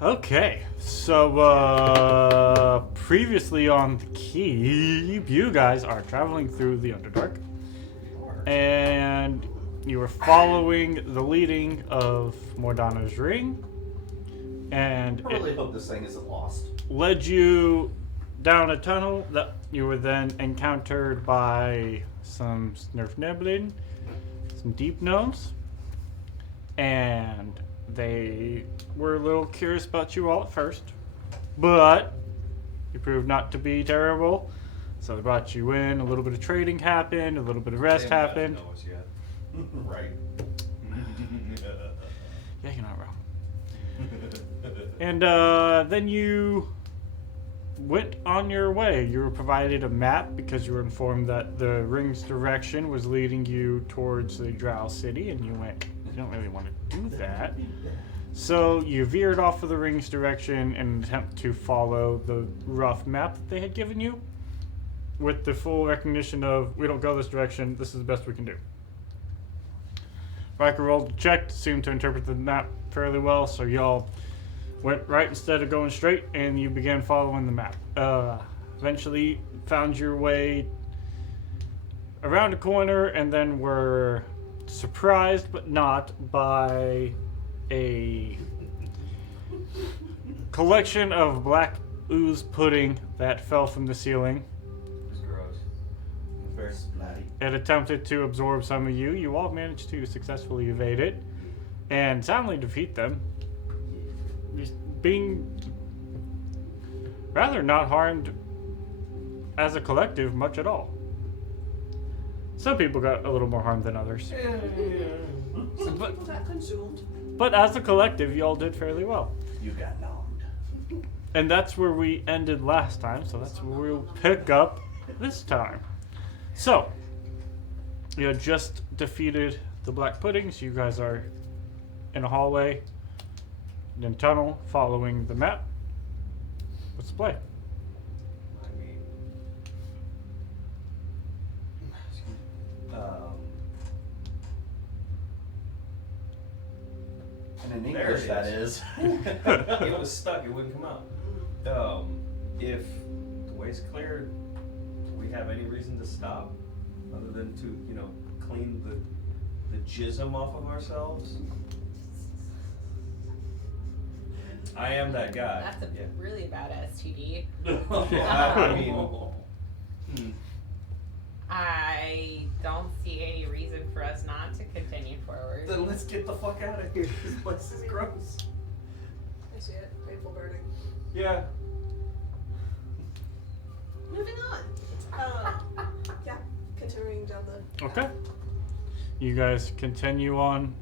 Okay, so previously on the keep, you guys are traveling through the Underdark, and you were following the leading of Morgana's ring, and I really hope this thing isn't lost. led you down a tunnel that you were then encountered by some Snurfneblin, some deep gnomes, and they were a little curious about you all at first, but you proved not to be terrible, so they brought you in. A little bit of trading happened, a little bit of rest happened. Right. Yeah, you're not wrong. And then you went on your way. You were provided a map because you were informed that the ring's direction was leading you towards the Drow City, and you went, you don't really want to do that. So you veered off of the ring's direction in an attempt to follow the rough map that they had given you, with the full recognition of, we don't go this direction, this is the best we can do. Riker rolled a check, seemed to interpret the map fairly well, so y'all went right instead of going straight, and you began following the map. Eventually found your way around a corner, and then were surprised but not by a collection of black ooze pudding that fell from the ceiling. It was gross. Very splatty. It attempted to absorb some of you. You all managed to successfully evade it and soundly defeat them, being rather not harmed as a collective much at all. Some people got a little more harmed than others. Some people got consumed. But as a collective, you all did fairly well. You got nommed. And that's where we ended last time, so that's where we'll pick up this time. So, you had just defeated the Black Puddings. You guys are in a hallway, in a tunnel, following the map. Let's play. I mean, And in There English, it that is. is. it was stuck. It wouldn't come out. If the way's clear, do we have any reason to stop, other than to, clean the jism off of ourselves? I am that guy. That's a Yeah. really bad STD. I mean, I don't see any reason for us not to continue forward. Then let's get the fuck out of here. This place is gross. I see it. Painful burning. yeah. Moving on. Yeah, continuing down the. Okay. You guys continue on,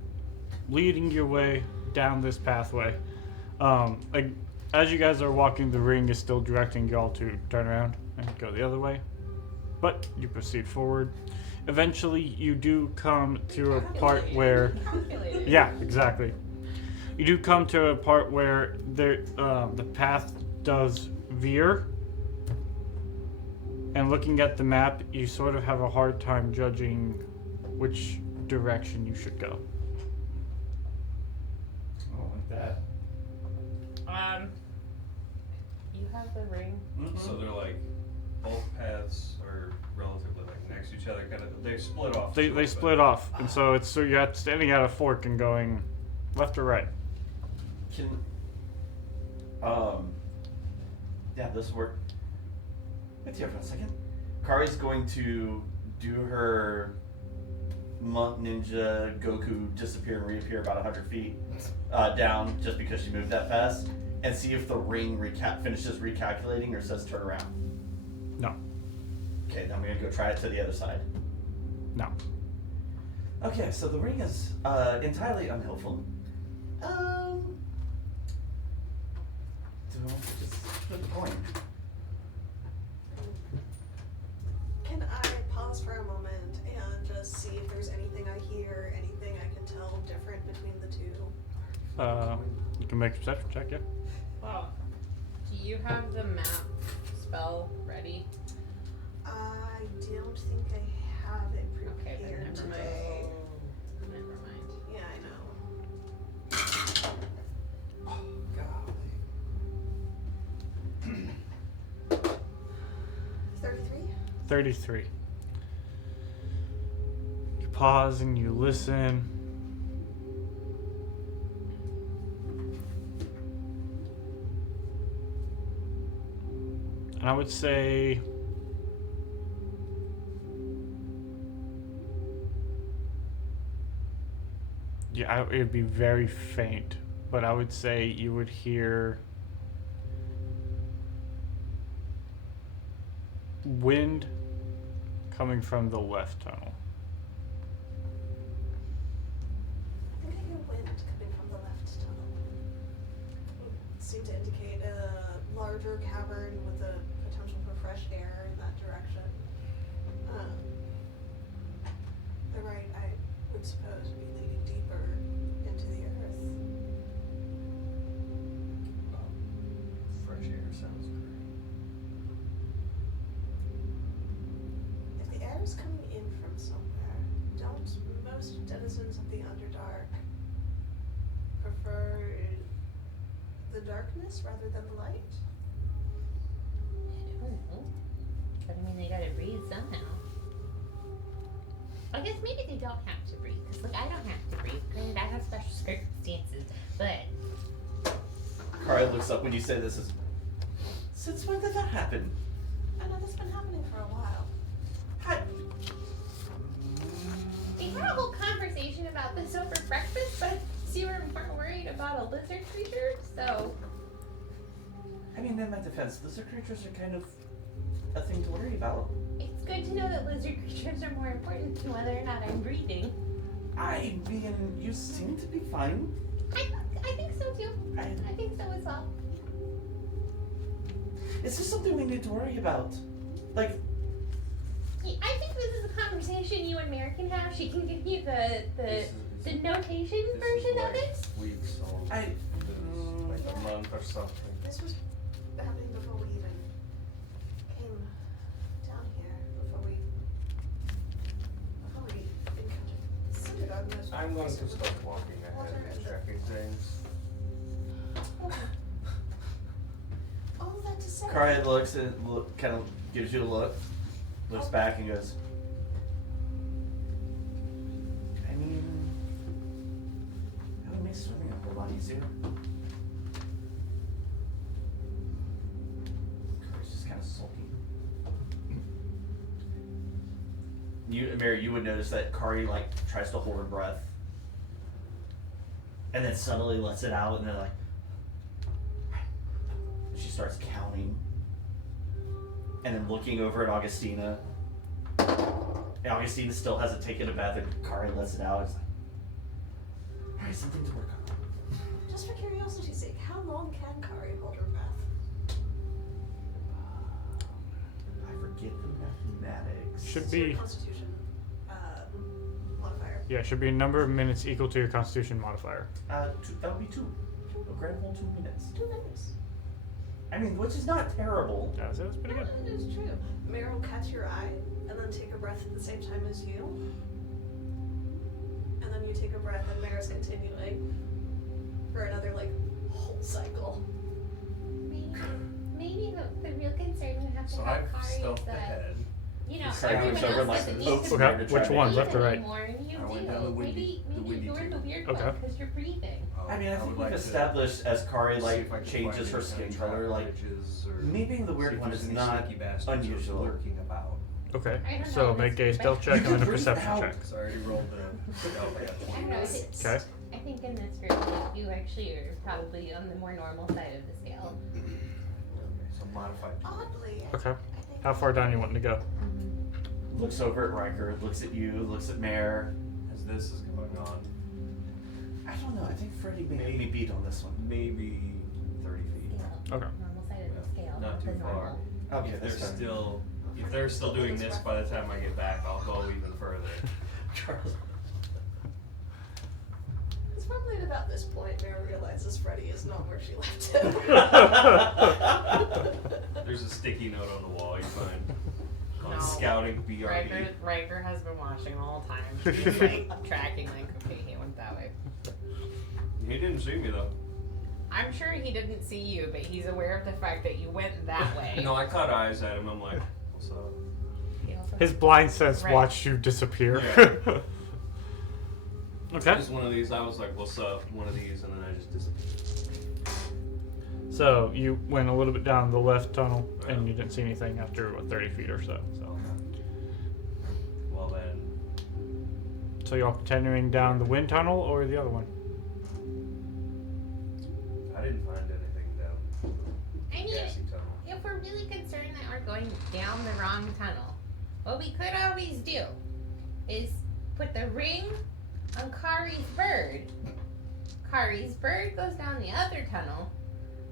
leading your way down this pathway. As you guys are walking, the ring is still directing y'all to turn around and go the other way. But you proceed forward. Eventually, you do come to a part where... Calculated. Yeah, exactly. You do come to a part where the path does veer. And looking at the map, you sort of have a hard time judging which direction you should go. Oh, like that. You have the ring. So they're like, both paths are relatively like next to each other. Kind of, they split off. They split off, and so you're standing at a fork and going left or right. Can yeah, this work. Wait here for a second. Kari's going to do her monk ninja Goku disappear and reappear about 100 feet down, just because she moved that fast, and see if the ring finishes recalculating or says turn around. No. Okay, then I'm gonna go try it to the other side. No. Okay, so the ring is entirely unhelpful. Do I just flip the coin? Can I pause for a moment and just see if there's anything I hear, anything I can tell different between the two? You can make a perception check, yeah. Well, do you have the map spell ready? I don't think I have it Okay, prepared then never today. mind. Never mind. Yeah, I know. Oh, golly. 33. You pause and you listen. And I would say it would be very faint, but I would say you would hear wind coming from the left tunnel. I think I hear wind coming from the left tunnel. It seemed to indicate a larger cavern with a potential for fresh air in that direction. The right, I would suppose, would be leading deeper into the earth. Fresh air sounds great. If the air is coming in from somewhere, don't most denizens of the Underdark prefer the darkness rather than the light? I don't know. But I mean, they gotta breathe somehow. I guess maybe they don't have to breathe. Because, look, I don't have to breathe. Granted, I have special circumstances. But Kari looks up when you say this. Since when did that happen? I know this has been happening for a while. How? we had a whole conversation about this over breakfast, but you were more worried about a lizard creature, so. I mean, in my defense, lizard creatures are kind of a thing to worry about. It's good to know that lizard creatures are more important than whether or not I'm breathing. I mean, you seem to be fine. I think so too. I think so as well. Is this something we need to worry about? Like, I think this is a conversation you and Mary can have. She can give you the notation version of it. Weeks old. I- Like a month or something. This was happening before we even came down here, before we encountered Synagogue. I'm going to start walking ahead and checking things. All that to say. Kari looks and kind of gives you a look, looks back and goes, I mean, that would make swimming a whole lot easier. Kari's just kind of sulky. Mary, you would notice that Kari like tries to hold her breath, and then suddenly lets it out, and then like she starts counting, and then looking over at Augustina. And Augustina still hasn't taken a bath, and Kari lets it out. It's like, all right, something to work on. Just for curiosity's sake, how long can Kari hold her breath? I forget the mathematics. Should It's be. your Constitution modifier. Yeah, should be a number of minutes equal to your Constitution modifier. That would be 2. A grand whole 2 minutes. 2 minutes. I mean, which is not terrible. Yeah, so that's pretty good. It is true. Mary will catch your eye and then take a breath at the same time as you. And then you take a breath and Mary's continuing for another whole cycle. Maybe the real concern you have to So have, I've Kari, is stealthed that, ahead. you know, Sorry, everyone moves over else like doesn't an need oak to square to Okay, try which to- one? breathe Left or right? anymore, and you I went do. down the windy- Maybe the windy you're the tube. weird Okay. one because you're breathing. I mean, I think would we've like to established as Kari see like if I can changes find her any skin kind of color, trap like bridges or me being the see weird if one there's is any not sneaky bastards unusual. lurking about. Okay, I don't so know, make a that's- stealth check and then a breathe perception out. check. So I already rolled the stealth. I got I 20. don't know. It's, Okay. I think in this group, you actually are probably on the more normal side of the scale. Okay, so modified. Oddly, Okay. I think How far down you wanting to go? Looks over at Riker, looks at you, looks at Mare. As this is going on, I don't know. I think Freddie made me beat on this one. maybe 30 feet. Scale. Okay. Normal side of the scale. Not the too far. normal. Okay, If that's they're fine. still doing this by the time I get back, I'll go even further. Charles. it's probably at about this point Mary realizes Freddy is not where she left him. There's a sticky note on the wall. You find on No. scouting BRB. Riker has been watching the whole time. He's tracking okay, he went that way. He didn't see me though. I'm sure he didn't see you, but he's aware of the fact that you went that way. No, I caught eyes at him. I'm like, what's up? His blind sense Right. watched you disappear. Yeah. Okay. Just one of these. I was like, what's up? One of these, and then I just disappeared. So you went a little bit down the left tunnel, and you didn't see anything after 30 feet or so. Well then, So y'all continuing down the wind tunnel or the other one? I didn't find anything down I the mean, gassy tunnel. if we're really concerned that we're going down the wrong tunnel, what we could always do is put the ring on Kari's bird. Kari's bird goes down the other tunnel.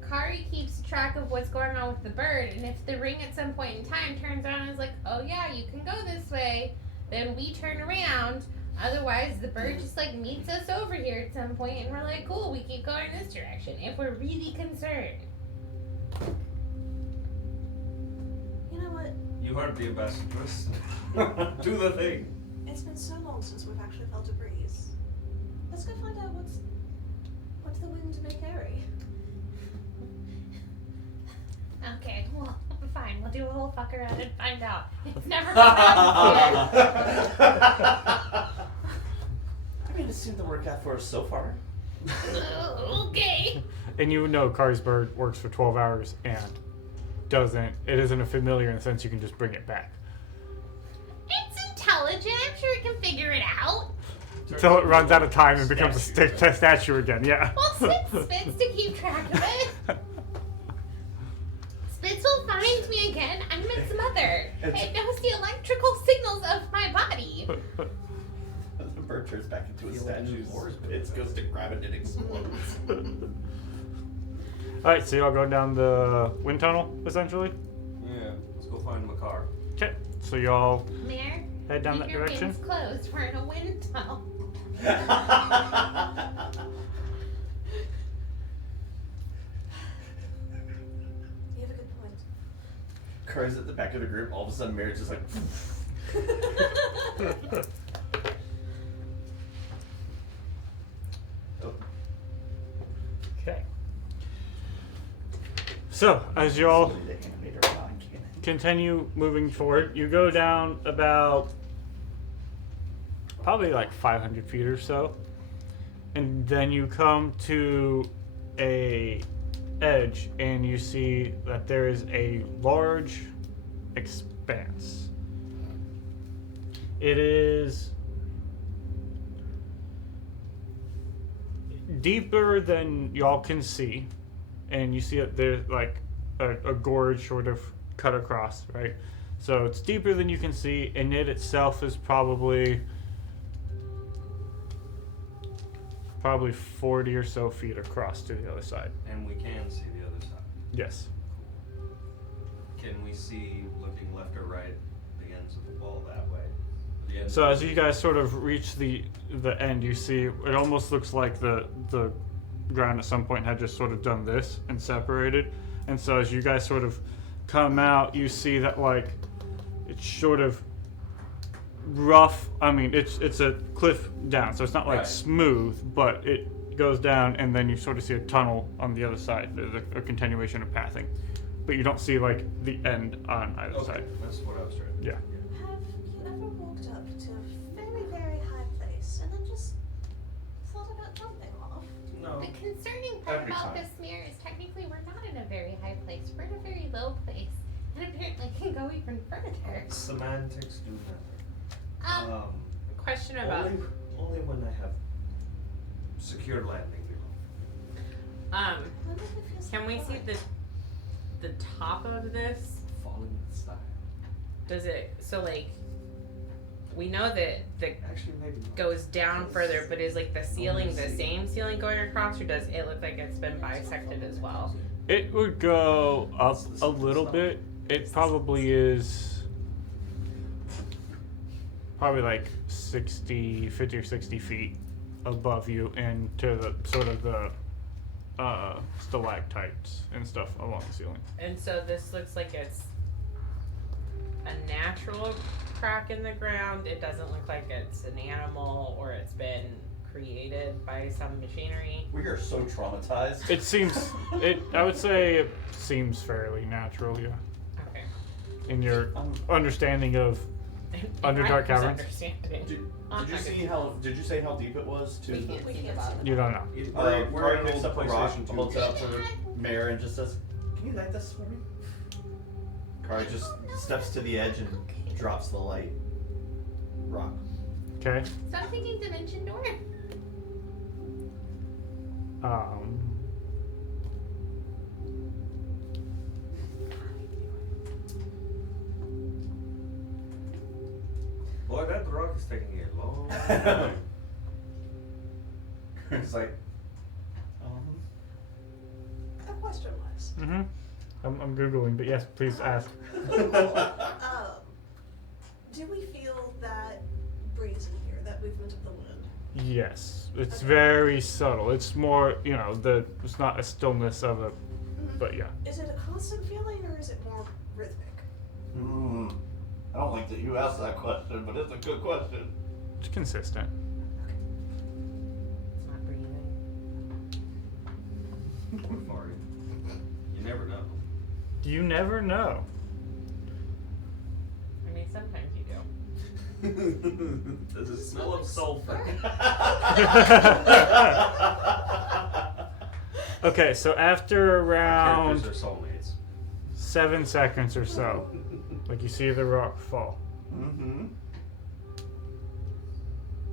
Kari keeps track of what's going on with the bird, and if the ring at some point in time turns around and is like, oh yeah, you can go this way, then we turn around. Otherwise, the bird just like meets us over here at some point, and we're like, cool, we keep going this direction if we're really concerned. You know what? You heard the ambassadress. Do the thing. It's been so long since we've actually felt a breeze. Let's go find out what the wind may carry. Okay, well, fine. We'll do a whole fuck around and find out. It's never been done I mean, it seemed to work out for us so far. before. Okay. And you know Kari's bird works for 12 hours and it isn't a familiar in the sense you can just bring it back. It's intelligent. I'm sure it can figure it out. Until it runs out of time and becomes a statue again, yeah. Well, Spitz to keep track of it. Spitz will find me again. I'm its mother. It knows the electrical signals of my body. The bird turns back into a Feel like a new statue. war's been It goes to grab it and it explodes. Alright, so y'all going down the wind tunnel, essentially? Yeah, let's go find Makar. Okay, so y'all Mayor, head down keep that your direction. wings closed. We're in a wind tunnel. You have a good point. Kari's at the back of the group. All of a sudden, Mary's just like. Oh. Okay. So, as y'all The animator non-canon. continue moving forward, you go down about probably like 500 feet or so, and then you come to a edge and you see that there is a large expanse. It is deeper than y'all can see, and you see that there's like a gorge sort of cut across, right? So it's deeper than you can see, and it itself is probably 40 or so feet across to the other side. And we can see the other side. Yes. Can we see, looking left or right, the ends of the wall that way? The ends So as you guys sort of reach the end, you see it almost looks like the ground at some point had just sort of done this and separated. And so as you guys sort of come out, you see that like it's sort of rough. I mean, it's a cliff down, so it's not like Right. smooth, but it goes down, and then you sort of see a tunnel on the other side. There's a continuation of pathing, but you don't see like the end on either Okay, side. that's what I was trying to Yeah. Have you ever walked up to a very, very high place and then just thought about jumping off? No. The concerning part Every about time. this mirror is technically we're not in a very high place. We're in a very low place, and apparently can go even further. Semantics do matter. Question about Only when I have secure landing below. I wonder if it feels Can we like see the top of this? Falling in style. Does it so like we know that the Actually, maybe not. goes down further, but is like the ceiling the same ceiling going across, or does it look like it's been bisected as well? It would go up a little bit. It probably is probably like 50 or 60 feet above you and to the sort of the stalactites and stuff along the ceiling. And so this looks like it's a natural crack in the ground. It doesn't look like it's an animal or it's been created by some machinery. We are so traumatized. It seems, I would say it seems fairly natural, yeah. Okay. In your understanding of Underdark caverns? Did you see how? Did you say how deep it was? To We the, can't We see the can't bottom. see You don't know. We're Kari an picks old up a rock, PlayStation 2. holds it up to the mayor, and just says, "Can you light this for me?" Kari just steps to the edge and drops the light rock. Okay. So I'm thinking dimension door. Boy, that rock is taking a long time. It's like, The question was, Mm-hmm. I'm Googling, but yes, please ask. do we feel that breeze in here, that movement of the wind? Yes. It's very subtle. It's more, it's not a stillness of a, but yeah. Is it a constant feeling or is it more rhythmic? I don't like that you asked that question, but it's a good question. It's consistent. It's not breathing. Or farting. You never know. You never know. I mean, sometimes you do. Does it smell of sulfur? Okay, so after around Characters are soulmates. 7 seconds or so, like you see the rock fall, Mm-hmm.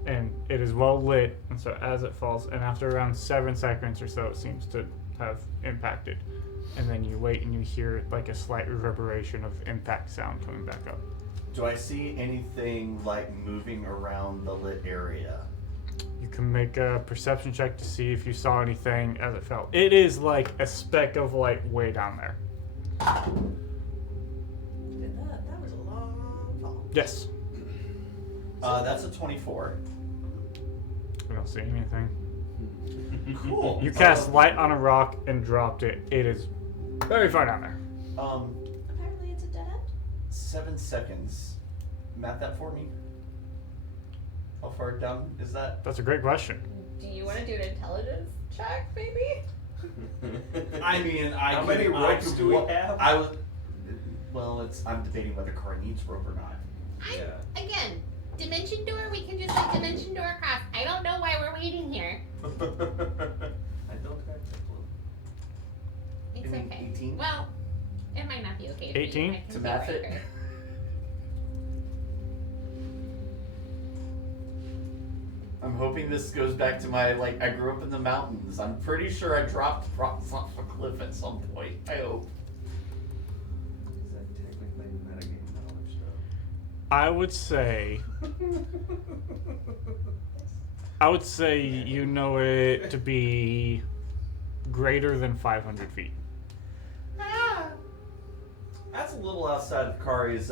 and it is well lit, and so as it falls, and after around 7 seconds or so, it seems to have impacted, and then you wait and you hear like a slight reverberation of impact sound coming back up. Do I see anything like moving around the lit area? You can make a perception check to see if you saw anything as it fell. It is like a speck of light way down there. And that was a long fall. Yes. That's a 24. I don't see anything. Cool. You cast light on a rock and dropped it. It is very far down there. Apparently it's a dead end. 7 seconds. Map that for me. How far down is that? That's a great question. Do you want to do an intelligence check, maybe? I mean, How many ropes do we have? I was. Well, I'm debating whether Car needs rope or not. Again, dimension door, we can just like dimension door across. I don't know why we're waiting here. I don't have that clue. It's You mean okay. 18? Well, it might not be okay. 18? To To math it? I'm hoping this goes back to my, I grew up in the mountains. I'm pretty sure I dropped rocks off a cliff at some point. I hope. Is that technically metagame knowledge, though? I would say you know it to be greater than 500 feet. That's a little outside of Kari's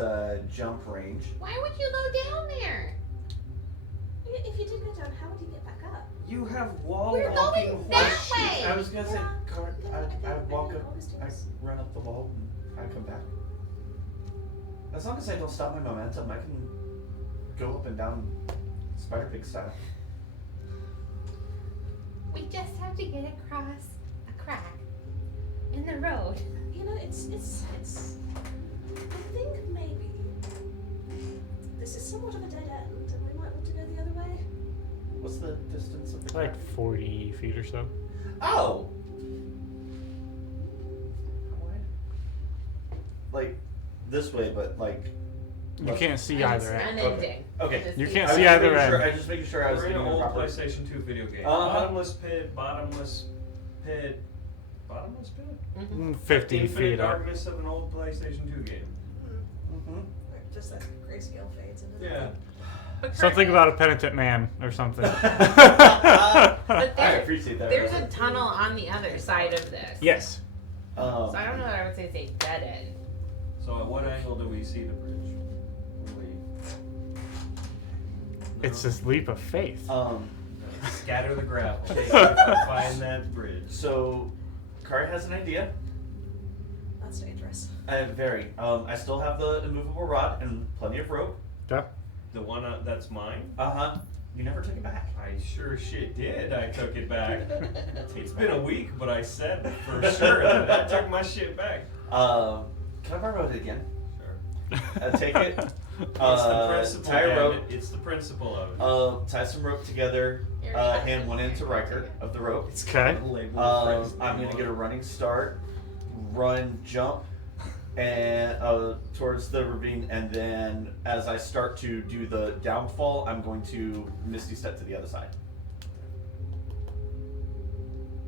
jump range. Why would you go down there? If you did go down, how would you get back up? You have wall We're walking going that horse way. shit. I was gonna say, Yeah. Kari, Yeah, I I walk think up, always I does. run up the wall, and I come back. As long as I don't stop my momentum, I can go up and down Spider Pig style. We just have to get across a crack in the road. It's I think maybe this is somewhat of a dead end, and we might want to go the other way. What's the distance of the Like crack? 40 feet or so. Oh! How wide? Like, this way, but You can't see either end. Unending. Okay. Just You the- can't I was see just either making end. sure- I was just making sure I was We're in getting an the old proper. PlayStation 2 video game. Uh-huh. Bottomless pit, bottomless pit. Bottomless pit? Mhm. 50 Infinite feet up. darkness of an old PlayStation 2 game. Mm-hmm. Just that grayscale fades into Yeah. But Something currently- about a penitent man or something. But I there, appreciate that. there's a tunnel on the other side of this. Yes. So I don't know that I would say it's a dead end. So at what angle do we see the bridge? It's this leap of faith. Scatter the gravel. If I find that bridge. So, Kari has an idea. That's dangerous. Very. I still have the immovable rod and plenty of rope. Yeah. The one that's mine? Uh-huh. You never took it back. I sure shit did. I took it back. It's been a week, but I said for sure that I took my shit back. Can I borrow it again? Sure. Take it, It's the principle. Tie a rope. It's the principle of it. Tie some rope together. Hand one end to Riker of the rope. It's Okay. got a label I'm gonna get a running start, run, jump, and towards the ravine, and then as I start to do the downfall, I'm going to Misty Step to the other side.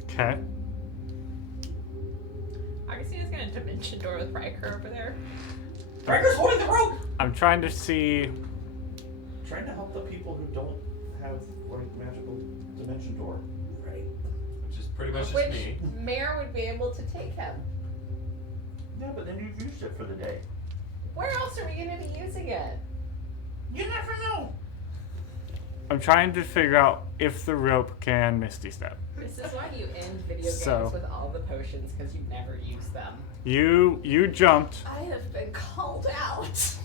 Okay. Augustina's gonna dimension door with Riker over there. Riker's holding the rope. I'm trying to see. Trying to help the people who don't have like magical dimension door. Right. Which is pretty much just Which me. Mare would be able to take him. Yeah, but then you've used it for the day. Where else are we gonna be using it? You never know. I'm trying to figure out if the rope can Misty Step. This is why you end video games So- with all the potions, because you never use them. You jumped. I have been called out.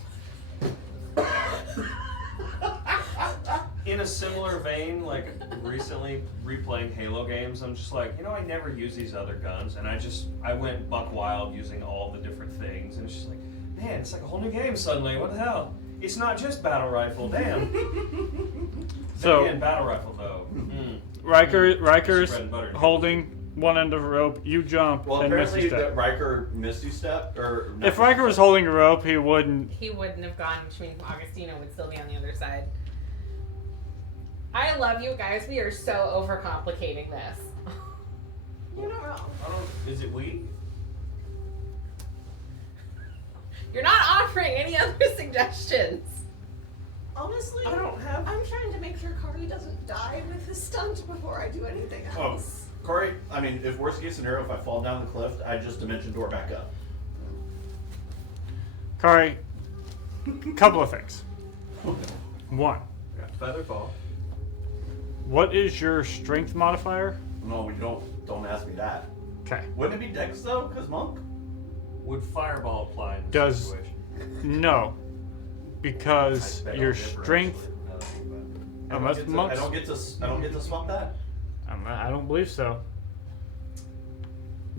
In a similar vein, like recently replaying Halo games, I'm just like, I never use these other guns, and I went buck wild using all the different things, and it's just like, man, it's like a whole new game suddenly. What the hell? It's not just battle rifle, damn. So- Then again, battle rifle though. Riker's Bread and butter. holding one end of a rope. You jump Well, and apparently Misty Step. Riker Misty Step or not If Riker was holding a rope, he wouldn't. He wouldn't have gone, which means Augustina would still be on the other side. I love you guys. We are so overcomplicating this. You're not wrong. Is it we? You're not offering any other suggestions. Honestly, I don't have. I'm trying to make sure Kari doesn't die with his stunt before I do anything else. Corey, I mean, if worst case scenario, if I fall down the cliff, I just dimension door back up. Kari, couple of things. One, Feather fall. what is your strength modifier? No, we don't ask me that. Okay. Wouldn't it be Dex though? Cause monk. Would fireball apply in this Does- situation? No, because I your don't differ, strength. actually, now that I think about it. Unless monks. I don't get to swap that. I don't believe so.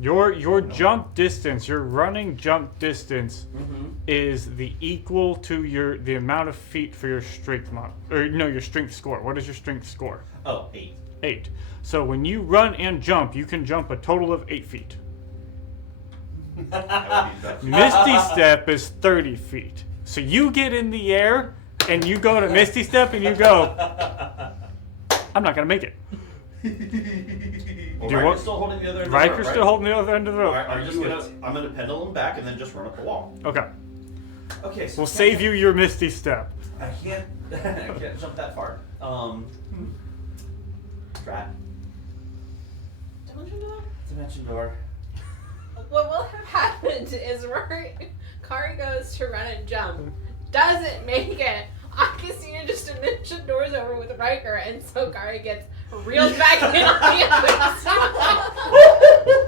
Your jump distance, your running jump distance, is the equal to the amount of feet for your strength your strength score. What is your strength score? Oh, 8. 8. So when you run and jump, you can jump a total of 8 feet. That would be best. Misty Step is 30 feet. So you get in the air and you go to Misty Step and you go, I'm not gonna make it. Well, Do you Riker's want- still holding the other end Riker's of the rope, still holding the other end of the rope. right? I'm gonna pendulum back and then just run up the wall. Okay. Okay, so We'll save you your Misty Step. I can't I can't jump that far. Strat. Dimension door? Dimension door. What will have happened is Kari goes to run and jump, doesn't make it. Augustina just dimension doors over with Riker, and so Kari gets reeled back in on the other side.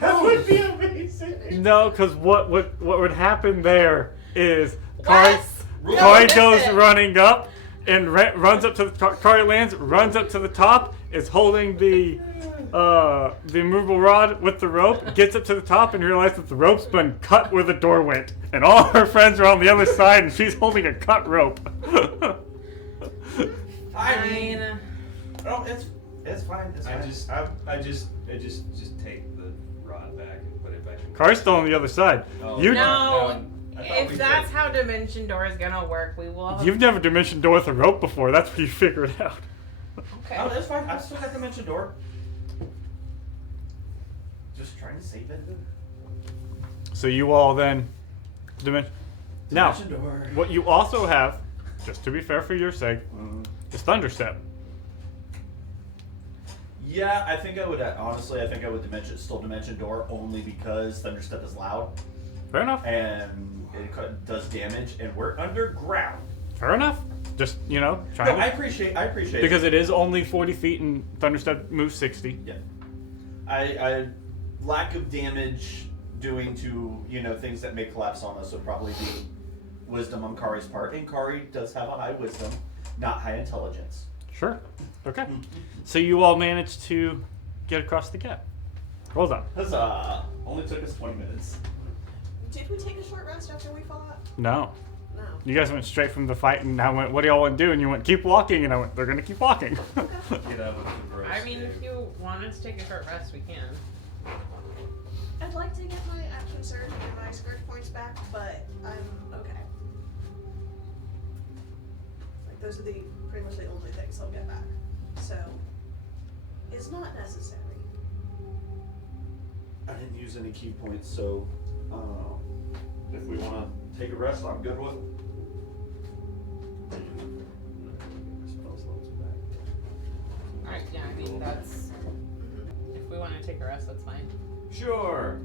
That would be amazing. No, because what would happen there is Kari Wes, Kari no, goes listen. running up and runs up to the Kari lands, runs up to the top, is holding the immovable rod with the rope, gets up to the top and realizes that the rope's been cut where the door went, and all her friends are on the other side, and she's holding a cut rope. I mean, Fine. oh, it's fine. It's fine. I just take the rod back and put it back in. Kari's still on the other side. Oh, You- No, I thought if we that's did. how Dimension Door is gonna work, we will. You've never dimension door with a rope before. That's what you figured out. Okay. Oh, that's fine. I've still got dimension door. Just trying to save it. So you all then dimension. Now, Dimension door. what you also have, just to be fair for your sake, is Thunderstep. Yeah, I think I would. Honestly, I think I would still dimension door only because Thunderstep is loud Fair enough. and does damage, and we're underground. Fair enough. Just No, trying I to, appreciate because it is only 40 feet and Thunderstep moves 60. Yeah, I lack of damage doing to things that may collapse on us would probably be wisdom on Kari's part, and Kari does have a high wisdom, not high intelligence. Sure. Okay. So you all managed to get across the gap. Hold on. Huzzah! Only took us 20 minutes. Did we take a short rest after we fought? No. No. You guys went straight from the fight, and I went, "What do y'all want to do?" And you went, "Keep walking." And I went, "They're gonna keep walking." Get out of the gross I mean, state. if you want us to take a short rest, we can. I'd like to get my action surge and my scourge points back, but I'm okay. Like, those are pretty much the only things I'll get back. So, it's not necessary. I didn't use any key points, so if we want to take a rest, I'm good with it. Spell slots back. Alright, yeah, I mean, that's. If we want to take a rest, that's fine. Sure.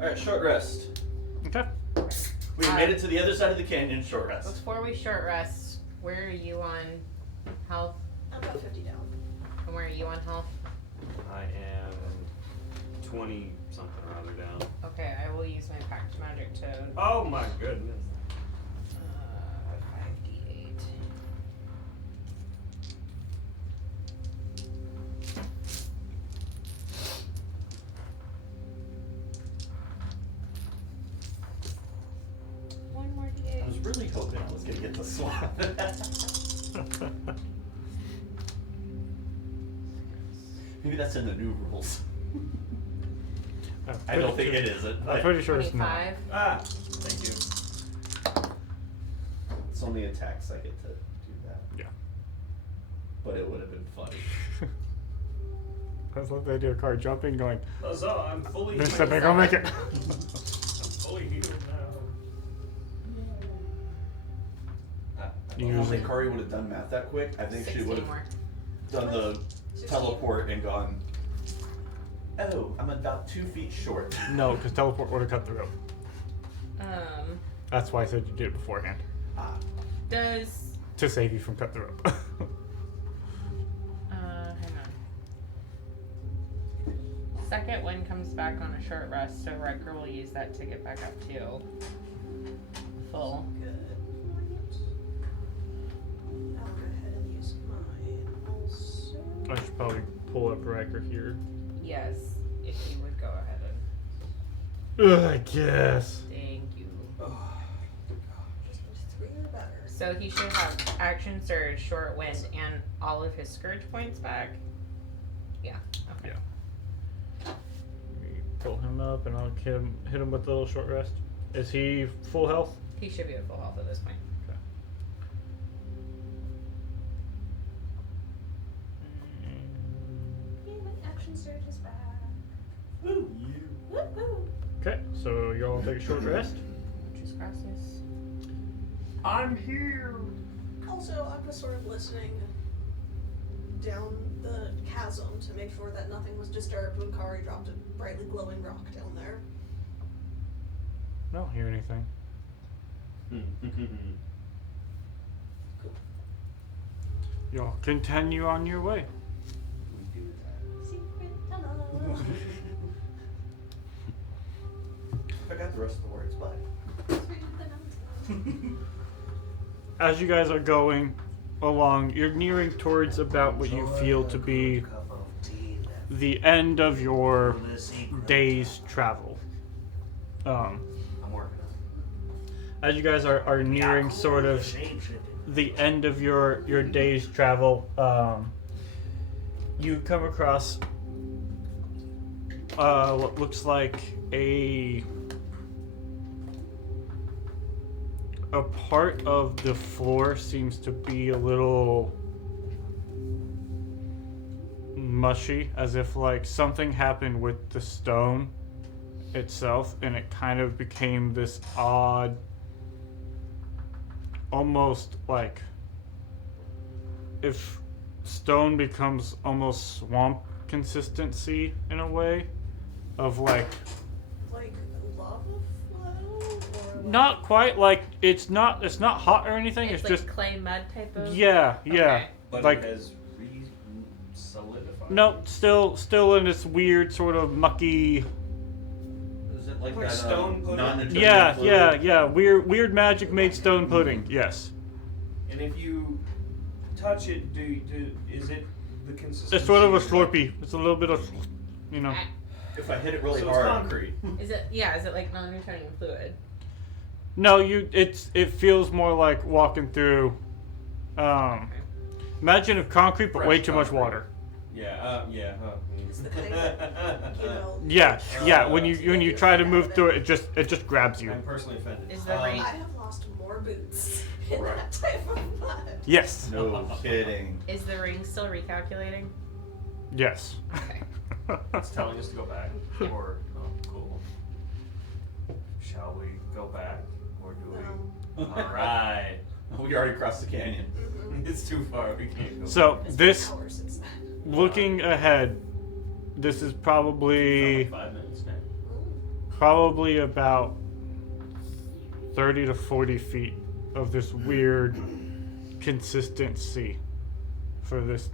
All right, short rest. Okay. We made it to the other side of the canyon. Short rest. Before we short rest, where are you on health? I'm about 50 down. And where are you on health? I am 20 something or other down. Okay, I will use my pact magic to. Oh my goodness. 5d8. One more I was d8. really hoping I was gonna get the swap. Maybe that's in the new rules. I don't think it is. I'm pretty sure it's not. 25. Ah, thank you. It's only attacks I get to do that. Yeah. But it would have been funny. I love the idea of Car jumping, going, Huzzah, I'm fully "Then healed. stepping, go make it." I'm fully healed now. I don't think Kari would have done math that quick. I think she 16 would have more. done the 16? teleport and gone, oh, I'm about 2 feet short. No, because teleport would have cut the rope. That's why I said you did it beforehand, Does. to save you from cut the rope. Hang on. Second wind comes back on a short rest, so Riker will use that to get back up to full. Good. I'll go ahead and use mine also. I should probably pull up Riker here. Yes, if you would go ahead and. I guess. Thank you. Just need 3 or better. So he should have action surge, short wind, and all of his scourge points back. Yeah. Okay. Yeah. Let me pull him up, and I'll hit him with a little short rest. Is he full health? He should be at full health at this point. Okay. Yay, my action surge is back. Woo, you. Woo-hoo. Okay, so y'all take a short rest. Muchas gracias. I'm here. Also, I'm just sort of listening down the chasm to make sure that nothing was disturbed when Kari dropped a brightly glowing rock down there. I don't hear anything. Y'all continue on your way. We do that. Secret tunnel. Forgot the rest of the words, but. Through the mountain. As you guys are going along, you're nearing towards about what you feel to be the end of your day's travel. I'm working As you guys are nearing sort of the end of your day's travel, you come across what looks like a part of the floor seems to be a little mushy, as if like something happened with the stone itself, and it kind of became this odd, almost like if stone becomes almost swamp consistency in a way, of like Like lava flow? Or like not quite like it's not hot or anything. It's like just clay mud type of. yeah. Okay. But Like- it has solidified. No, still in this weird sort of mucky. Is it like Like that stone pudding? non-Newtonian fluid? Yeah. Weird magic made stone pudding. Yes, And if you touch it, is it the consistency? it's sort of a like- slurpee. It's a little bit of, you know. If I hit it really So hard. it's concrete. Is it? Yeah. Is it like non-Newtonian fluid? No, it feels more like walking through. Imagine if concrete, but Fresh way too much concrete. water. Yeah. Yeah. It's the kind that, you know. Yeah. When you try to move through it, it just grabs you. I'm personally offended. Is the rain? I have lost more boots in Right. that type of mud. Yes. No kidding. Is the ring still recalculating? Yes. Okay. It's telling us to go back, or cool. Shall we go back, or do we? No. All right. We already crossed the canyon. It's too far. We can't go. So back. It's this, been hours since then. looking ahead, this is It's probably only 5 minutes now. probably about 30 to 40 feet of this weird consistency for this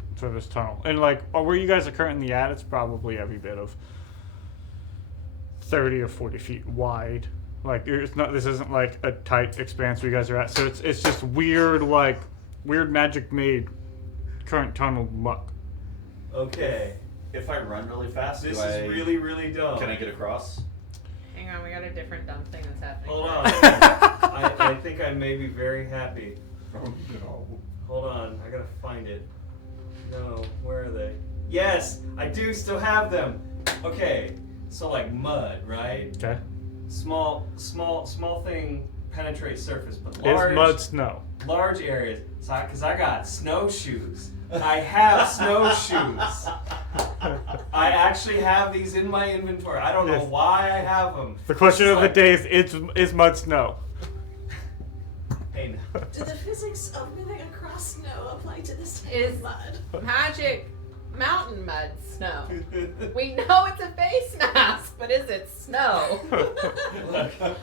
tunnel. And like where you guys are currently at, it's probably every bit of 30 or 40 feet wide. Like it's not. This isn't like a tight expanse where you guys are at. So it's just weird, like weird magic made current tunnel muck. Okay. If I run really fast, This do is I, really, really dumb. Can I get across? Hang on, we got a different dumb thing that's happening. Hold on. I think I may be very happy. Oh no. Hold on. I gotta find it. No, where are they? Yes, I do still have them. Okay, so like mud, right? Okay. Small thing penetrates surface, but large. Is mud snow? Large areas. So, because I got snowshoes. I have snowshoes. I actually have these in my inventory. I don't know Yes. why I have them. The question of the day is mud snow? Hey, no. Do the physics of moving across snow apply to this type Is of mud? magic mountain mud snow? We know it's a face mask, but is it snow? Look, I was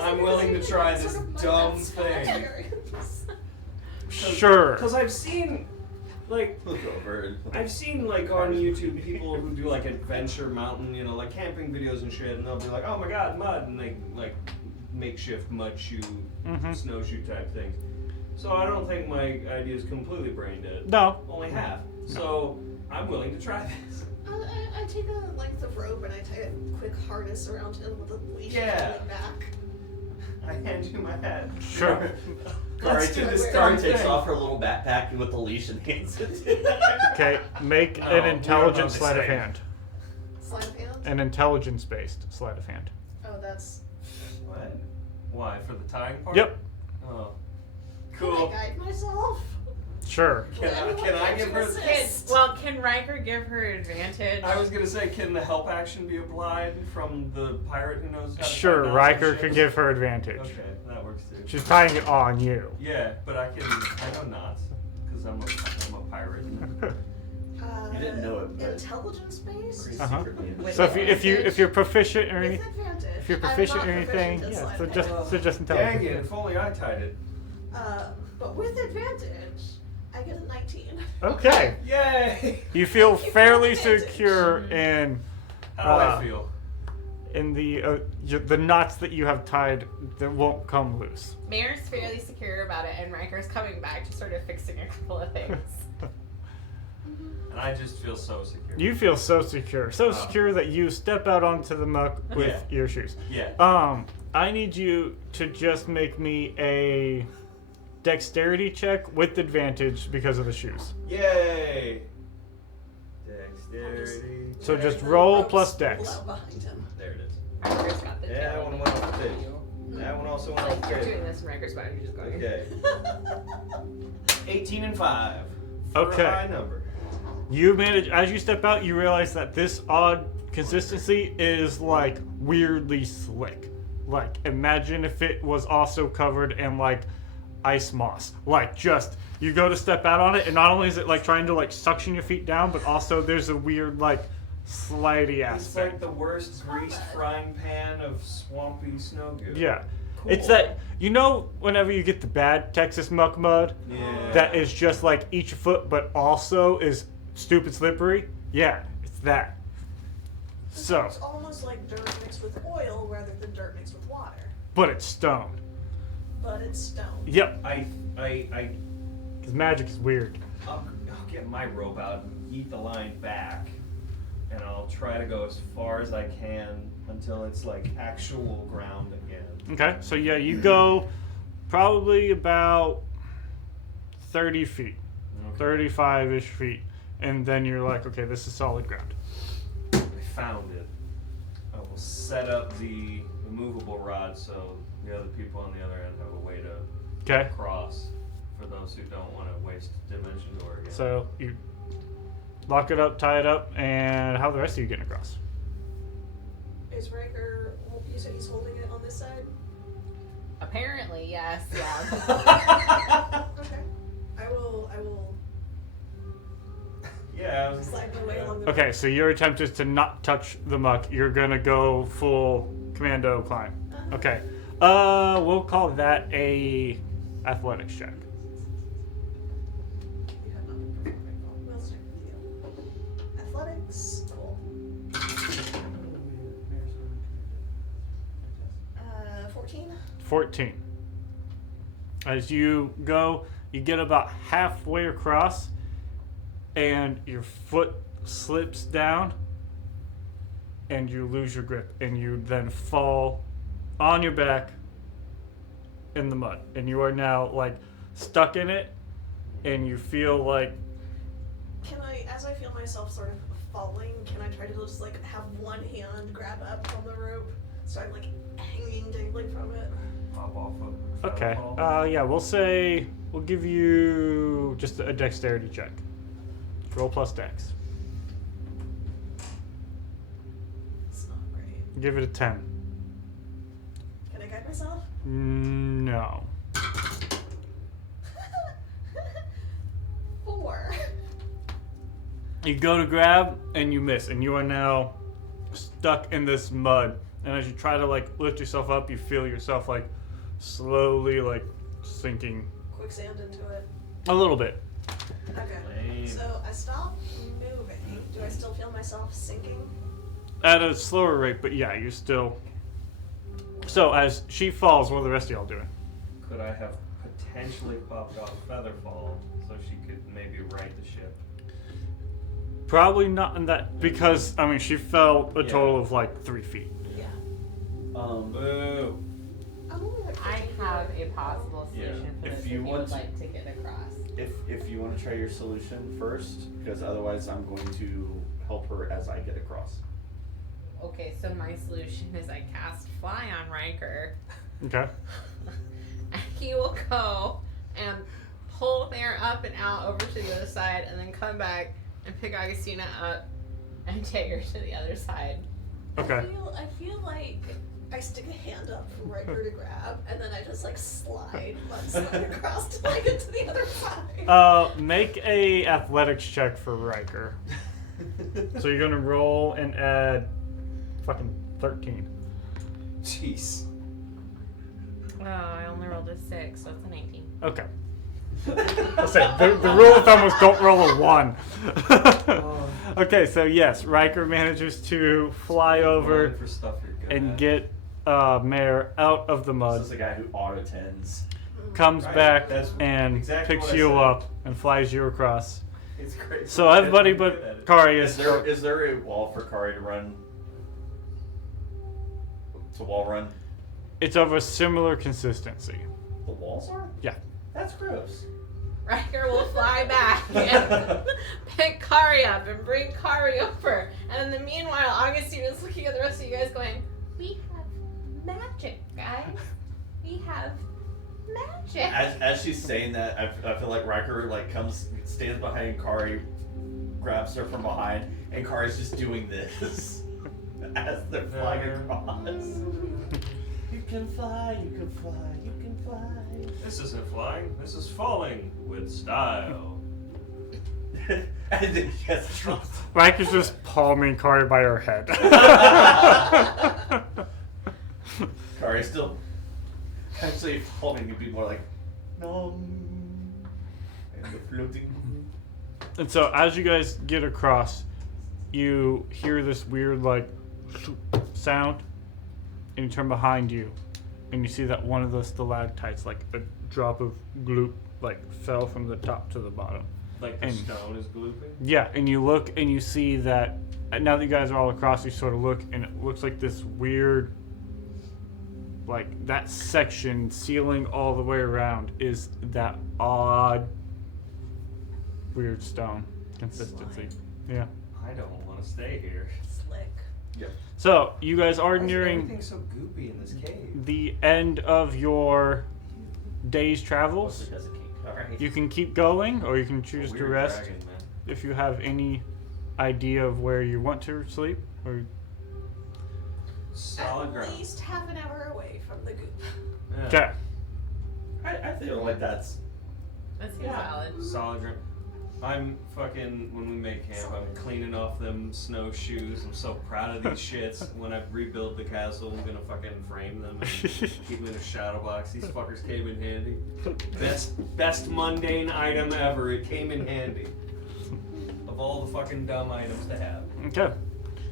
I'm like, willing to is try there this sort of mud dumb that's thing. experience? Sure. Because I've seen, like, Look over. I've seen like on YouTube people who do like adventure mountain, like camping videos and shit, and they'll be like, "Oh my god, mud!" and they like makeshift mud shoe, Mhm. snowshoe type things. So I don't think my idea is completely brain dead. No. Only half. So I'm willing to try this. I take a length of rope and I tie a quick harness around him with a leash Yeah. pulling back. I hand you my hat. Sure. Kari, Let's do this Kari darn takes thing. off her little backpack with the leash and hands it to Okay. Make No, an we are intelligence not sleight of the same. hand. Sleight of hand? An intelligence based sleight of hand. Oh, that's. What? Why? For the tying part? Yep. Oh. Can Cool. I guide myself? Sure. Can I give her? Can Riker give her advantage? I was gonna say, can the help action be applied from the pirate who knows how to Sure. tie knots Riker and can shit? give her advantage. Okay, that works too. She's tying it on you. Yeah, but I know knots because I'm a pirate. You didn't know it, but- Intelligence based? Uh-huh. With So if you're proficient or With anything, advantage. if you're I'm proficient not or anything, proficient in yeah. sleight So of just hand. so just Dang it! intelligence. If only I tied it. But with advantage, I get a 19. Okay. Yay! You feel You feel fairly advantage. secure in How do Uh, I feel? in the knots that you have tied that won't come loose. Mayor's fairly secure about it, and Riker's coming back to sort of fixing a couple of things. And I just feel so secure. You feel so secure, so Oh. secure that you step out onto the muck with Yeah. your shoes. Yeah. I need you to just make me a dexterity check with advantage because of the shoes. Yay! Dexterity. So just The roll ropes plus pull dex. out behind him. There it is. Riker's got the Yeah, tail that one on went the off the you. table. That one also went Like off the you're table. doing this, and Riker's fine. You're just going. Okay. 18 and 5. For Okay. a high number. You manage as you step out. You realize that this odd consistency is like weirdly slick. Like imagine if it was also covered in like ice moss. Like just you go to step out on it, and not only is it like trying to like suction your feet down, but also there's a weird like slidey It's like aspect. the worst greased frying pan of swampy snow goo. Yeah. Cool. It's that whenever you get the bad Texas muck mud Yeah. that is just like each foot but also is stupid slippery. Yeah, it's that. So, It's almost like dirt mixed with oil rather than dirt mixed with water. but it's stone. But it's stone. Yep, I because magic is weird. I'll get my rope out and eat the line back, and I'll try to go as far as I can until it's like actual ground again. Okay, so yeah, you go probably about 30 feet, Okay. 35-ish feet, and then you're like, okay, this is solid ground. I found it. I will set up the movable rod so the other people on the other end have a way to Okay, cross for those who don't want to waste dimension door again. so you lock it up, tie it up, and how are the rest of you getting across? Is Riker, you said he's holding it on this side? Apparently, yes, yeah. Okay. I will yeah, I was slide my way along the Okay, so your attempt is to not touch the muck. You're gonna go full commando climb. Uh-huh. Okay, we'll call that a athletics check. You have not been performing well. We'll start with you. Athletics, cool. 14. 14. As you go, you get about halfway across, and your foot slips down, and you lose your grip, and you then fall on your back in the mud, and you are now like stuck in it, and you feel like Can I, as I feel myself sort of falling, can I try to just like have one hand grab up from the rope so I'm like hanging dangling from it? pop off of okay, featherfall. yeah, we'll give you just a dexterity check. Roll plus dex. It's not great. Give it a 10. Can I guide myself? No. 4. You go to grab and you miss, and you are now stuck in this mud. And as you try to like lift yourself up, you feel yourself like slowly like sinking Quicksand into it. a little bit. Okay. Lame. So I stop moving. Do I still feel myself sinking? At a slower rate, but yeah, you're still. So as she falls, what are the rest of y'all doing? Could I have potentially popped off featherfall so she could maybe right the ship? Probably not in that, because I mean she fell a Yeah. total of like 3 feet. Yeah. Boo. I'm only like I 15 have feet. a possible solution for If this if you you want would to- like to get across. If you want to try your solution first, because otherwise I'm going to help her as I get across. Okay, so my solution is I cast Fly on Riker. Okay. And he will go and pull Mare up and out over to the other side and then come back and pick Augustina up and take her to the other side. Okay. I feel like I stick a hand up for Riker to grab, and then I just like slide across to like get to the other side. Make a athletics check for Riker. So you're gonna roll and add fucking 13. Jeez. Oh, I only rolled a 6, so it's an 18. Okay. I'll say the rule of thumb was don't roll a 1. Okay, so yes, Riker manages to fly over For stuff you're good and at. get Mare out of the This mud, is the guy who auto tends. comes Right, back that's and exactly picks what I you said. up and flies you across. It's great. So everybody You're good at but it. Kari Is there a wall for Kari to run? To wall run? it's of a similar consistency. The walls are? Yeah. That's gross. Riker will fly back and pick Kari up and bring Kari over. And in the meanwhile, Augustine is looking at the rest of you guys going, We have magic, guys. We have magic. As she's saying that, I feel like Riker like stands behind Kari, grabs her from behind, and Kari's just doing this as they're flying across. You can fly, you can fly, you can fly. This isn't flying. This is falling with style. And then he gets dropped. Riker's just palming Kari by her head. Kari's still actually falling would be more like nom and the floating. And so as you guys get across, you hear this weird like sound, and you turn behind you, and you see that one of the stalactites, like a drop of gloop, like fell from the top to the bottom. Like the And- stone is glooping? Yeah, and you look and you see that now that you guys are all across, you sort of look and it looks like this weird, like that section ceiling all the way around is that odd, weird stone consistency. Yeah. I don't want to stay here. Slick. So you guys are Why is nearing everything so goopy in this cave? the end of your day's Mostly travels. because it keep. Alright. You can keep going, or you can It's a choose to weird rest. dragon, man. If you have any idea of where you want to sleep, or Solid At ground. least half an hour away from the goop. Yeah. okay. I feel like that's. That seems Yeah. solid. Solid ground. I'm fucking, when we make camp, I'm cleaning off them snowshoes. I'm so proud of these shits. When I rebuild the castle, I'm gonna fucking frame them and keep them in a shadow box. These fuckers came in handy. Best mundane item ever. It came in handy. Of all the fucking dumb items to have. Okay.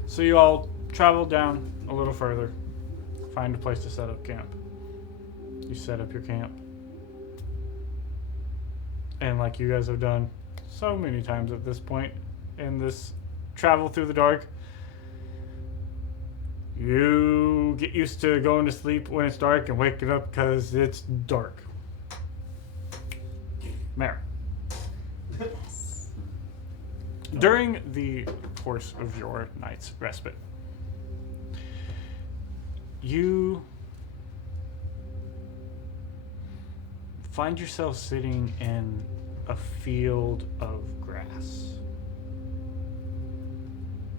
So you all travel down a little further, find a place to set up camp. You set up your camp. And like you guys have done so many times at this point in this travel through the dark, you get used to going to sleep when it's dark and waking up because it's dark. Mary. During the course of your night's respite, you find yourself sitting in a field of grass.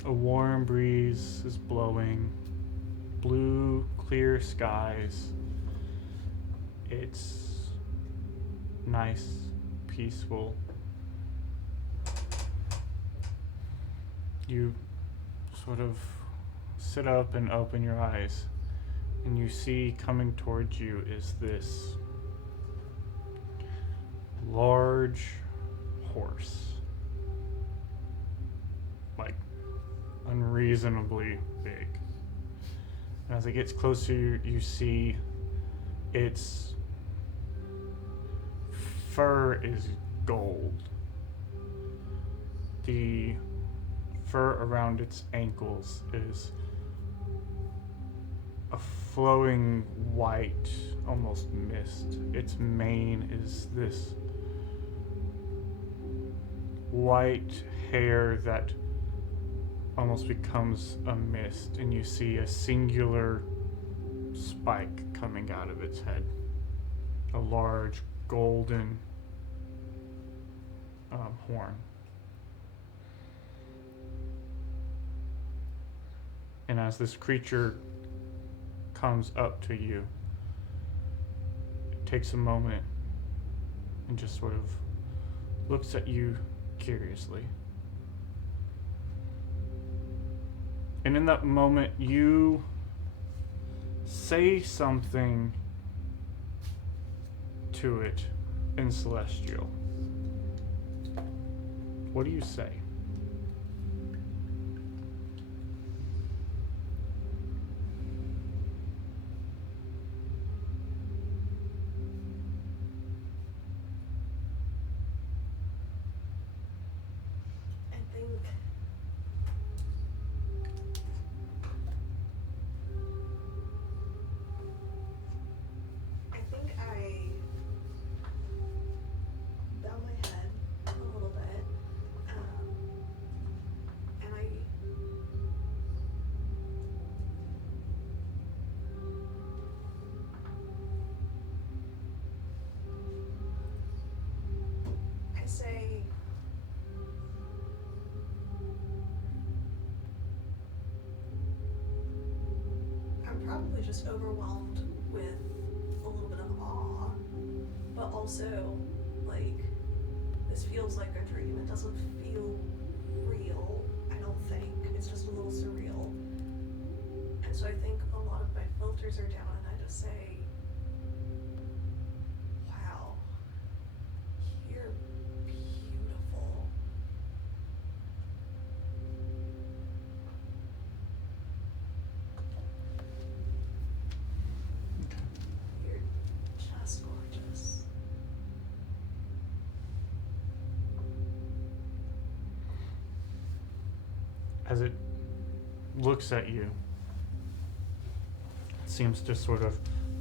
A warm breeze is blowing, blue, clear skies. It's nice, peaceful. You sort of sit up and open your eyes, and you see coming towards you is this large horse. Like, unreasonably big. And as it gets closer, you see its fur is gold. The fur around its ankles is a flowing white, almost mist. Its mane is this white hair that almost becomes a mist, and you see a singular spike coming out of its head. A large golden horn. And as this creature comes up to you, it takes a moment and just sort of looks at you curiously. And in that moment, you say something to it in Celestial. What do you say? I think I bow my head a little bit, and I say, I'm probably just overwhelmed with a little bit of awe, but also, like, this feels like a dream. It doesn't feel real, I don't think. It's just a little surreal. And so I think a lot of my filters are down, and I just say, wow, you're beautiful. You're just gorgeous. as it looks at you, it seems to sort of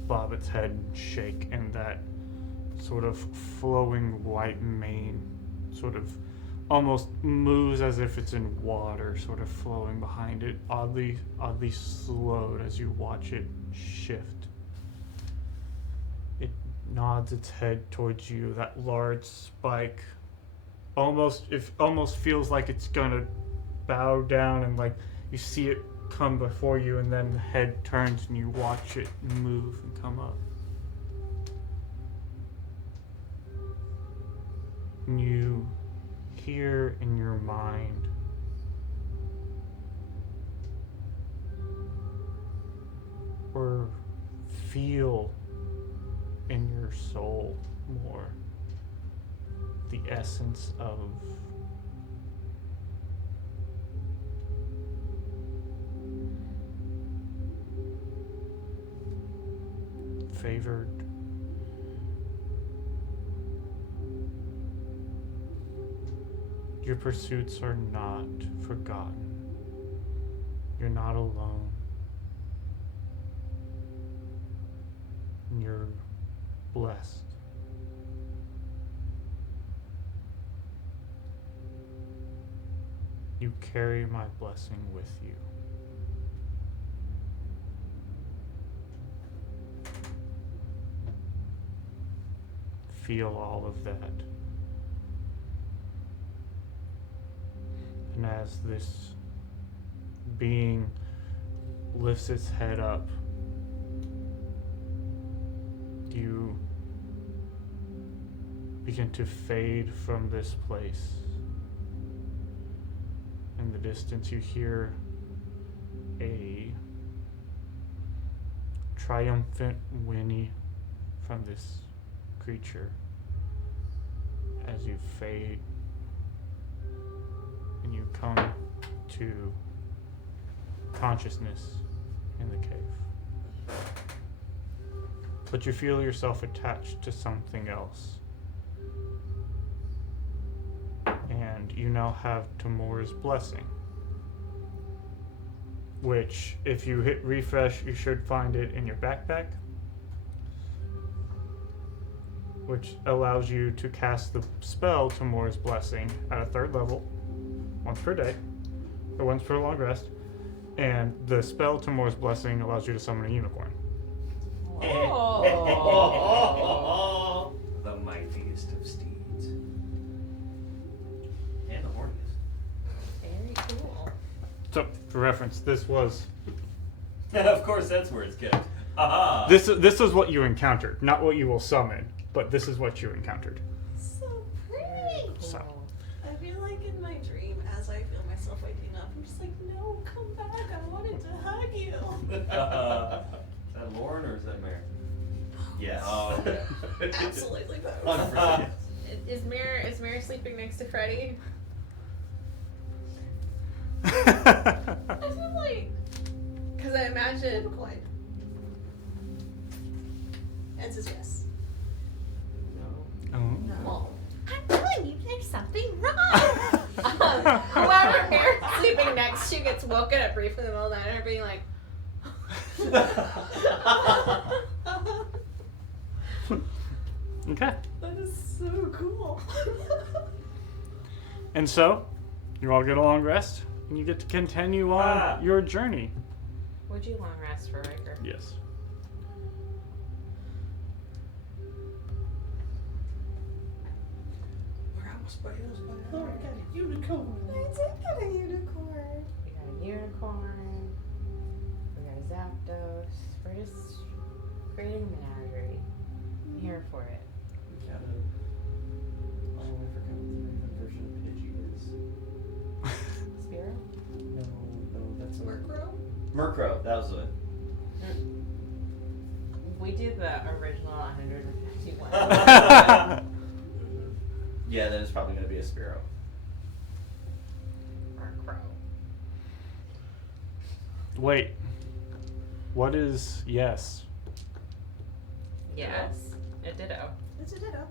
bob its head and shake, and that sort of flowing white mane sort of almost moves as if it's in water, sort of flowing behind it, oddly slowed as you watch it shift. It nods its head towards you. That large spike almost feels like it's gonna bow down, and like you see it come before you, and then the head turns and you watch it move and come up. And you hear in your mind or feel in your soul more the essence of favored. Your pursuits are not forgotten. You're not alone. You're blessed. You carry my blessing with you. Feel all of that. And as this being lifts its head up, you begin to fade from this place. In the distance, you hear a triumphant whinny from this creature as you fade and you come to consciousness in the cave. But you feel yourself attached to something else. And you now have Tamor's blessing, which, if you hit refresh, you should find it in your backpack, which allows you to cast the spell Tamor's blessing at a 3rd level, once per day, or once per long rest, and the spell Tamor's blessing allows you to summon a unicorn. Oh. The mightiest of steeds. And the horniest. Very cool. So, for reference, this was Of course, that's where it's kept. Aha! this is what you encountered, not what you will summon, but this is what you encountered. So pretty. So. I feel like in my dream, as I feel myself waking up, I'm just like, no, come back. I wanted to hug you. Is that Lauren or is that Mary? Yes. Oh, okay. Absolutely both. 100%. Is Mary sleeping next to Freddy? I feel like Because I imagine. coin. Answer is yes. No. Oh. Well, I'm telling you, there's something wrong. whoever Mary's sleeping next to gets woken up briefly in the middle of the night and her being like, Okay. That is so cool. And so, you all get a long rest, and you get to continue on your journey. would you long rest for Riker? Yes. We're almost by us, but I got a unicorn. I did get a unicorn. We got a unicorn. We got a Zapdos. We're just creating a menagerie. I'm here for it. We got a. Oh, I forgot what the version of Pidgey is. Spiro? No, that's a. Murkrow? Murkrow, that was it. We did the original 151. Yeah, then it's probably going to be a Spearow. Murkrow. Wait. What is yes? Yes. A ditto. It's a ditto.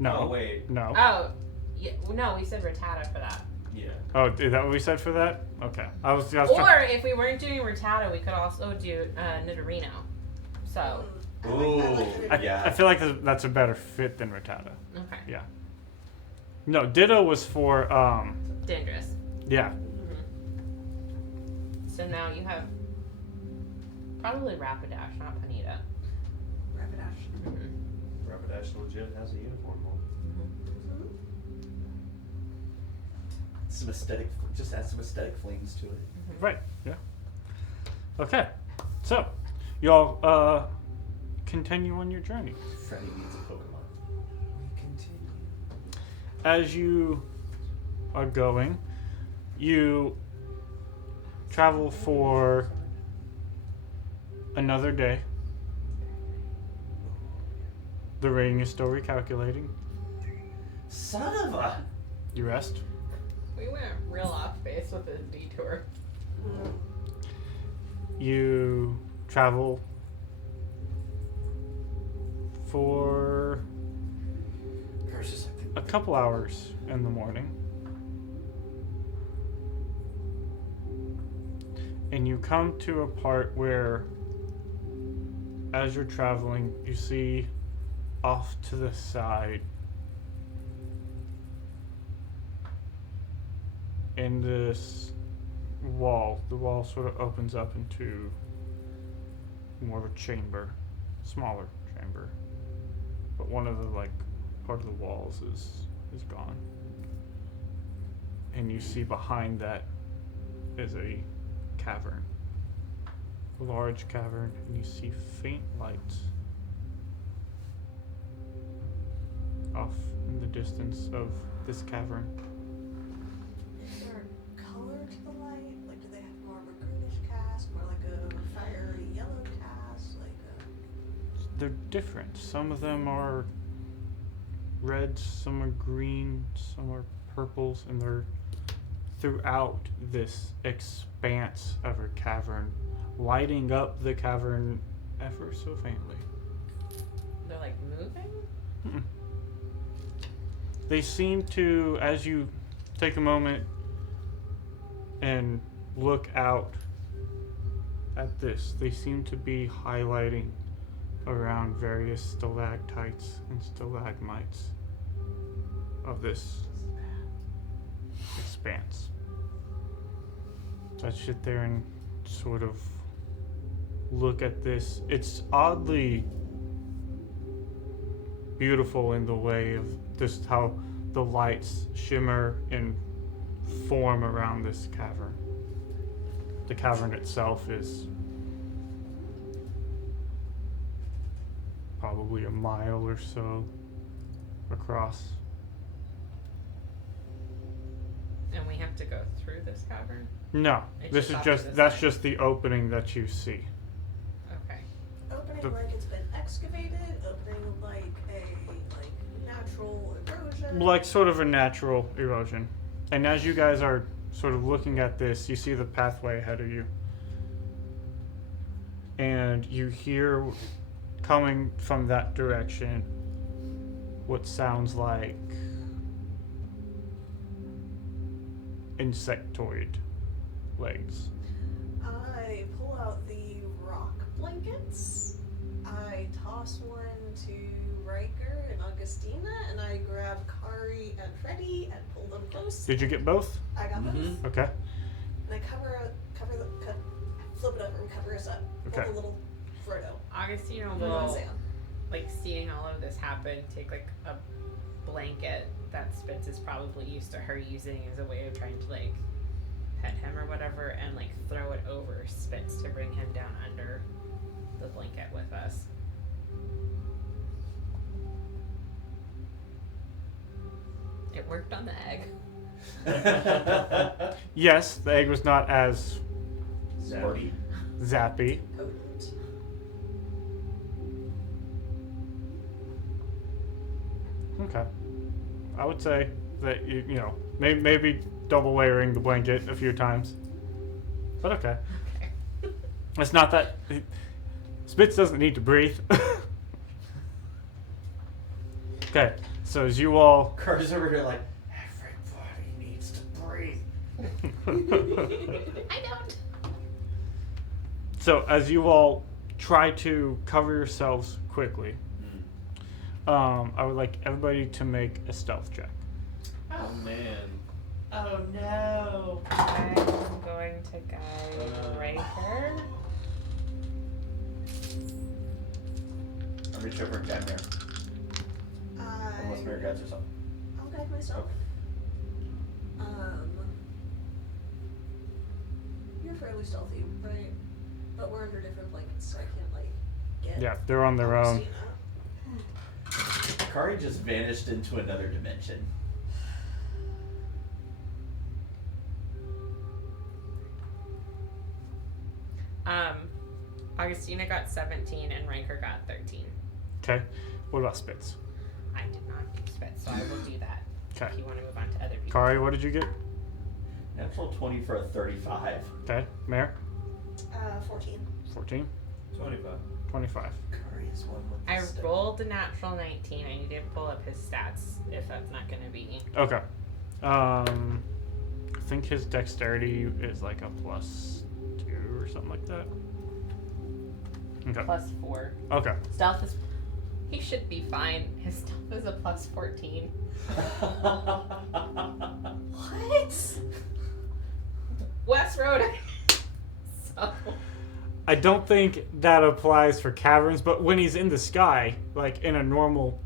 No. Oh, wait. No. Oh, yeah, no, we said Rattata for that. Yeah. Oh, is that what we said for that? Okay. I was Or if we weren't doing Rattata, we could also do Nidorino. So, Yeah. I feel like that's a better fit than Rattata. okay. Yeah. No, Ditto was for Dangerous. yeah. So now you have probably Rapidash, not Panita. Rapidash. Rapidash legit has a uniform on. Some aesthetic, just add some aesthetic flings to it. Right. Yeah. Okay. So, y'all continue on your journey. Freddy needs a Pokemon. We continue. As you are going, you travel for another day. The ring is still recalculating. Son of a. You rest. We went real off base with this detour. You travel for There's just like a couple hours in the morning. And you come to a part where, as you're traveling, you see off to the side in this wall, the wall sort of opens up into more of a chamber, smaller chamber. But one of the part of the walls is gone. And you see behind that is a cavern. A large cavern, and you see faint lights off in the distance of this cavern. Is there a color to the light? Like, do they have more of a greenish cast, more like a fiery yellow cast? Like They're different. Some of them are reds, some are green, some are purples, and they're throughout this expanse of a cavern, lighting up the cavern ever so faintly. They're like moving? Mm-mm. They seem to, as you take a moment and look out at this, they seem to be highlighting around various stalactites and stalagmites of this expanse. So I sit there and sort of look at this. It's oddly beautiful in the way of just how the lights shimmer and form around this cavern. The cavern itself is probably a mile or so across. And we have to go through this cavern? No, It's this just is off to just the that's side. just the opening that you see. Okay. opening The- like it's been excavated, opening like a natural erosion. Like sort of a natural erosion. And as you guys are sort of looking at this, you see the pathway ahead of you. And you hear coming from that direction what sounds like insectoid legs. I pull out the rock blankets. I toss one to Riker and Augustina, and I grab Kari and Freddy and pull them close. Did you get both? I got both. Mhm. Okay. And I flip it over and cover us up Okay. like a little Frodo. Augustina on will, Sam. like, seeing all of this happen, take, like, a blanket that Spitz is probably used to her using as a way of trying to, like, pet him or whatever, and, like, throw it over Spitz to bring him down under the blanket with us. It worked on the egg. Yes, the egg was not as Zappy. zappy. Potent. Okay. I would say that you know maybe double layering the blanket a few times, but okay. Okay. It's not that Spitz doesn't need to breathe. Okay, so as you all Carter's over here like, everybody needs to breathe. I don't. So as you all try to cover yourselves quickly, I would like everybody to make a stealth check. Oh man. Oh no. I'm going to guide Riker. I'm reaching over and guide Mare. Unless Mare guides herself. I'll guide myself. You're fairly stealthy, right? But we're under different blankets, so I can't like get. Yeah, they're on their own. Augustina. Kari just vanished into another dimension. Augustina got 17 and Riker got 13. Okay. What about Spitz? I did not do spit, so I will do that. Okay. If you want to move on to other people. Kari, what did you get? Natural 20 for a 35. Okay. Mare? 14. 14. 25. 25. Kari is one with the I stick. rolled a natural 19. I need to pull up his stats if that's not going to be. Okay. I think his dexterity is like a +2 or something like that. Okay. +4. Okay. Stealth is. He should be fine. His stealth is a +14. What? West Road. So. I don't think that applies for caverns, but when he's in the sky, like in a normal.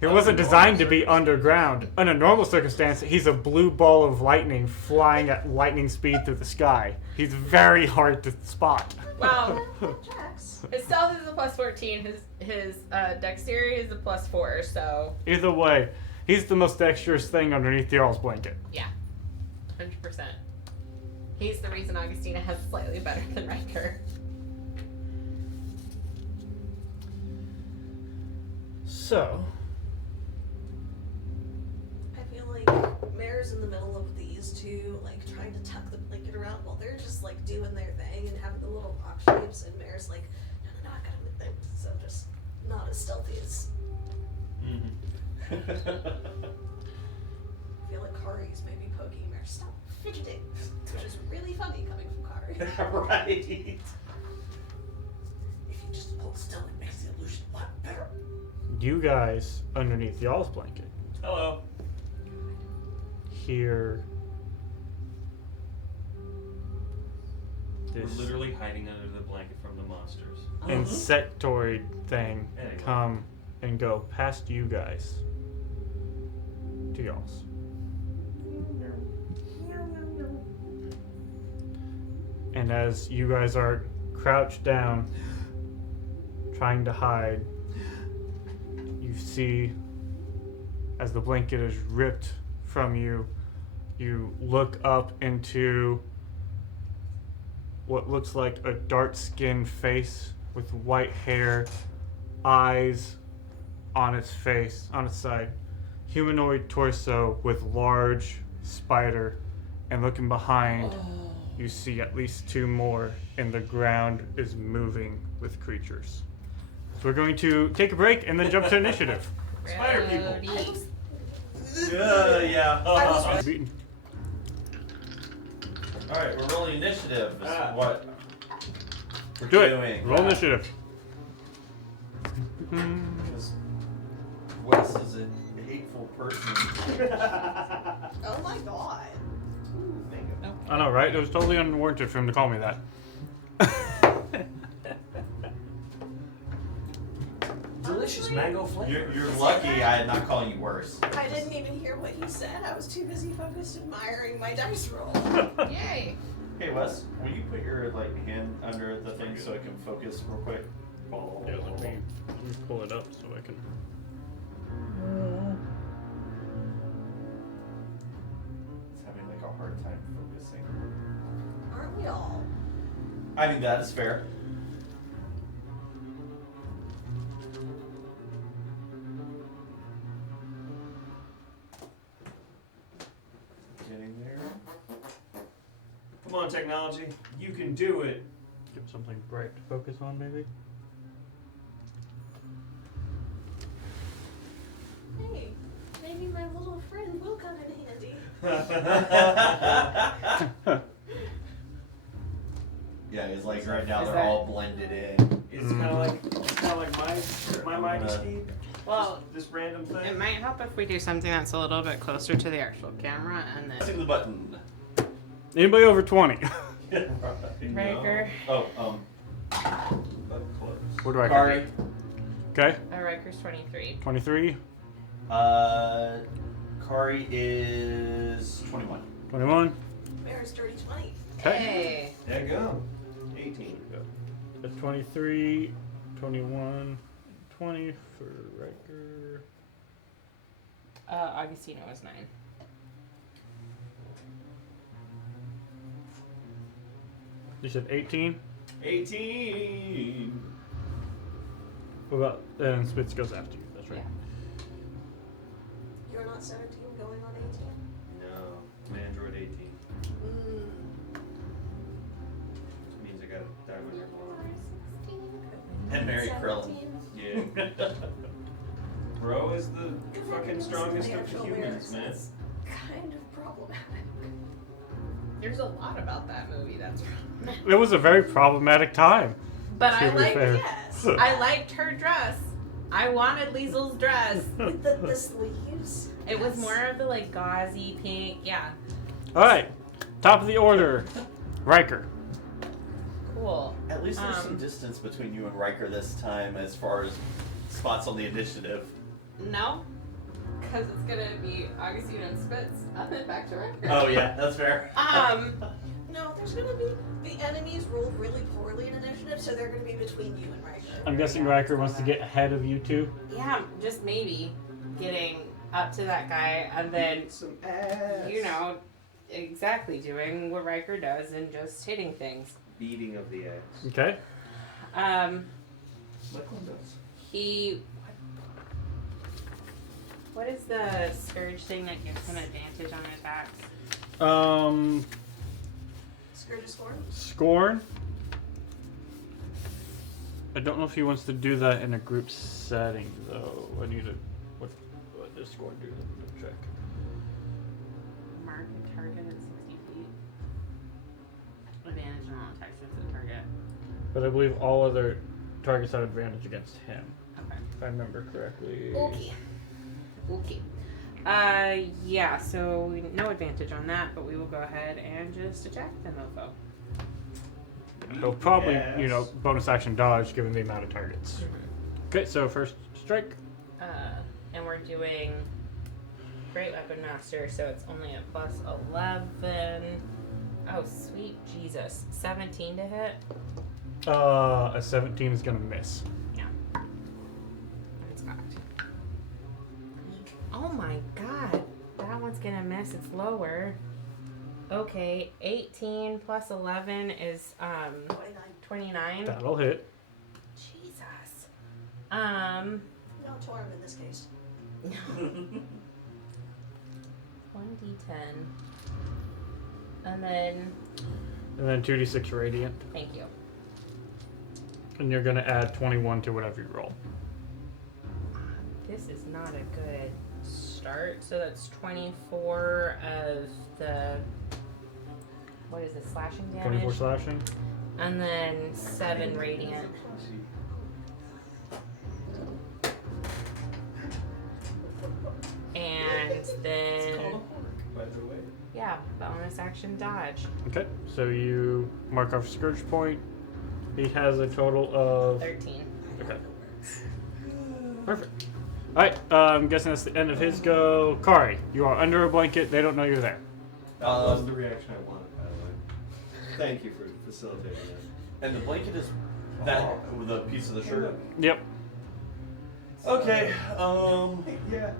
He wasn't designed to be underground. In a normal circumstance, he's a blue ball of lightning flying at lightning speed through the sky. He's very hard to spot. Wow. That tracks. His stealth is a +14. His dexterity is a +4. So Either way, he's the most dexterous thing underneath y'all's blanket. yeah, 100%. He's the reason Augustina has slightly better than Riker. So, I feel like Mare's in the middle of these two, like trying to tuck the blanket around while they're just like doing their thing and having the little rock shapes, and Mare's like, no, I gotta move them. So just not as stealthy as. I feel like Kari's maybe poking Mare. Stop fidgeting, which is really funny coming from Kari. Right. If you just hold still, it makes the illusion a lot better. you guys underneath y'all's blanket Hello. hear We're this literally hiding under the blanket from the monsters. insectoid thing Anyway. come and go past you guys to y'all's. And as you guys are crouched down, trying to hide, you see as the blanket is ripped from you, you look up into what looks like a dark-skinned face with white hair, eyes on its face, on its side, humanoid torso with large spider, and looking behind, you see at least two more, and the ground is moving with creatures. So we're going to take a break and then jump to initiative. Spider people. Rowdy. Yeah. Beaten. Alright, we're rolling initiative. This is what we're Do it. doing. Roll initiative. Because Wes is a hateful person. Oh my god. I know, right? It was totally unwarranted for him to call me that. Delicious mango flavor. You're lucky I'm not calling you worse. I didn't even hear what he said. I was too busy focused admiring my dice roll. Yay. Hey Wes, will you put your hand under the thing so I can focus real quick? Yeah, let me pull it up so I can. It's having like a hard time focusing. Aren't we all? I mean that is fair. Getting there. Come on, technology. You can do it. Give something bright to focus on, maybe? Hey, maybe my little friend will come in handy. Yeah, it's like right now Is they're that- all blended in. It's kind of like my mighty steed. Well, This random thing. it might help if we do something that's a little bit closer to the actual camera and Pressing then. the button. Anybody over 20? Riker. Oh, But close. What do I Kari. Okay, Riker's 23. 23, Kari is 21. 21. Bear's dirty 20. Okay. Hey. There you go. 18. That's 23, 21, 20 for Riker. Augustino is 9. You said 18? 18. What about, and Spitz goes after you, that's right. Yeah. You're not 17 going on 18? No, I'm Android 18. Mm. Which means I gotta die when you're born. And Mary Krillin. 17. Yeah. Bro is the Good fucking recognition strongest the of the actual humans, lyrics. man. It's kind of problematic. There's a lot about that movie that's wrong. It was a very problematic time. But To I be liked fair. Yes. I liked her dress. I wanted Liesel's dress. With the sleeves. It was Yes. more of the like gauzy pink. Yeah. Alright, top of the order, Riker. Cool. At least there's some Um, distance between you and Riker this time as far as spots on the initiative. No. Because it's gonna be Augustino and Spitz, and then back to Riker. Oh yeah, that's fair. No, there's gonna be the enemies rolled really poorly in initiative, so they're gonna be between you and Riker. I'm guessing Riker wants to get ahead of you two. Yeah, just maybe getting up to that guy, and then Some ass. you know exactly doing what Riker does and just hitting things. Beating of the ass. Okay. Like one does. He. What is the scourge thing that gives him advantage on attacks? Scourge of Scorn? Scorn. I don't know if he wants to do that in a group setting, though. I need to. What does Scorn do? Let me check. Mark a target at 60 feet. Advantage on all attacks against the target. But I believe all other targets have advantage against him, Okay. if I remember correctly. Okay. Yeah, so no advantage on that, but we will go ahead and just attack the mofo. He'll probably, Yes. bonus action dodge given the amount of targets. Okay, so first strike. And we're doing Great Weapon Master, so it's only a plus 11. Oh, sweet Jesus. 17 to hit? A 17 is gonna miss. Yeah. It's cocked. Oh my god. That one's gonna miss. It's lower. Okay, 18 plus 11 is 29. 29. That'll hit. Jesus. No Torm in this case. 1d10. And then, And then 2d6 radiant. thank you. And you're gonna add 21 to whatever you roll. This is not a good start. So that's 24 of the. What is it? Slashing damage? 24 slashing. And then 7 radiant. And then. By the way. Yeah, bonus action dodge. Okay, so you mark off Scourge point. He has a total of. 13. Okay. Perfect. Alright, I'm guessing that's the end of his go. Kari, you are under a blanket. They don't know you're there. That was the reaction I wanted, by the way. Thank you for facilitating that. And the blanket is that with a piece of the shirt. Yep. Okay. Yeah.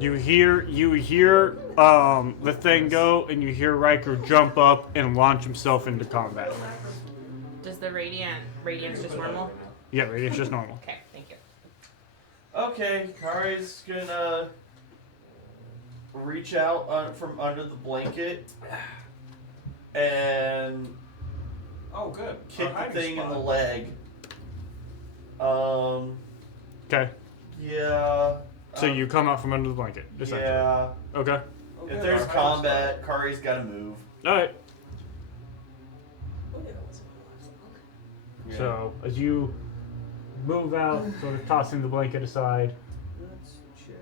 You hear the thing go, and you hear Riker jump up and launch himself into combat. Does the radiance just normal? Yeah, it's just normal. Okay, thank you. Okay, Kari's gonna reach out from under the blanket and Oh, good. kick Our the hiding thing in spot. the leg. Okay. Yeah. So you come out from under the blanket, essentially. Yeah. Okay. if there's combat, Kari's got to move. All right. Oh, yeah, that wasn't gonna last long. Yeah. So as you move out, sort of tossing the blanket aside, Let's check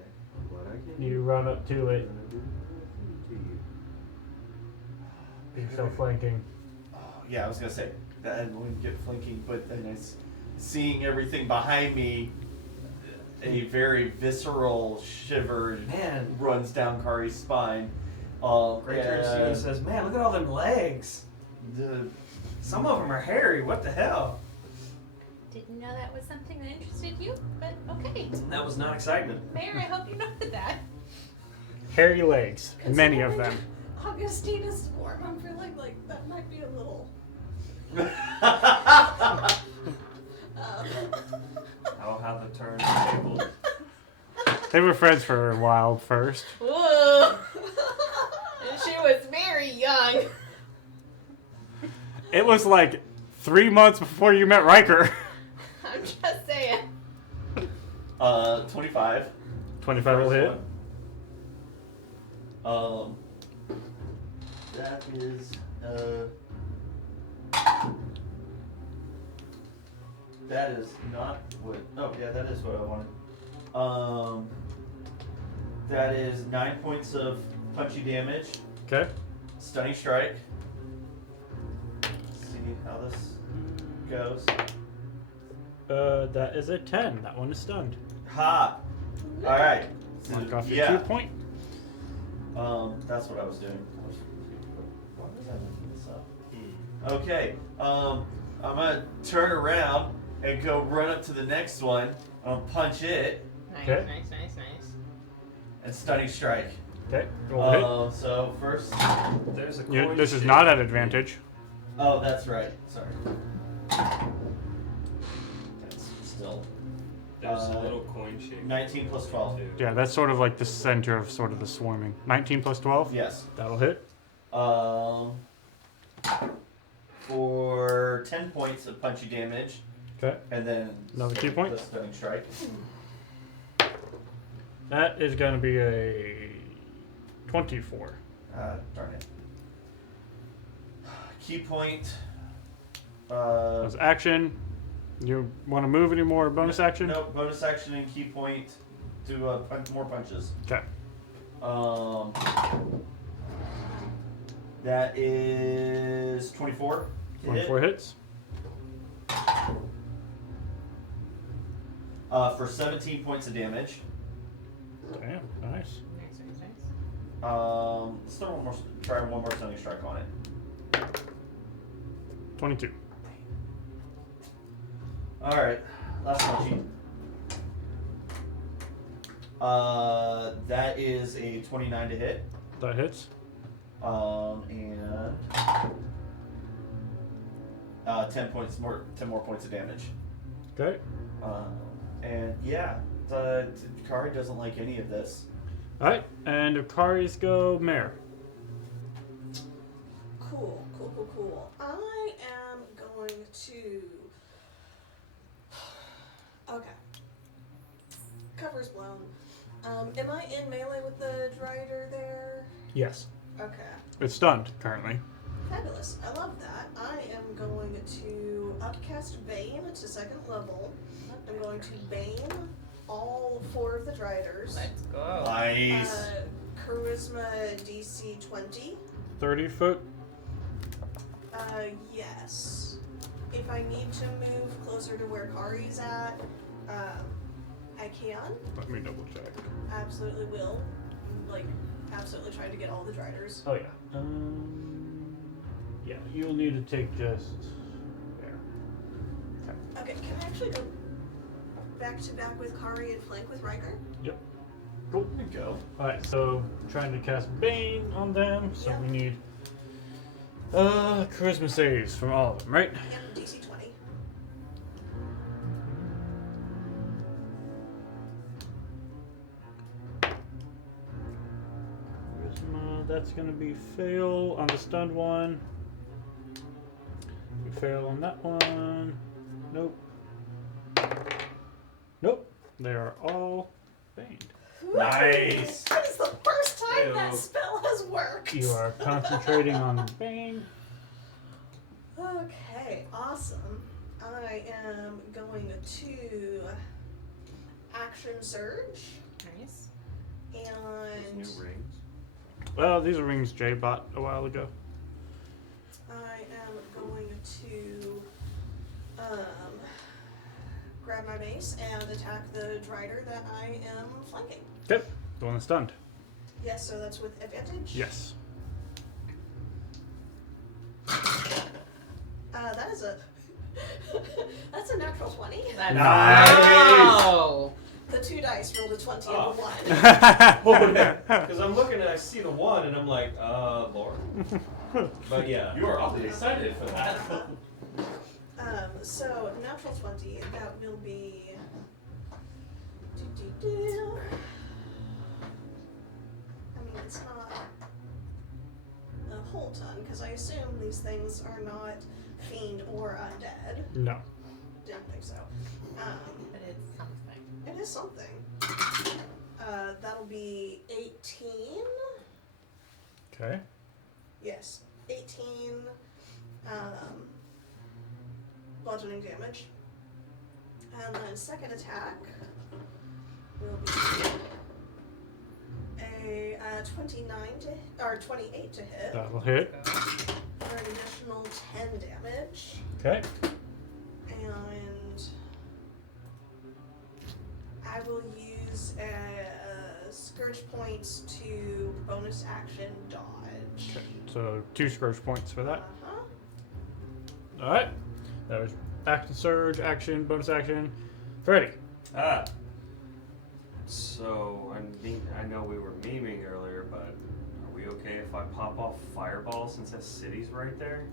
what I can you run up to it. to you. Yourself flanking. Oh, yeah, I was gonna say that I wouldn't get flanking, but then it's seeing everything behind me. A very visceral shiver Man. runs down Kari's spine. Great turns to you and says, "Man, look at all them legs. The Some of them are hairy. What the hell?" Didn't know that was something that interested you, but okay. That was not excitement. Mayor, I hope you noted that. Hairy legs, many of them. Augustina's form, I'm feeling like that might be a little. I'll have the turn tabled. They were friends for a while first. Whoa. And she was very young. It was like 3 months before you met Riker. I'm just saying. 25. 25 will hit. That is that is not what. Oh yeah, that is what I wanted. That is 9 points of punchy damage, Okay. stunning strike. See how this goes. That is a 10. That one is stunned. Ha! All right. So, Mark off your yeah. 2 point. That's what I was doing. Why was I looking this up? Okay. I'm gonna turn around and go run up to the next one. I'm gonna punch it Nice, Okay. nice, nice, nice. and stunning strike. Okay. Roll hit. So first. There's a Yeah, coin this is shape. not at advantage. Oh, that's right. Sorry. That's still There's a little coin shape. 19 plus 12. Yeah, that's sort of like the center of sort of the swarming. 19 plus 12? Yes. That'll hit. For 10 points of punchy damage, Okay. and then Another 2 point? the stunning strike. That is going to be a 24. Darn it. Key point. As action. You want to move anymore? Bonus action? Nope. Bonus action and key point. Do more punches. Okay. That is 24. to 24 hit. hits. For 17 points of damage. Damn, nice. Nice, nice, nice. Let's try one more stunning strike on it. 22. All right, last punchy. That is a 29 to hit. That hits. And 10 more points of damage. Okay. And yeah, Kari doesn't like any of this. Alright, and Akari's go Mare. Cool. I am going to. Okay. Cover's blown. Am I in melee with the Dryder there? Yes. Okay. It's stunned currently. Fabulous. I love that. I am going to upcast Bane to 2nd level. I'm going to Bane all 4 of the Dryders. Let's go. Nice. Charisma DC 20. 30 foot. Yes. If I need to move closer to where Kari's at, I can. Let me double check. Absolutely will. Absolutely try to get all the Dryders. Oh yeah. Yeah, you'll need to take just there. Okay, can I actually go back to back with Kari and flank with Riker? Yep. Cool. There you go. Alright, so trying to cast Bane on them, so Yeah. we need charisma saves from all of them, right? Yep, DC 20. Charisma, that's gonna be fail on the stunned one. We fail on that one. Nope. Nope. They are all baned. Nice. That is the first time time that spell has worked. You are concentrating on Bane. Okay, awesome. I am going to action surge Nice. and New rings. Well, these are rings Jay bought a while ago. I am going to grab my mace and attack the Dryder that I am flanking. Yep, the one that's stunned. Yes, so that's with advantage. Yes. That is a that's a natural 20. That's Nice. Wow. The 2 dice rolled a 20 Oh. and a 1. Oh, yeah. Because I'm looking and I see the 1 and I'm like, Lord. But yeah. You are awfully excited for that. So natural 20, that will be I mean, it's not a whole ton, because I assume these things are not fiend or undead. No. Didn't think so. But it's something. It is something. That'll be 18. Okay. Yes, 18 bludgeoning damage. And then second attack will be a 29 or 28 to hit That'll hit. for an additional 10 damage. Okay. And I will use scourge points to bonus action dodge. Okay. So 2 scourge points for that. Uh-huh. Alright. That was action surge, action, bonus action. Freddy. So, I know we were memeing earlier, but are we okay if I pop off Fireball since that city's right there?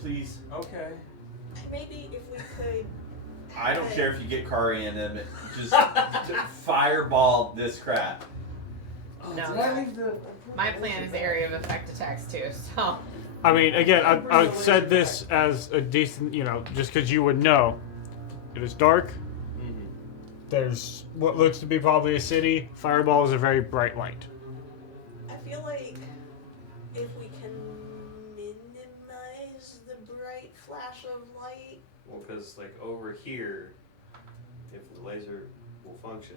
Please. Okay. Maybe if we could. I don't care if you get Kari in them. Just fireball this crap. No. Did I leave the... My plan is area of effect attacks too, so. I mean, again, I said this as a decent, just because you would know. It is dark. Mm-hmm. There's what looks to be probably a city. Fireball is a very bright light. I feel like if we can minimize the bright flash of light. Well, because, like, over here, if the laser will function...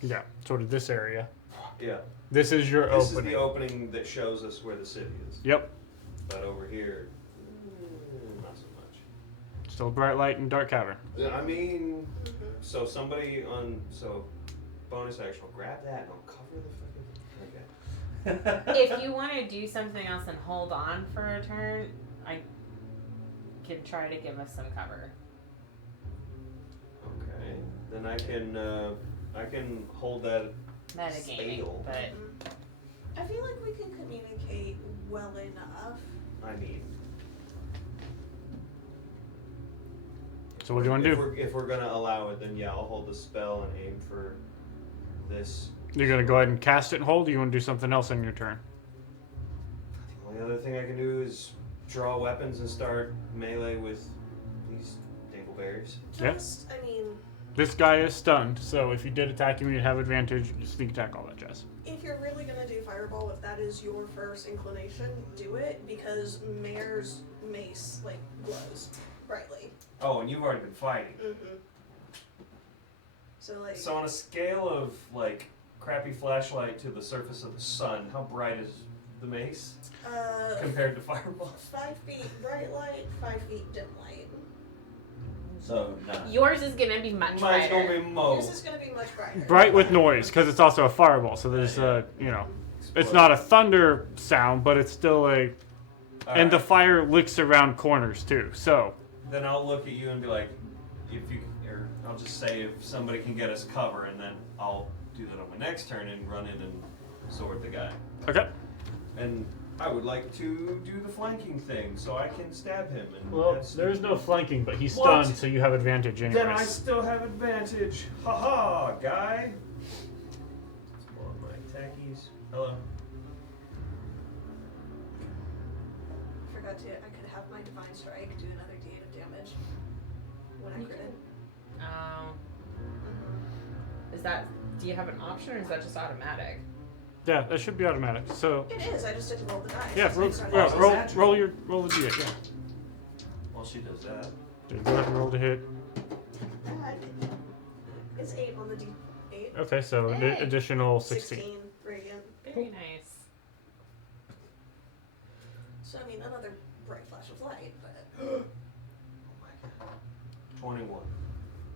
Yeah, sort of this area. Yeah. This is your This opening. is the opening that shows us where the city is. Yep. But over here, not so much. Still bright light in dark cavern. I mean, Mm-hmm. so somebody bonus action, will grab that and I'll cover the fucking... Okay. If you want to do something else and hold on for a turn, I can try to give us some cover. Okay. Then I can hold that Metagaming, spell. but I feel like we can communicate well enough. I mean... So what do you want to do? If we're gonna allow it, then yeah, I'll hold the spell and aim for this. You're going to go ahead and cast it and hold, or you want to do something else on your turn? The only other thing I can do is draw weapons and start melee with these dingleberries. Yep. Just, I mean, This guy is stunned, so if you did attack him, you'd have advantage. You sneak attack, all that jazz. if you're really gonna do fireball, if that is your first inclination, do it, because Mayor's mace, glows brightly. Oh, and you've already been fighting. Mm-hmm. So, So on a scale of crappy flashlight to the surface of the sun, how bright is the mace compared to fireball? 5 feet bright light, 5 feet dim light. So, none. yours is gonna be much Mine's brighter. gonna be Mo. Yours is gonna be much brighter. Bright with noise, because it's also a fireball, so there's, it's not a thunder sound, but it's still a... And the fire licks around corners, too, so... Then I'll look at you and be like, or I'll just say if somebody can get us cover, and then I'll do that on my next turn and run in and sword the guy. Okay. And I would like to do the flanking thing so I can stab him. And Well, that's- there's no flanking, but he's What? stunned, so you have advantage anyways. Then I still have advantage. Haha, guy. Let's pull out my tackies. Hello. Forgot to. I could have my divine strike do another d8 of damage when I You crit. Oh. Mm-hmm. Is that? Do you have an option, or is that just automatic? Yeah, that should be automatic. So It is. I just didn't roll the dice. yeah, It's roll, next round. yeah, it's roll, natural. roll the d8. Yeah. While she does that, So you go ahead and roll to hit. It's 8 on the D8. Okay, so an Hey. additional 16. 16 radiant. Very nice. So I mean, another bright flash of light, but 21.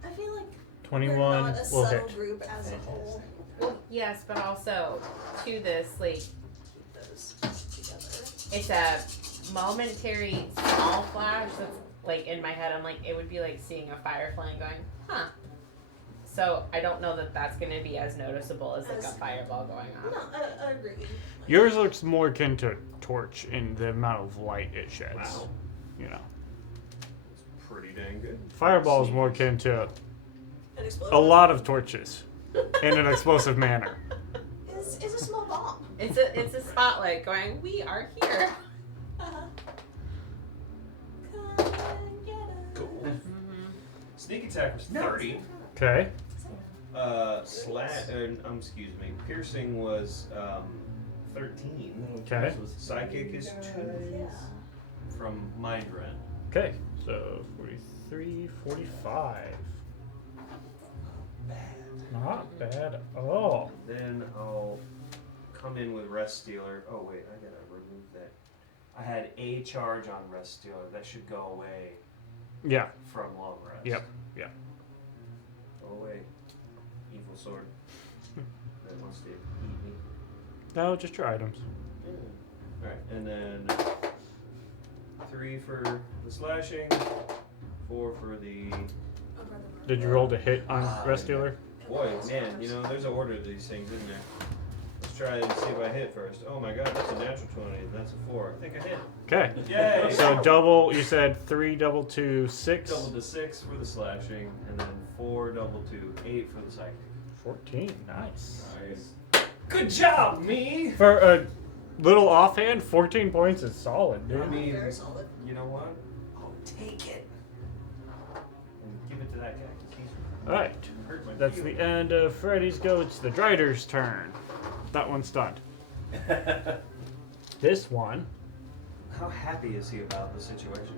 I feel like 21 we're not a will subtle hit. group as a whole. Well, yes, but also to this, like, Keep those together. it's a momentary small flash that's like in my head. I'm like, it would be like seeing a firefly and going, huh. So I don't know that that's going to be as noticeable as like a fireball going No, off. I agree. Yours looks more akin to a torch in the amount of light it sheds. Wow. You know, It's pretty dang good. fireball is more akin to An explosion. a lot of torches in an explosive manner. Is a small bomb. It's a spotlight going, we are here. Come and get us. Cool. Sneak attack was 30. Okay. Excuse me. Piercing was 13. Okay. Psychic is 2 Yeah. from Mind Rend. Okay. So 43, 45. Not bad at all. Then I'll come in with Rest Stealer. Oh wait, I gotta remove that. I had a charge on Rest Stealer. That should go away Yeah. from Long Rest. Yep. Yep. Go away. Evil sword. That wants to eat me. No, just your items. Alright, and then 3 for the slashing, 4 for the... Did you roll to hit on Rest Dealer? Boy, man, you know, there's an order to these things, isn't there? Let's try and see if I hit first. Oh my god, that's a natural 20, and that's a 4. I think I hit. Okay. Yay! So double, you said 3 double 2, 6. Double to 6 for the slashing, and then 4 double to 8 for the psychic. 14. Nice. Nice. Good job, me! For a little offhand, 14 points is solid, dude. I mean, Very solid. you know what? I'll take it. And give it to that guy, 'cause he's Alright. hurt my That's the feelings. end of Freddy's go. It's the Dryder's turn. That one's stunned. This one, How happy is he about the situation?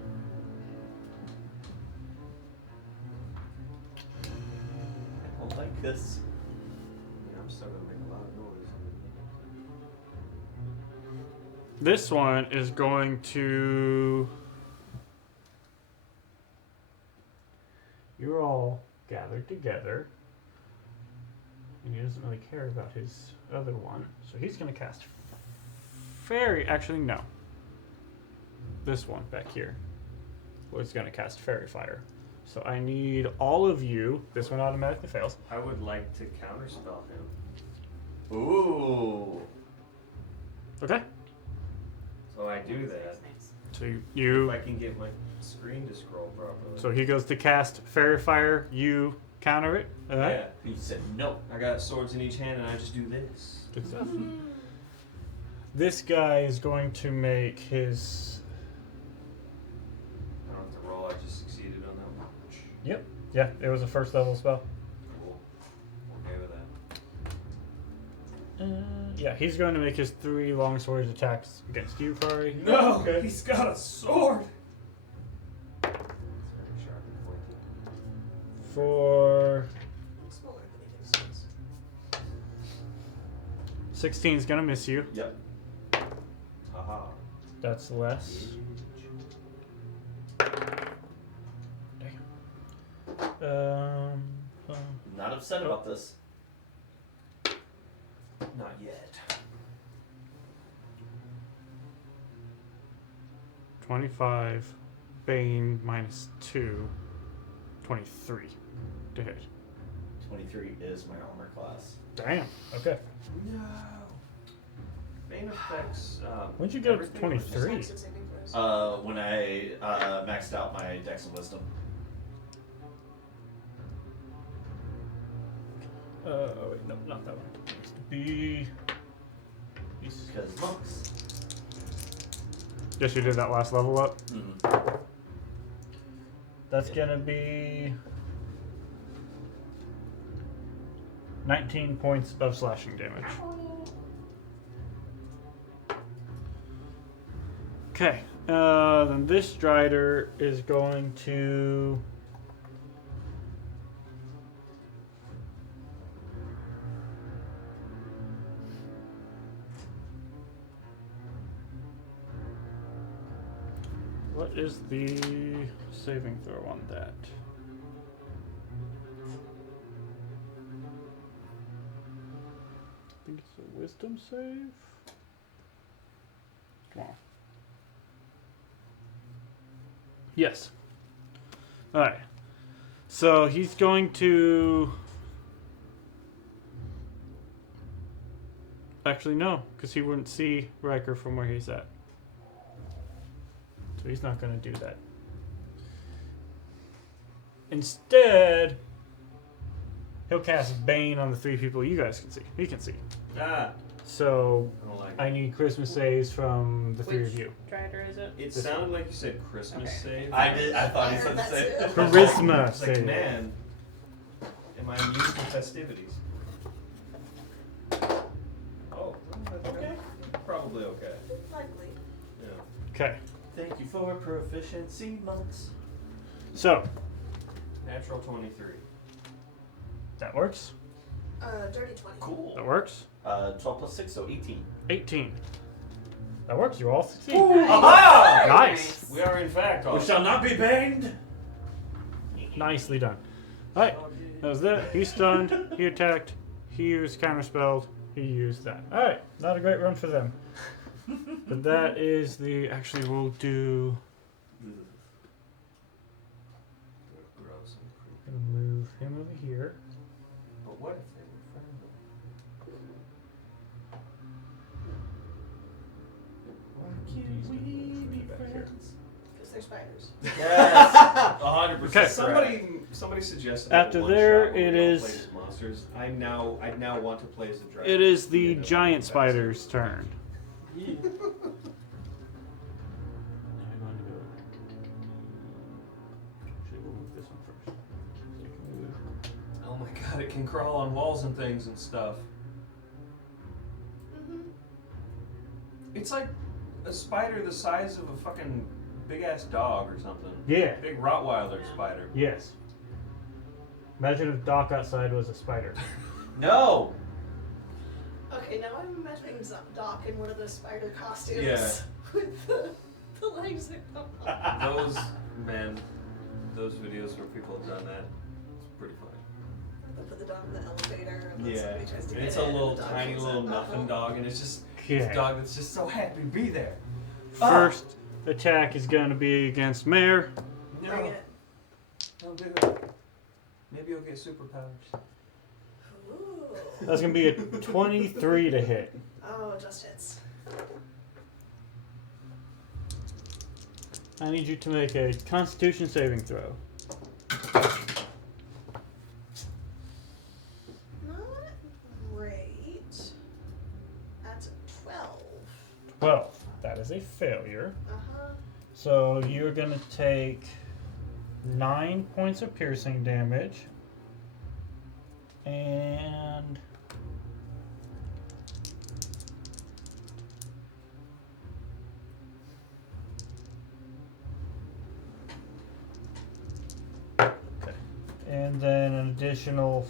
I don't like this. Yeah, I'm still gonna make a lot of noise. this one is going to. You're all gathered together. And he doesn't really care about his other one. So he's going to cast Fairy. Actually, no. This one back here was going to cast Fairy Fire. So I need all of you. This one automatically fails. I would like to counterspell him. Ooh. Okay. So I do that. So If you. I can get my screen to scroll properly. So he goes to cast Fairy Fire. You counter it. Alright. yeah, He said no. I got swords in each hand and I just do this. Good stuff. This guy is going to make his. I don't have to roll, I just succeeded on that one. Yep. Yeah, it was a first level spell. Cool. Okay with that. Yeah, he's going to make his 3 longsword attacks against you, Kari. No! Okay. He's got a sword! It's very sharp and pointy. For Smaller than it is. 16 is going to miss you. Yep. Haha. That's less. Um, Not upset about this. Not yet. 25, Bane minus 2, 23 to hit. 23 is my armor class. Damn. Okay. No! Bane affects, When'd you go to everything. 23? Just exit saving throws. When I maxed out my Dex and Wisdom. Oh, wait, no, not that one. It needs to be. Because monks. Yes, you did that last level up. Mm-hmm. That's gonna be 19 points of slashing damage. Okay. Then this Dryder is going to. What is the saving throw on that? I think it's a wisdom save. Come on. Yes. Alright. So he's going to. Actually, no, because he wouldn't see Riker from where he's at. So he's not going to do that. Instead, he'll cast Bane on the 3 people you guys can see. He can see. Ah, So I don't like I it. need Christmas saves from the 3 of you. Dryder is it? It sounded like you said Christmas save. I did. I thought you I said heard the that same. too. Charisma I was like, save. man, am I immune to festivities? Oh, that's okay. Probably okay. Likely. Yeah. Okay. Thank you for proficiency months. So Natural 23. that works. Dirty 20. Cool. That works. 12 plus 6, so 18. 18. That works. You all succeed. Aha! Nice. We are in fact We on. shall not be banged. Nicely done. Alright. That was it. He stunned. He attacked. He used counterspelled. He used that. Alright. Not a great run for them. But that is the. Actually, we'll do. Gross and creepy. Gonna move him over here. But what if they were friendly? Why can't we be friends? Because they're spiders. Yes. 100%. Okay. Somebody suggested After that one there, shot where it we don't is- play as monsters. I now want to play as a dragon. It is the Yeah, no, giant that's- spider's turn. Yeah. I'm going to go. Actually, we'll move this one first. So you can move. Oh my god, it can crawl on walls and things and stuff. Mm-hmm. It's like a spider the size of a fucking big ass dog or something. Yeah. Big Rottweiler spider. Yes. Imagine if Doc outside was a spider. No. Okay, now I'm imagining Doc in one of those spider costumes. Yeah. With the legs that come up. Those videos where people have done that, it's pretty funny. They put the dog in the elevator and then Yeah, somebody tries to and get it's in, a and little the dog tiny comes little up. nothing dog, and it's just Yeah. a dog that's just so happy to be there. First attack is going to be against Mare. Bring No, it. don't do it. Maybe you'll get superpowers. Ooh. That's going to be a 23 to hit. Oh, it just hits. I need you to make a Constitution saving throw. Not great. That's 12. 12. That is a failure. Uh-huh. So you're going to take 9 points of piercing damage. And okay. And then an additional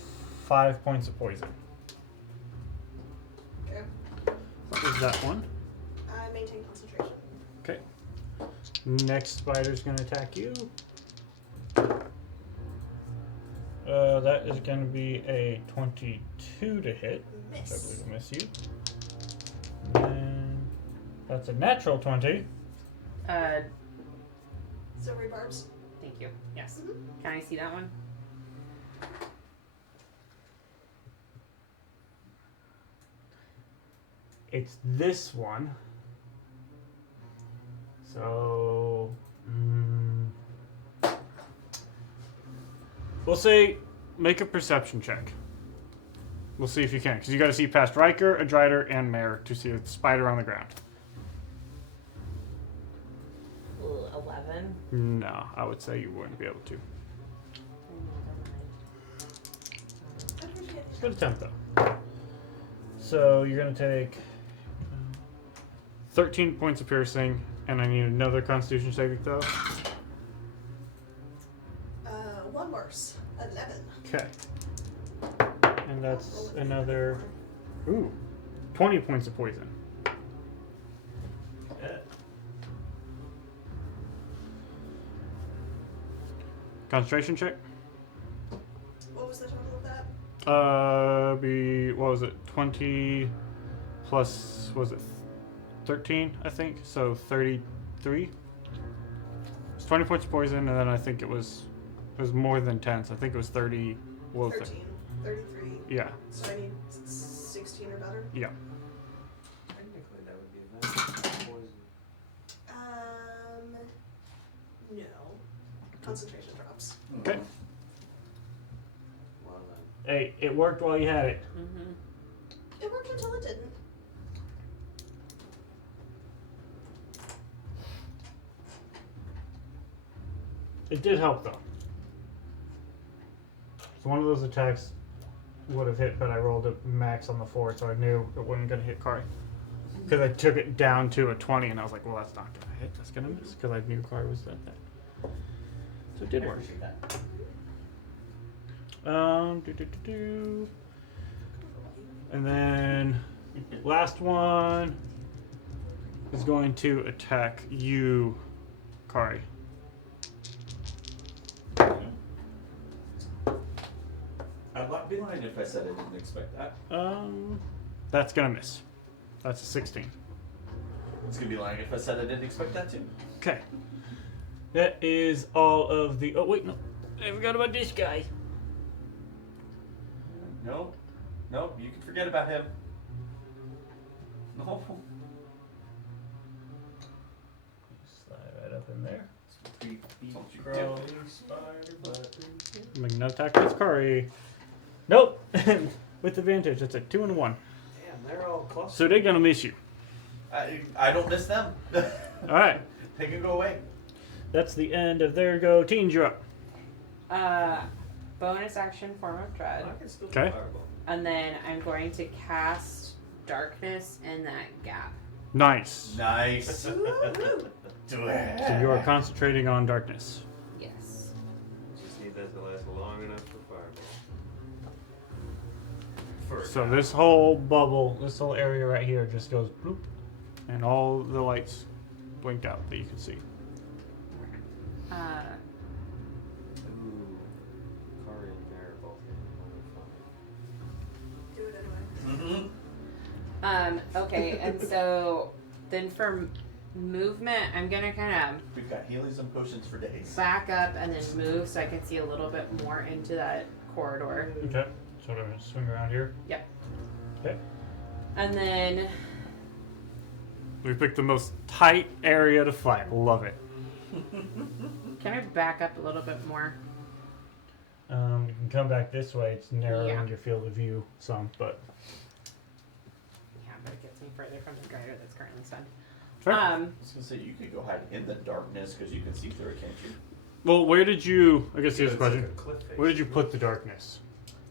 5 points of poison. Okay. What is that one? I maintain concentration. Okay. Next spider's gonna attack you. That is gonna be a 22 to hit. Which I Miss. believe will miss you. And that's a natural 20. So rebarbs. Thank you. Yes. Mhm. Can I see that one? It's this one. So, we'll say make a perception check. We'll see if you can, because you got to see past Riker, a Dryder, and Mare to see a spider on the ground. Ooh, 11. No, I would say you wouldn't be able to. I appreciate it. Good attempt though. So you're gonna take 13 points of piercing, and I need another Constitution saving throw. One worse. 11. Okay. And that's another 20 points of poison. Yeah. Concentration check. What was the total of that? What was it? 20 plus, was it 13, I think? So 33? It's 20 points of poison, and then I think it was more than 10, so I think it was 30. Well, 13. 33. yeah. So I need 16 or better. Yeah. Technically, that would be that poison. No. Concentration drops. Okay. Well then. Hey, it worked while you had it. Mm-hmm. It worked until it didn't. It did help, though. So one of those attacks would have hit, but I rolled a max on the 4, so I knew it wasn't going to hit Kari. Because I took it down to a 20, and I was like, well, that's not going to hit. That's going to miss. Because I knew Kari was at that. So it did I work. appreciate that. And then last one is going to attack you, Kari. I'd be lying if I said I didn't expect that. That's gonna miss. That's a 16. It's gonna be lying if I said I didn't expect that too. Okay. That is all of the. Oh wait, no, I forgot about this guy. No, you can forget about him. No. Slide right up in there. Don't you Crawling dip. spider button. Make no attack against Kari. Nope. With advantage, it's a 2 and a 1. Damn, they're all clustered. So they're gonna miss you. I don't miss them. All right. They can go away. That's the end of their go. Teens, you're up. Bonus action form of dread. I can still Okay. do fireball. And then I'm going to cast darkness in that gap. Nice. Nice. Woo-hoo. Do it. So you are concentrating on darkness. Yes. Just need that to last long enough for fireball. So this whole bubble, this whole area right here just goes bloop, and all the lights blinked out that you can see. Uh, Ooh. Kari and Bear both Do it anyway. okay, and so then for movement, I'm gonna kind of We've got healings and potions for days. back up and then move so I can see a little bit more into that corridor. Okay. Sort of swing around here. Yep. Okay. And then We picked the most tight area to fight. Love it. can I back up a little bit more? You can come back this way. It's narrowing Yeah. your field of view some, but Yeah, but it gets me further from the Dryder that's currently stunned. Fair. I was gonna say you could go hide in the darkness because you can see through it, can't you? Well, where did you? I guess here's the It's like question. a cliff face. Where did you put the darkness?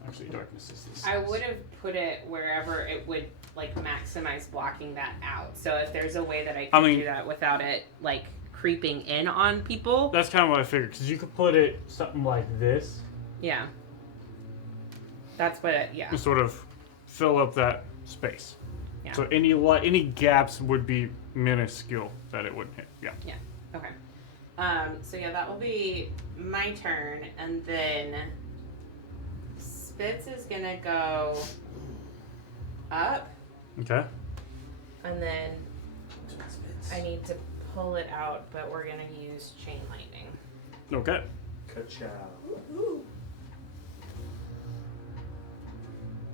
Actually, darkness is this. I would have put it wherever it would like maximize blocking that out. So if there's a way that I can mean- do that without it like creeping in on people, That's kind of what I figured, because you could put it something like this, yeah. That's what it, yeah. to sort of fill up that space. Yeah. So any gaps would be minuscule that it wouldn't hit. Yeah. Okay. So yeah, that will be my turn, and then Spitz is gonna go up, Okay. and then I need to pull it out, but we're gonna use chain lightning. Okay. Ka-chow. Ooh.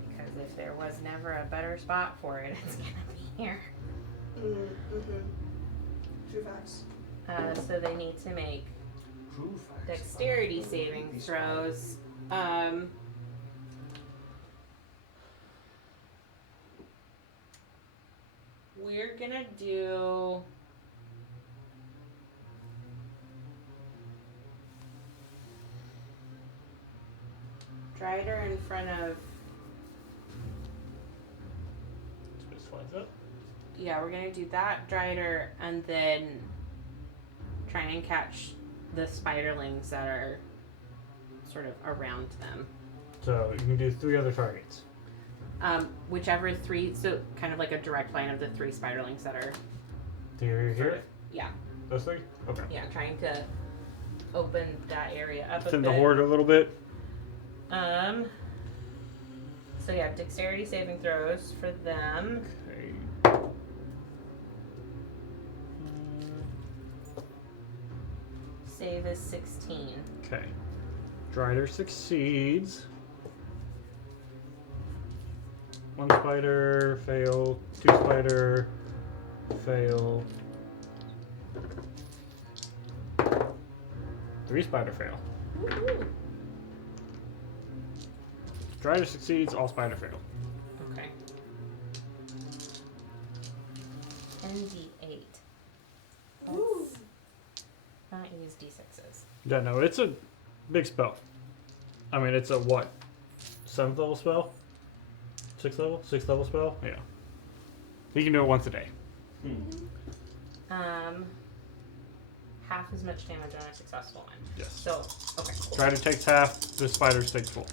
Because if there was never a better spot for it, it's gonna be here. Mm-hmm. True facts. So they need to make True facts. dexterity saving throws. We're gonna do Dryder in front of Spitz flies up. yeah, we're gonna do that, Dryder, and then try and catch the spiderlings that are sort of around them. So you can do 3 other targets. Whichever 3, so kind of like a direct line of the 3 spiderlings that are Here, sort here. of, yeah, Those 3. Okay. yeah, trying to open that area up a Thin bit. the horde a little bit. So yeah, dexterity saving throws for them. Okay. Save is 16. Okay. Dryder succeeds. 1 spider, fail. 2 spider, fail. 3 spider, fail. Woohoo. Dryder succeeds, all spider fail. Okay. 10d8. Ooh. Not use d6s. Yeah, no, it's a big spell. I mean, it's a what? 7th level spell? 6th level? 6th level spell? Yeah. You can do it once a day. Half as much damage on a successful one. Yes. So, okay, cool. Dryder takes half, the spiders take full.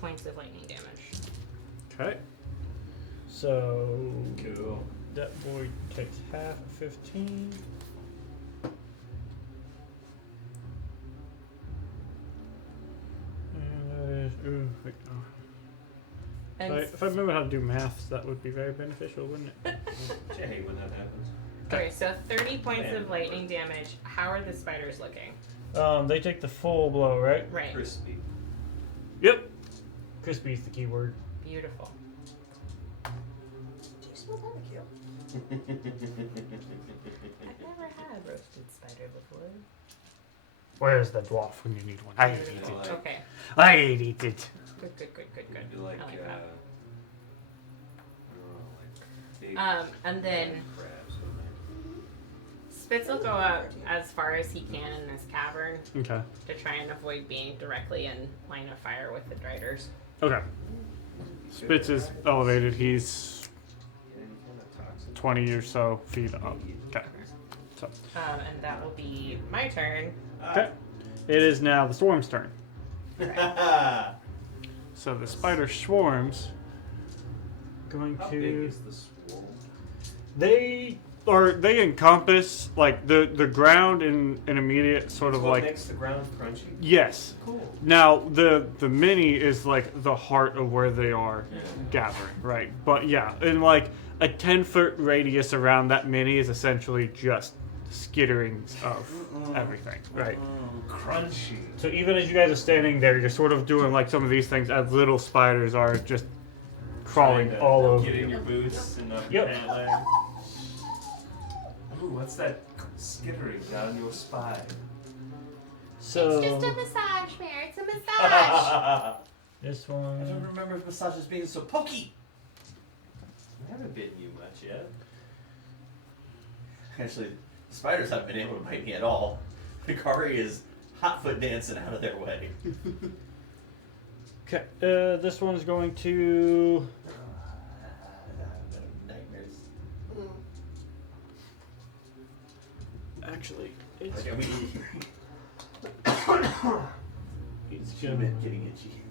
Points of lightning damage. Okay. So Cool. that boy takes half of 15. Ooh, wait, no. And If I remember how to do maths, that would be very beneficial, wouldn't it? I hate when that happens. okay, so 30 points Man. of lightning damage. How are the spiders looking? They take the full blow, right? Right. Crispy. Yep. Crispy is the key word. Beautiful. Do you smell barbecue? I've never had roasted spider before. Where's the dwarf when you need one? I ate You know, it. like, Okay. I ate it. Good. do like, I like that. I don't know, like big And then crabs in there. Spitz will go up as far as he can in this cavern Okay. to try and avoid being directly in line of fire with the Dryders. Okay. Spitz is elevated. He's Get any kind of toxin? 20 or so feet up. Okay. So, And that will be my turn. okay. It is now the swarm's turn. So the spider swarms going How big to. is the swarm? They encompass like the ground in an immediate sort of What like. makes the ground crunchy? Yes. Cool. Now the mini is like the heart of where they are Yeah. gathering, right? But yeah, in like a 10-foot radius around that mini is essentially just skitterings of everything, right? Crunchy. So even as you guys are standing there, you're sort of doing like some of these things as little spiders are just crawling Trying to all over. Get in your boots and up Yep. your pant leg. Ooh, what's that skittering down your spine? So It's just a massage, Bear. It's a massage. this I don't one. remember massages being so pokey. I haven't bitten you much yet. Actually, the spiders haven't been able to bite me at all. Hikari is hot foot dancing out of their way. Okay, this one's going to. Nightmares. Actually, it's. Like, I mean, It's Should have gonna. been getting itchy.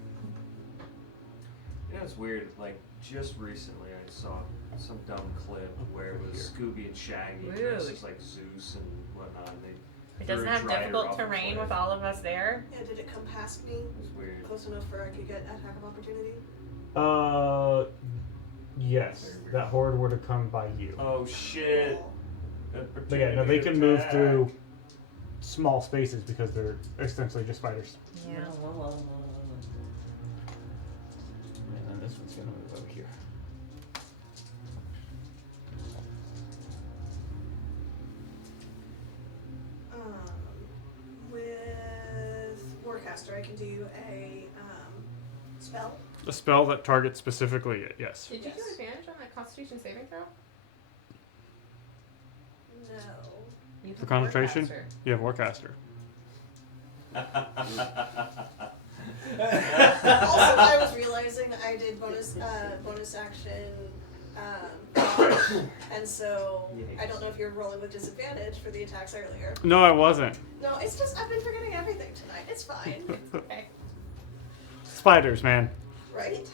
you know, it's weird. Like, just recently I saw some dumb clip where it was Scooby and Shaggy dressed as like Zeus and whatnot. And they It threw doesn't a have Dryder difficult off a terrain cliff. with all of us there. Yeah, did it come past me It was weird. close enough for I could get attack of opportunity? Yes, that horde would have come by you. Oh shit! Cool. But yeah, no, they can move through small spaces because they're essentially just spiders. Yeah. And then this one's gonna move over here. With Warcaster, I can do a Spell? A spell that targets specifically it, yes. Did you do Yes. advantage on that Constitution saving throw? No. You For have concentration? Warcaster. You have Warcaster. Also, I was realizing that I did bonus action, dodge, and so I don't know if you're rolling with disadvantage for the attacks earlier. No, I wasn't. No, it's just I've been forgetting everything tonight. It's fine, Okay. Spiders, man. right?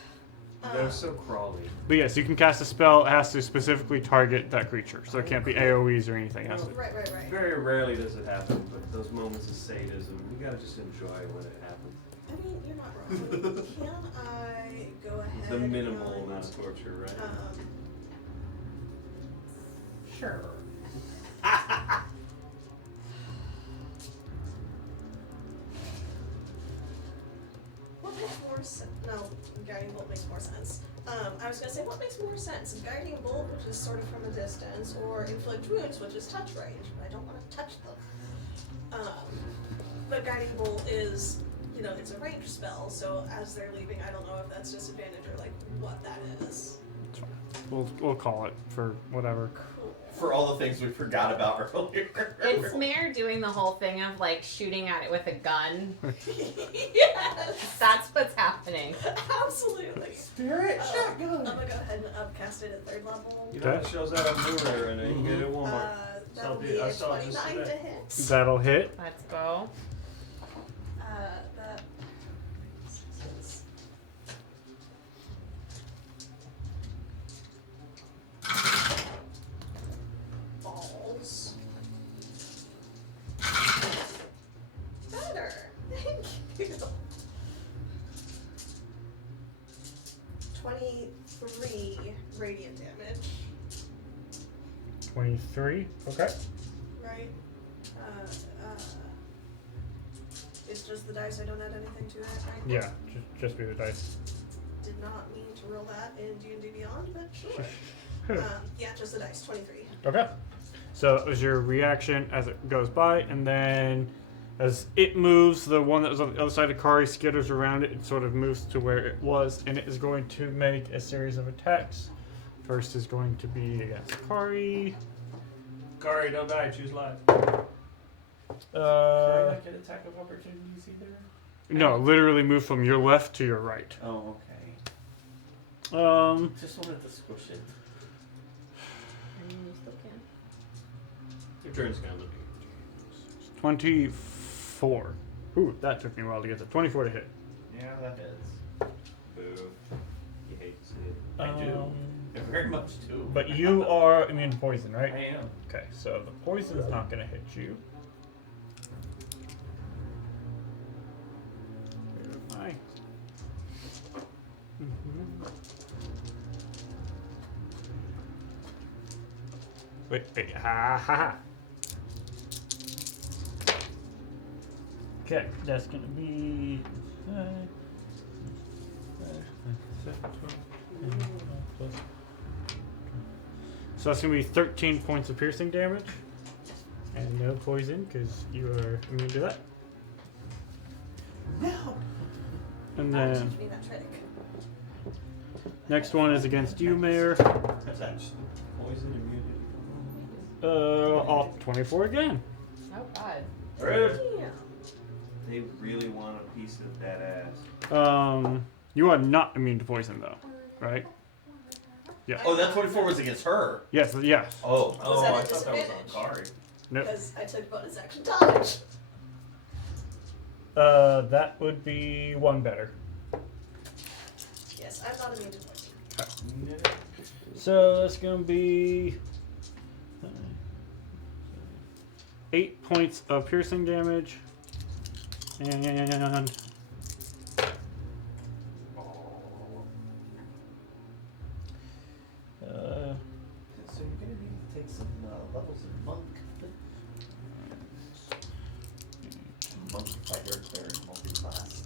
They're so crawly. But yes, you can cast a spell. It has to specifically target that creature. So it can't be AoEs or anything. It has to. Right. Very rarely does it happen, but those moments of sadism, we gotta just enjoy when it happens. I mean, you're not wrong. Can I go ahead? The minimal and, amount of torture, right? Sure. What makes more sense? No, guiding bolt makes more sense. I was gonna say, what makes more sense? Guiding bolt, which is sort of from a distance, or inflict wounds, which is touch range, but I don't want to touch them. But guiding bolt is, it's a ranged spell, so as they're leaving, I don't know if that's disadvantage or like what that is. We'll call it for whatever. Cool. For all the things we forgot about earlier. It's Mare doing the whole thing of like shooting at it with a gun. Yes, That's what's happening. absolutely. Spirit I'm gonna go ahead and upcast it at 3rd level. You know, it shows that on Blu-ray and you can get it at Walmart. That'll Saw be it- I a saw it just 29 to today. hit. That'll hit. Let's go. That is balls. Better. Thank you. 23 radiant damage. 23. Okay. Right? It's just the dice, I don't add anything to it, right? Yeah, just be the dice. Did not mean to roll that in D&D Beyond, but sure. Yeah, just the dice, 23. Okay. So it was your reaction as it goes by, and then as it moves, the one that was on the other side of Kari skitters around it and sort of moves to where it was, and it is going to make a series of attacks. First is going to be against Kari. Kari, don't die, choose life. Can I not get attack of opportunities either? No, literally move from your left to your right. Oh, okay. Just wanted to squish it. I mean, you still can. Your turn's gonna be. 24. Ooh, that took me a while to get to 24 to hit. Yeah, that hits. Boo. You hate to see it. I do. I very much do. But you are immune to poison, I right? am. Okay, so the poison's not going to hit you. Hi. Wait, ha ha ha. Okay, that's gonna be. So that's gonna be 13 points of piercing damage, and no poison because you are immune to that. No! And That then teach me that trick. next one is against you, Mayor. That's actually. Poison immunity. All 24 again. Oh god. Rude. Yeah. They really want a piece of that ass. You are not immune to poison though, right? Yeah. Oh, that 24 was against her. Yes. Yes. Oh. Oh, that a I thought that was on disadvantage? Kari. Nope. Because I took bonus action dodge. That would be one better. Yes, I'm not immune to poison. So that's gonna be 8 points of piercing damage, and So you're gonna need to take some levels of monk. Monk fighter cleric multi-class.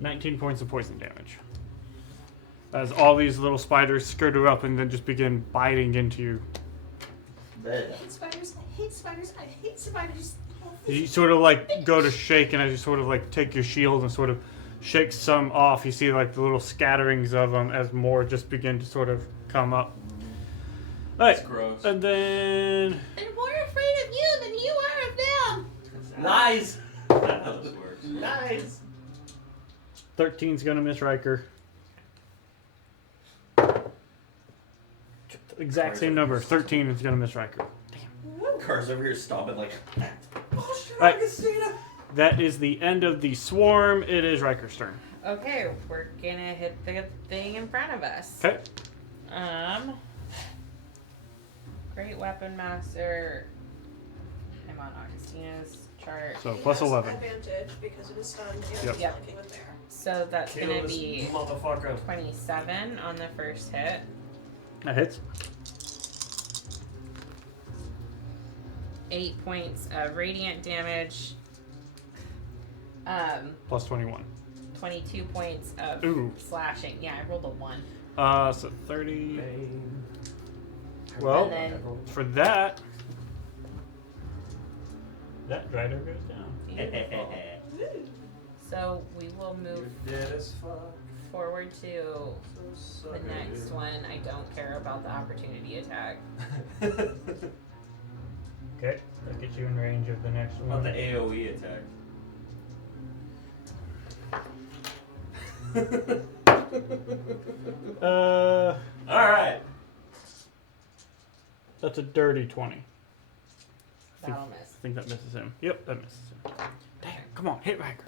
19 points of poison damage. As all these little spiders skirt up and then just begin biting into you. I Bed. hate spiders. I hate spiders. I hate spiders. Oh, You sort of like go to shake, and as you sort of like take your shield and sort of shake some off, you see like the little scatterings of them as more just begin to sort of come up. All right, It's gross. and then They're more afraid of you than you are of them. Lies. That's how this works. Lies. 13's gonna miss Riker. Exact same number. 13 is gonna miss Riker. Car's over here stomping like. Oh shit! Right. Augustina. That is the end of the swarm. It is Riker's turn. Okay, we're gonna hit the thing in front of us. Okay. Great Weapon Master. I'm on Augustina's chart. So He plus has 11. advantage because it is stunned and Yep. Yep. flanking with there. So that's Kill gonna this be motherfucker. 27 on the first hit. That hits. 8 points of radiant damage. Plus 21. 22 points of Ooh. slashing. Yeah, I rolled a 1. So 30. Well, And then for that, that Dryder goes down. beautiful. So we will move You're dead as fuck. forward to So the next one. I don't care about the opportunity attack. Okay, that gets you in range of the next On one. the AoE attack. Alright. That's a dirty 20. That'll miss. I think that misses him. Yep, that misses him. Damn, come on, hit Riker.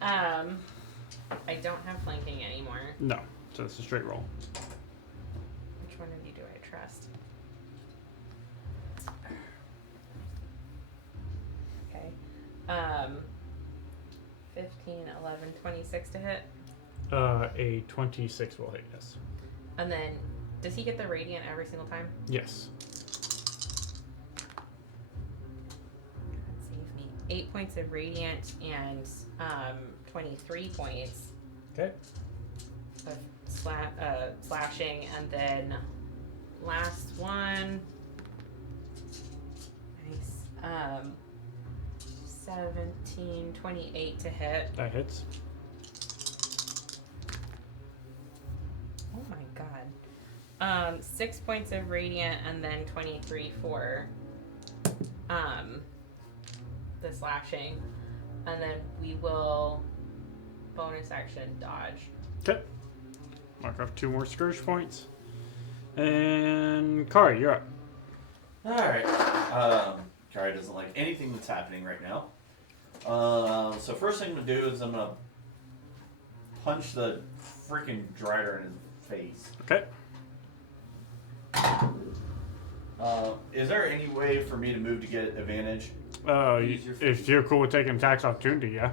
I don't have flanking anymore. No, so it's a straight roll. Which one of you do I trust? Okay. 15, 11, 26 to hit. A 26 will hit, yes. And then, does he get the radiant every single time? Yes. Save me. 8 points of radiant and 23 points Okay. of slashing, and then last one. Nice. 17, 28 to hit. That hits. Oh my god. 6 points of radiant and then 23 for the slashing. And then we will bonus action dodge. Okay. Mark off 2 more scourge points. And Kari, you're up. Alright. Kari doesn't like anything that's happening right now. So first thing I'm gonna do is I'm gonna punch the freaking Dryder in his face. Okay. Is there any way for me to move to get advantage? Use your If you're cool with taking tax opportunity, yeah.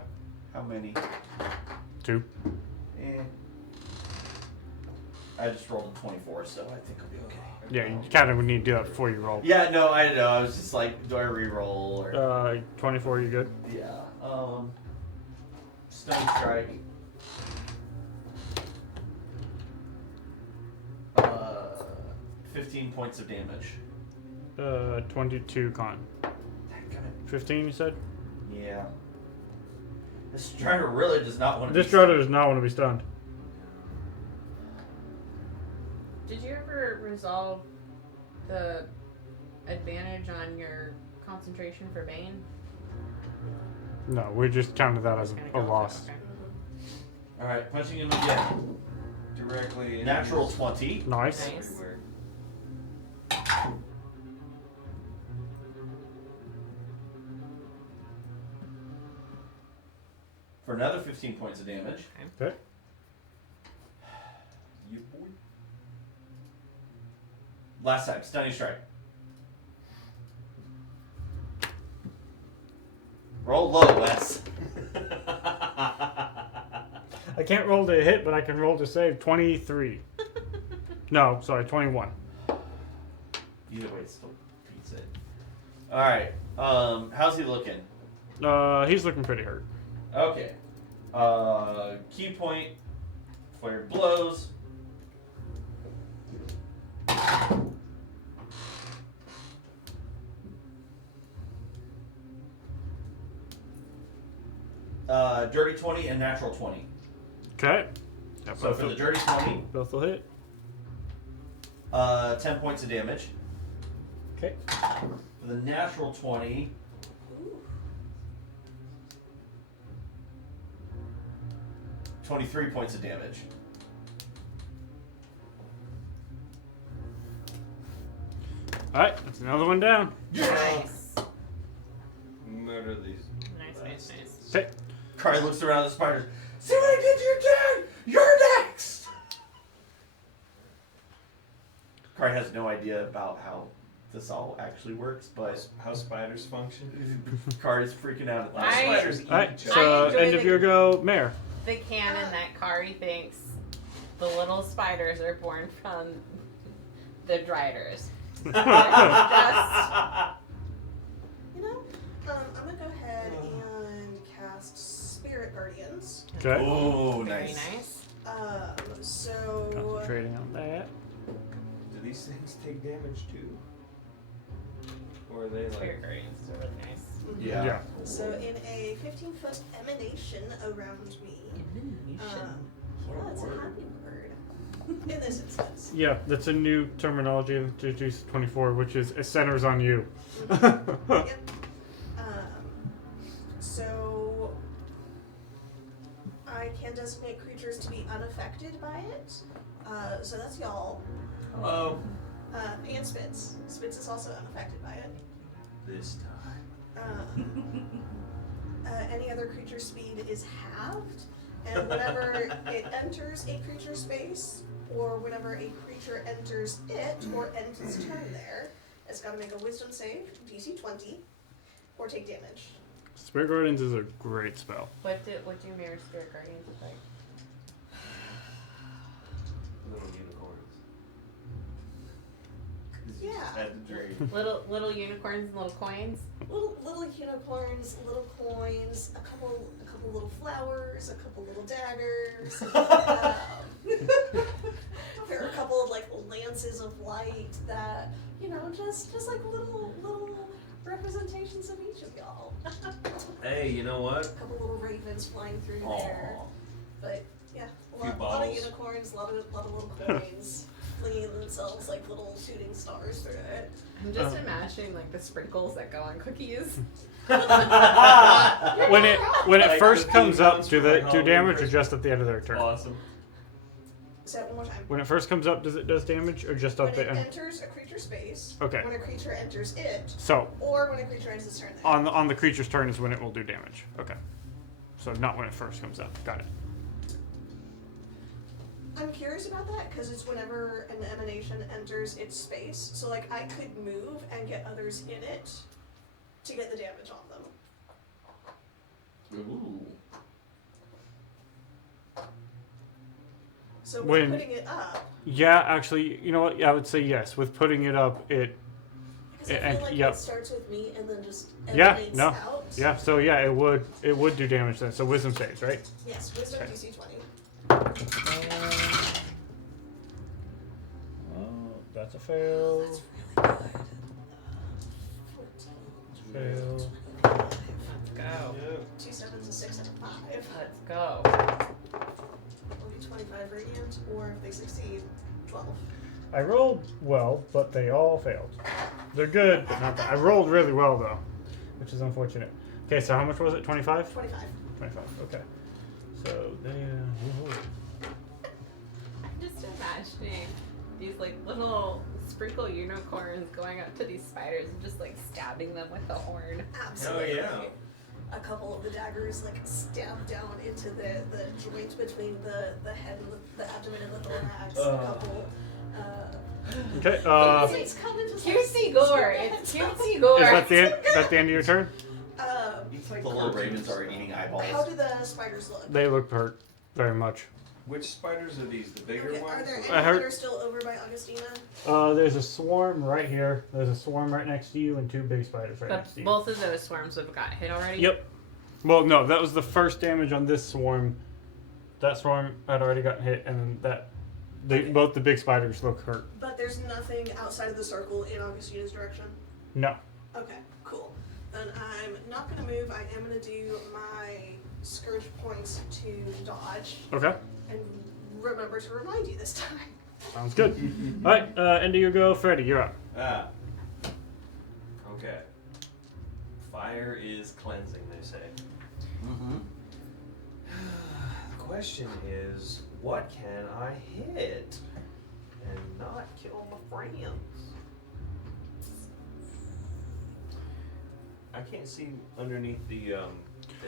How many? 2. Eh. I just rolled a 24, so I think I'll be okay. Yeah, you kind of would need to do that before you roll. Yeah, no, I know. I was just like, do I re-roll or? 24, you good? Yeah. Stone strike. 15 points of damage. 22 con. Dadgummit. 15, you said? Yeah. This Strider really does not want to. This Dryder does not want to be stunned. Did you ever resolve the advantage on your concentration for Bane? No, we just counted that as Just gonna a go with loss. that, okay. All right, punching him again. Directly. in Natural his- 20. Nice. Nice. Everywhere. For another 15 points of damage. Okay. You boy. Last time, stunning strike. Roll low, Wes. I can't roll to hit, but I can roll to save. 23. No, sorry, 21. Either way, it still beats it. All right. How's he looking? He's looking pretty hurt. Okay. Key point. Flare blows. dirty 20 and natural 20. Okay. So for the dirty 20, both will hit. 10 points of damage. Okay. For the natural 20, 23 points of damage. All right, that's another one down. Nice. Murder these. Nice. Okay. Kari looks around at the spiders. See what I did to your dad? You're next! Kari has no idea about how this all actually works, but How spiders function? Kari's freaking out at that. Spiders eat All right, each so other. enjoy end of the- your go, Mayor. The canon that Kari thinks the little spiders are born from the Dryders. You know, I'm gonna go ahead and cast Spirit Guardians. Okay. Oh, Very nice. nice. So Concentrating on that. Do these things take damage too? Or are they like... Spirit Guardians is really nice. Yeah. Yeah. So in a 15-foot emanation around me, yeah, it's a happy word in this instance. Yeah, that's a new terminology introduced 24, which is it centers on you. Yep. So I can designate creatures to be unaffected by it. So that's y'all. Hello. And Spitz. Spitz is also unaffected by it. This time. Any other creature speed is halved, and whenever it enters a creature space, or whenever a creature enters it, or ends its turn there, it's got to make a Wisdom save, DC 20, or take damage. Spirit Guardians is a great spell. What do Mirror Spirit Guardians look like? Little unicorns. Yeah. Had the dream. Little unicorns and little coins. Little unicorns, little coins, a couple little flowers, a couple little daggers. There are a couple of like lances of light that, you know, just like little representations of each of y'all. Hey, you know what? A couple little ravens flying through there. Aww. But yeah, a Few lot of balls. unicorns, a lot of little coins, flinging themselves like little shooting stars through it. I'm just imagining like the sprinkles that go on cookies. When it Like first the comes up, pecans do from, they like, do Halloween damage or Christmas. just at the end of their turn? Awesome. Say it one more time. When it first comes up, does it does damage or just When at it the end? enters a creature space, Okay. when a creature enters it, So or when a creature ends its turn there. on the creature's turn is when it will do damage. Okay. So not when it first comes up. Got it. I'm curious about that because it's whenever an emanation enters its space. So like I could move and get others in it to get the damage on them. Ooh. So with When- putting it up, Yeah, actually, you know what? Yeah, I would say yes. With putting it up, it because I And- feel like yep. it starts with me and then just Yeah, emanates no. out. yeah. So yeah, it would do damage then. So wisdom saves, right? Yes, Wisdom Okay. DC 20. Oh, that's a fail. That's really good. 14, Fail. 25. Let's go. 2 7s, a 6, and a 5. Let's go. Will be 25 radiant, or if they succeed, 12. I rolled well, but they all failed. They're good, but not that. I rolled really well though, which is unfortunate. Okay, so how much was it? 25? 25. 25. Okay. So then, I'm just imagining these like little sprinkle unicorns going up to these spiders and just like stabbing them with the horn. Absolutely. yeah. A couple of the daggers like stab down into the joint between the head and the abdomen and the thorax. A couple. okay. It's coming just Cutesy like, gore. It's cutesy gore. Is that the end? Is that the end of your turn? It's like The little cartoons. ravens are eating eyeballs. How do the spiders look? They look hurt very much. Which spiders are these? The bigger Okay, ones? are there any I heard- that are still over by Augustina? There's a swarm right here. There's a swarm right next to you, and 2 big spiders right But next to you. both of those swarms have got hit already. Yep. Well, no, that was the first damage on this swarm. That swarm had already gotten hit, and Okay. both the big spiders look hurt. But there's nothing outside of the circle in Augustina's direction? No. Okay, cool. Then I'm not going to move. I am going to do my Scourge points to dodge Okay. and remember to remind you this time. Sounds good. All right. End of your go, Freddy. You're up. Okay. Fire is cleansing, they say. Mm-hmm. The question is, what can I hit and not kill my friends? I can't see underneath the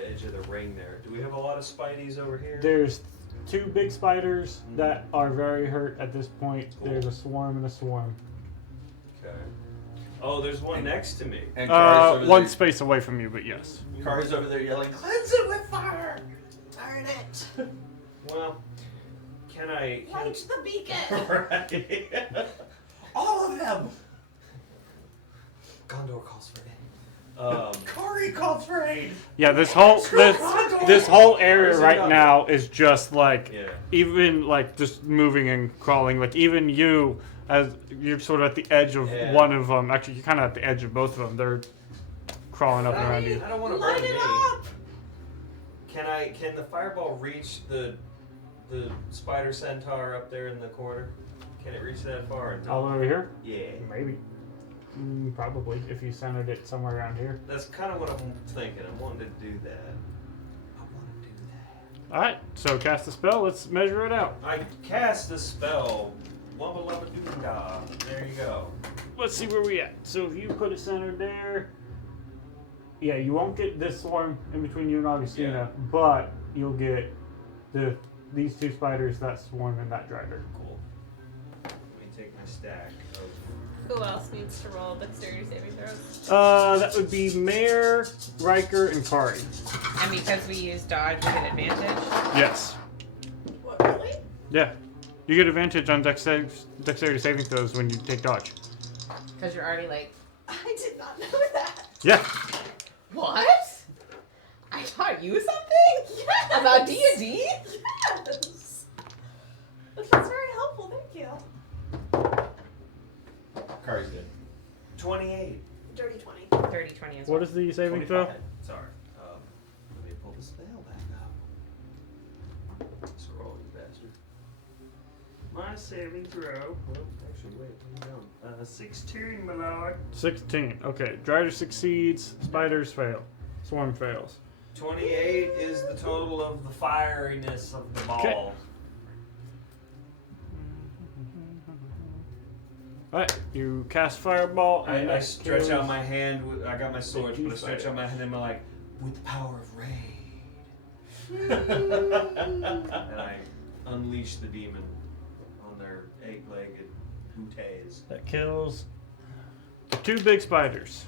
edge of the ring there. Do we have a lot of spideys over here? There's 2 big spiders that are very hurt at this point. Cool. There's a swarm and a swarm. Okay. Oh, there's one next to me. And Kari's over One there. space away from you, but yes. Kari's over there yelling, "Cleanse it with fire!" Burn it! Well, can I? Light the beacon! Right. All of them. Gondor calls for aid. Kari calls for aid. Yeah, this whole area right now is just like Yeah. even like just moving and crawling. Like even you, as you're sort of at the edge of Yeah. one of them. Actually, you're kind of at the edge of both of them. They're crawling up and around you. I don't want to Light burn it me. up! Can the fireball reach the spider centaur up there in the corner? Can it reach that far? All over here? Yeah. Maybe. Probably if you centered it somewhere around here. That's kind of what I'm thinking. I'm wanting to do that. All right. So cast the spell. Let's measure it out. I cast the spell. Wubba lubba doo da. There you go. Let's see where we at. So if you put it centered there, yeah, you won't get this swarm in between you and Augustina, but you'll get these 2 spiders, that swarm, and that Dryder. Cool. Let me take my stack of. Who else needs to roll dexterity saving throws? That would be Mayor, Riker, and Kari. And because we use dodge, we get advantage. Yes. What, really? Yeah. You get advantage on dexterity saving throws when you take dodge. Because you're already like, I did not know that. Yeah. what? I taught you something? Yes! About D&D? Yes! That's very helpful, thank you. Kari's good. 28. Dirty 20. 30, 20 as well. What is the saving throw? 25. Sorry. Let me pull the spell back up. Scroll, you bastard. My saving throw. Well, actually, wait. No. 16, my lord. 16. Okay. Dryder succeeds. Spiders fail. Swarm fails. 28 is the total of the fieriness of the ball. Okay. Alright, you cast Fireball. And I that stretch kills- out my hand. I got my sword, two but I stretch out my hand and I'm like, with the power of raid. And I unleash the demon on their 8-legged booties. That kills the 2 big spiders.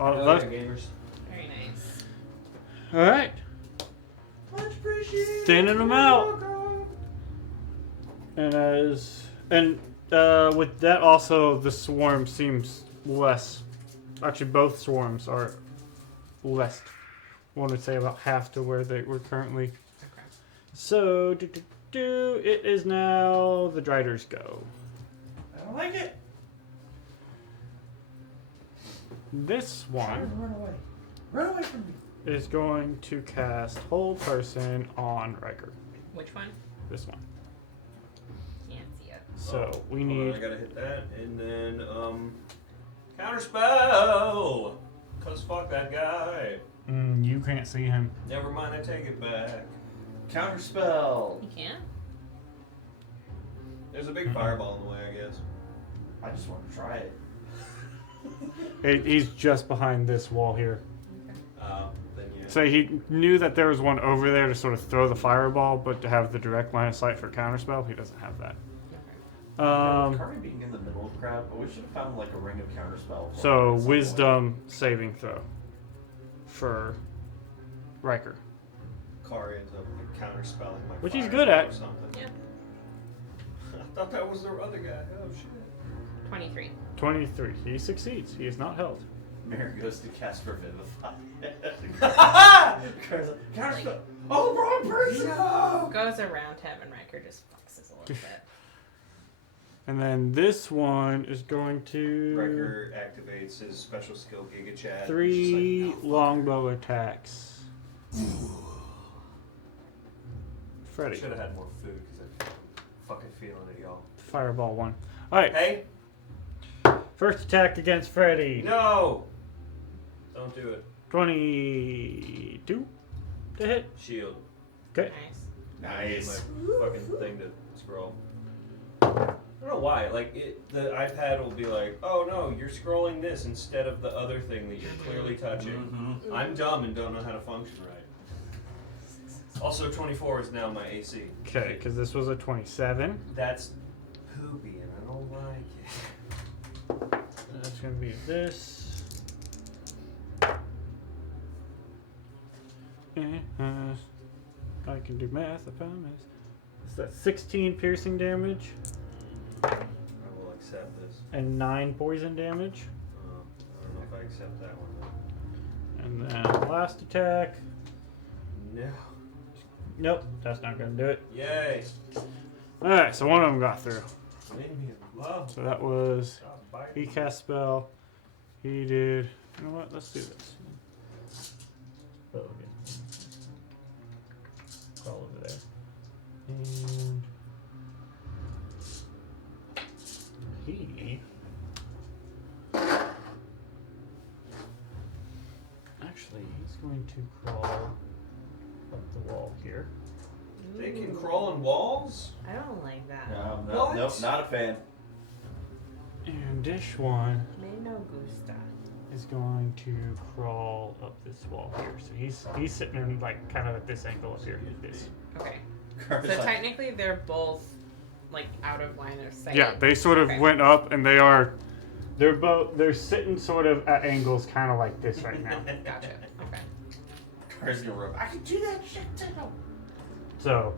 All Oh, left. yeah, gamers. Very nice. Alright. Much appreciated. Thinning them out. And with that also, the swarm seems less. Actually, both swarms are less. One would say about half to where they were currently. Okay. So, it is now the Dryders go. I don't like it. This one Run away. Run away from me. is going to cast Hold Person on Riker. Which one? This one. Can't see it. So we Hold on, need. I gotta hit that, and then counterspell. Cause fuck that guy. You can't see him. Never mind, I take it back. Counterspell. You can? There's a big fireball in the way, I guess. I just want to try it. He's just behind this wall here. Then yeah. So he knew that there was one over there to sort of throw the fireball, but to have the direct line of sight for counterspell, he doesn't have that. Okay. Kari being in the middle of the crowd, but we should have found like a ring of counterspell. for So him at some wisdom saving throw for Riker. Kari ends up counterspelling my Which he's fire good spell at. Or something. Yeah. I thought that was the other guy. Oh shit. 23. 23. He succeeds. He is not held. point. Mary goes to Casper Vivify. Kari's like, counterspell. Oh, wrong person. No. Goes around him and Riker just flexes a little bit. And then this one is going to Riker activates his special skill Giga Chat. 3 longbow attacks. Freddy. Should have had more food because I'm fucking feeling it, y'all. Fireball 1. Alright, Hey, first attack against Freddy. no! Don't do it. 22 to hit. Shield. Okay. Nice. Nice. My fucking thing to scroll. I don't know why. Like the iPad will be like, "Oh no, you're scrolling this instead of the other thing that you're clearly touching." Mm-hmm. I'm dumb and don't know how to function right. Also, 24 is now my AC. Okay, because this was a 27. That's poopy, and I don't like it. That's going to be this. I can do math, I promise. So that's 16 piercing damage I will accept this. and 9 poison damage. I don't know if I accept that one. And then last attack. No. Nope, that's not going to do it. Yay. Alright, so one of them got through. Leave me alone. So that was. Stop biting. He cast spell. He did. You know what? Let's do this. Oh, okay. Crawl over there. And he actually he's going to crawl up the wall here. They can crawl on walls? I don't like that. No, What? nope, not a fan. And Dish One Me no gusta. is going to crawl up this wall here. So he's sitting in like kind of at this angle up here. Like this. Okay. Carver's So like, technically they're both like out of line of sight. Yeah, they sort of Okay. went up, and they're sitting sort of at angles, kind of like this right now. Gotcha. Okay. Carver's gonna rub. I can do that shit too. So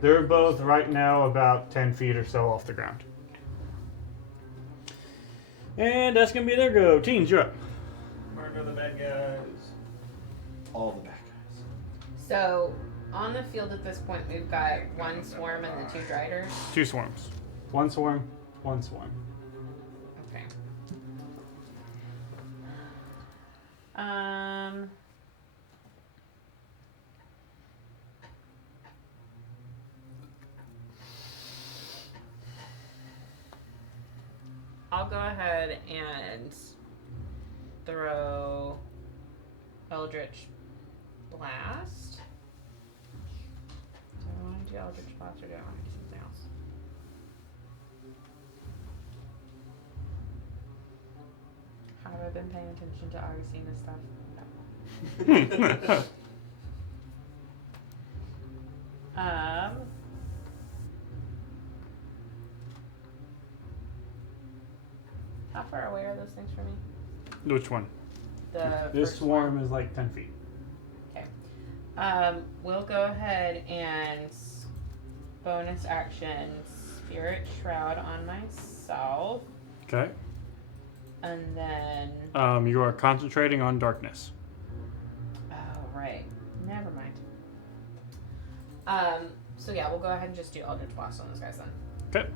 they're both right now about 10 feet or so off the ground. And that's gonna be their go. Teens, you're up. Mark are the bad guys. All the bad guys. So on the field at this point, we've got one swarm and the 2 Dryders. 2 swarms. 1 swarm, 1 swarm. Okay. I'll go ahead and throw Eldritch Blast. Do I want to do Eldritch Blast or do I want to do something else? Have I been paying attention to Augustina's stuff? No. How far away are those things from me? Which one? The This first swarm is like 10 feet. Okay. We'll go ahead and bonus action Spirit Shroud on myself, Okay. and then You are concentrating on darkness. oh right, never mind. So yeah, we'll go ahead and just do Eldritch Blast on those guys then. Okay.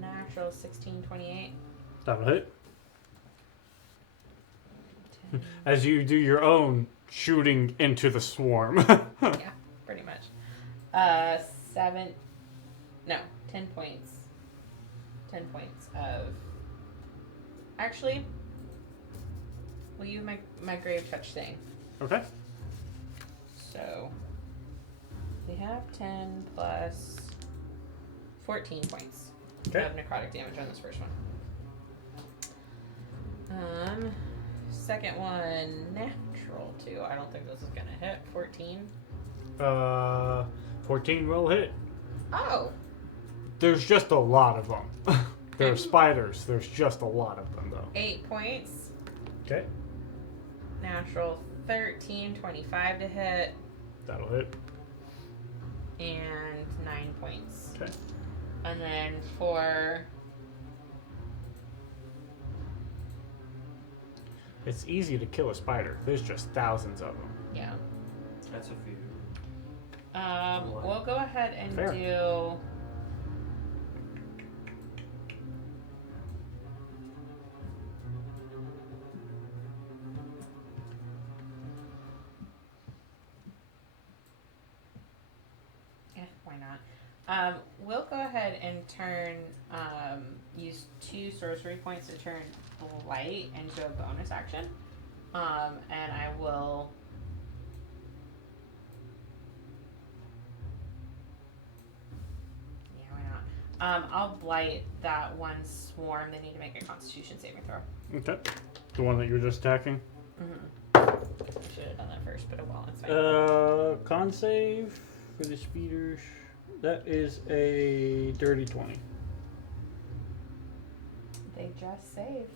Natural 1628. That'll hit. As you do your own shooting into the swarm. Yeah, pretty much. 10 points. 10 points of. Actually, will you make my grave touch thing? Okay. So we have 10 plus 14 points Okay. of necrotic damage on this first one. Second one, natural 2. I don't think this is gonna hit. 14. 14 will hit. Oh, There's just a lot of them. There are spiders. There's just a lot of them, though. 8 points. Okay. Natural 13, 25 to hit, That'll hit. and 9 points. Okay. And then for It's easy to kill a spider. There's just thousands of them. yeah, That's a few. we'll go ahead and Fair. do. not? We'll go ahead and turn, use 2 sorcery points to turn Blight into a bonus action. And I will. Yeah, why not? I'll Blight that one swarm. They need to make a Constitution saving throw. Okay. The one that you were just attacking? I should have done that first, but it won't. It's fine. Con save for the speeders. That is a dirty 20. They just save.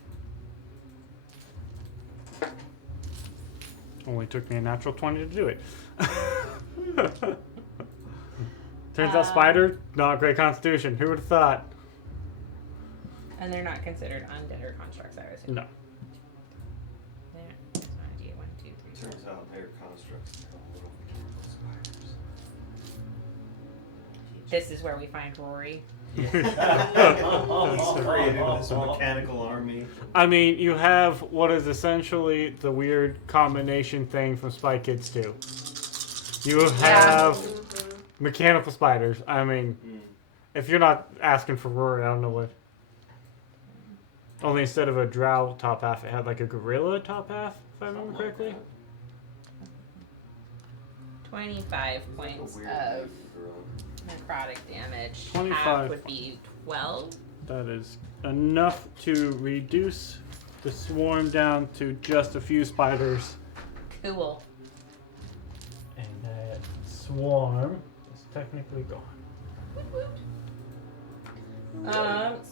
Only took me a natural 20 to do it. Turns out spider, not great constitution. Who would have thought? And they're not considered undead or constructs, I would assume. No. There's not a D. 1, 2, 3, 4. Turns out they're constructs. They're all little mechanical spiders. This is where we find Rory. He's created this mechanical army. I mean, you have what is essentially the weird combination thing from Spy Kids 2. You have mechanical spiders. I mean, if you're not asking for Rory, I don't know what. Only instead of a drow top half, it had like a gorilla top half, if I remember correctly. 25 points of necrotic damage. 25. Half would be 12. That is enough to reduce the swarm down to just a few spiders. Cool. And that swarm is technically gone.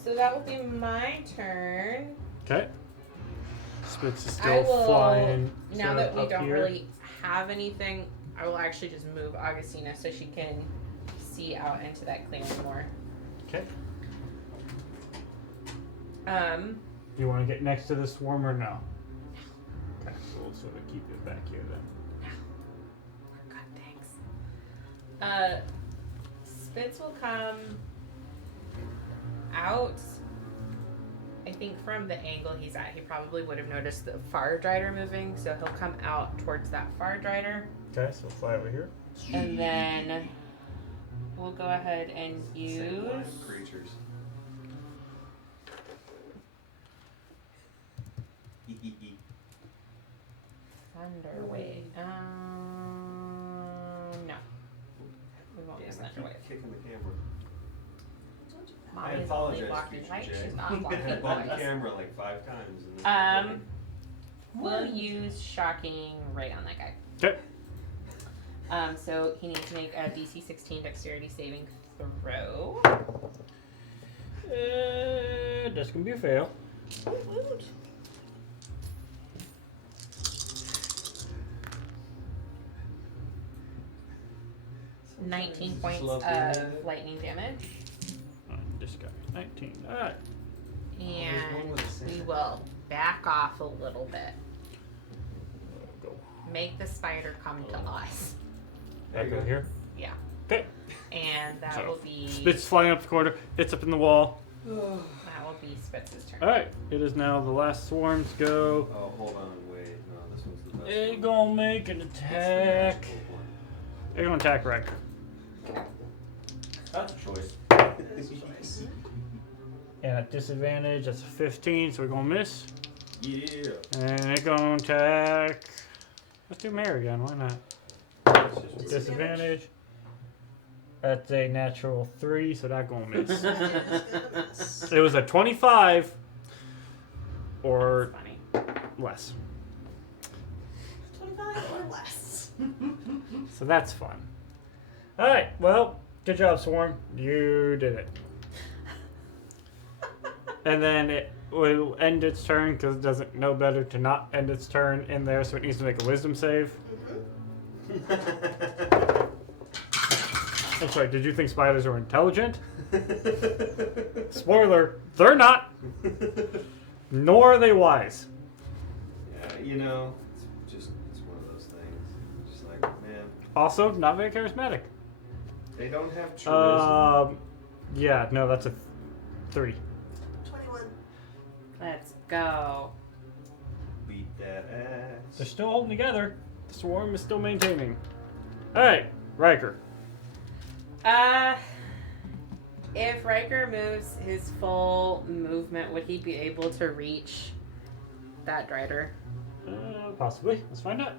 So that will be my turn. Okay. Spitz is I still will, flying. now sort that of we up don't here. really have anything, I will actually just move Augustina so she can see out into that clearing more. Okay. Um, Do you want to get next to the swarm or no? Okay, we'll sort of keep it back here then. God, thanks. Spitz will come out. I think from the angle he's at, he probably would have noticed the far Dryder moving, so he'll come out towards that far Dryder. Okay, so fly over here. And then we'll go ahead and use Same line of creatures. Thunder Wave. No. We won't use Damn, I Thunder Wave. keep kicking the camera. Don't do that. I Mommy is only apologize, blocking future light. Jay. She's not I blocking bumped the light. camera like 5 times. In this We'll use Shocking Ray on that guy. Okay. So he needs to make a DC 16 Dexterity saving throw. That's gonna be a fail. 19 points Love being at of it. lightning damage. This guy, 19. All right. And we will back off a little bit. Go Make the spider come to us. back over here. Yeah. Okay. And that So, will be Spitz flying up the corridor. It's up in the wall. that will be Spitz's turn. All right. It is now the last swarms go. Oh, hold on, wait. No, this one's the best. They're one. gonna make an It's the attack. actual one. They're gonna attack Riker. That's a choice. That's a choice. And at disadvantage, that's a 15, so we're gonna miss. Yeah. And they're gonna attack. Let's do Mary again. Why not? It's just weird. Disadvantage. That's a natural 3, so that gonna miss. It's gonna miss. It was a 25 or Funny. less. 25 or less. So that's fun. Alright, well, good job, Swarm. You did it. And then it will end its turn because it doesn't know better to not end its turn in there, so it needs to make a wisdom save. I'm sorry, did you think spiders were intelligent? Spoiler, they're not, nor are they wise. Yeah, you know, it's one of those things. Just like, man, Also, not very charismatic. they don't have charisma. Yeah, no, that's a 3. 21. Let's go. Beat that ass. They're still holding together. The swarm is still maintaining. Alright, Riker. If Riker moves his full movement, would he be able to reach that Dryder? Possibly. Let's find out.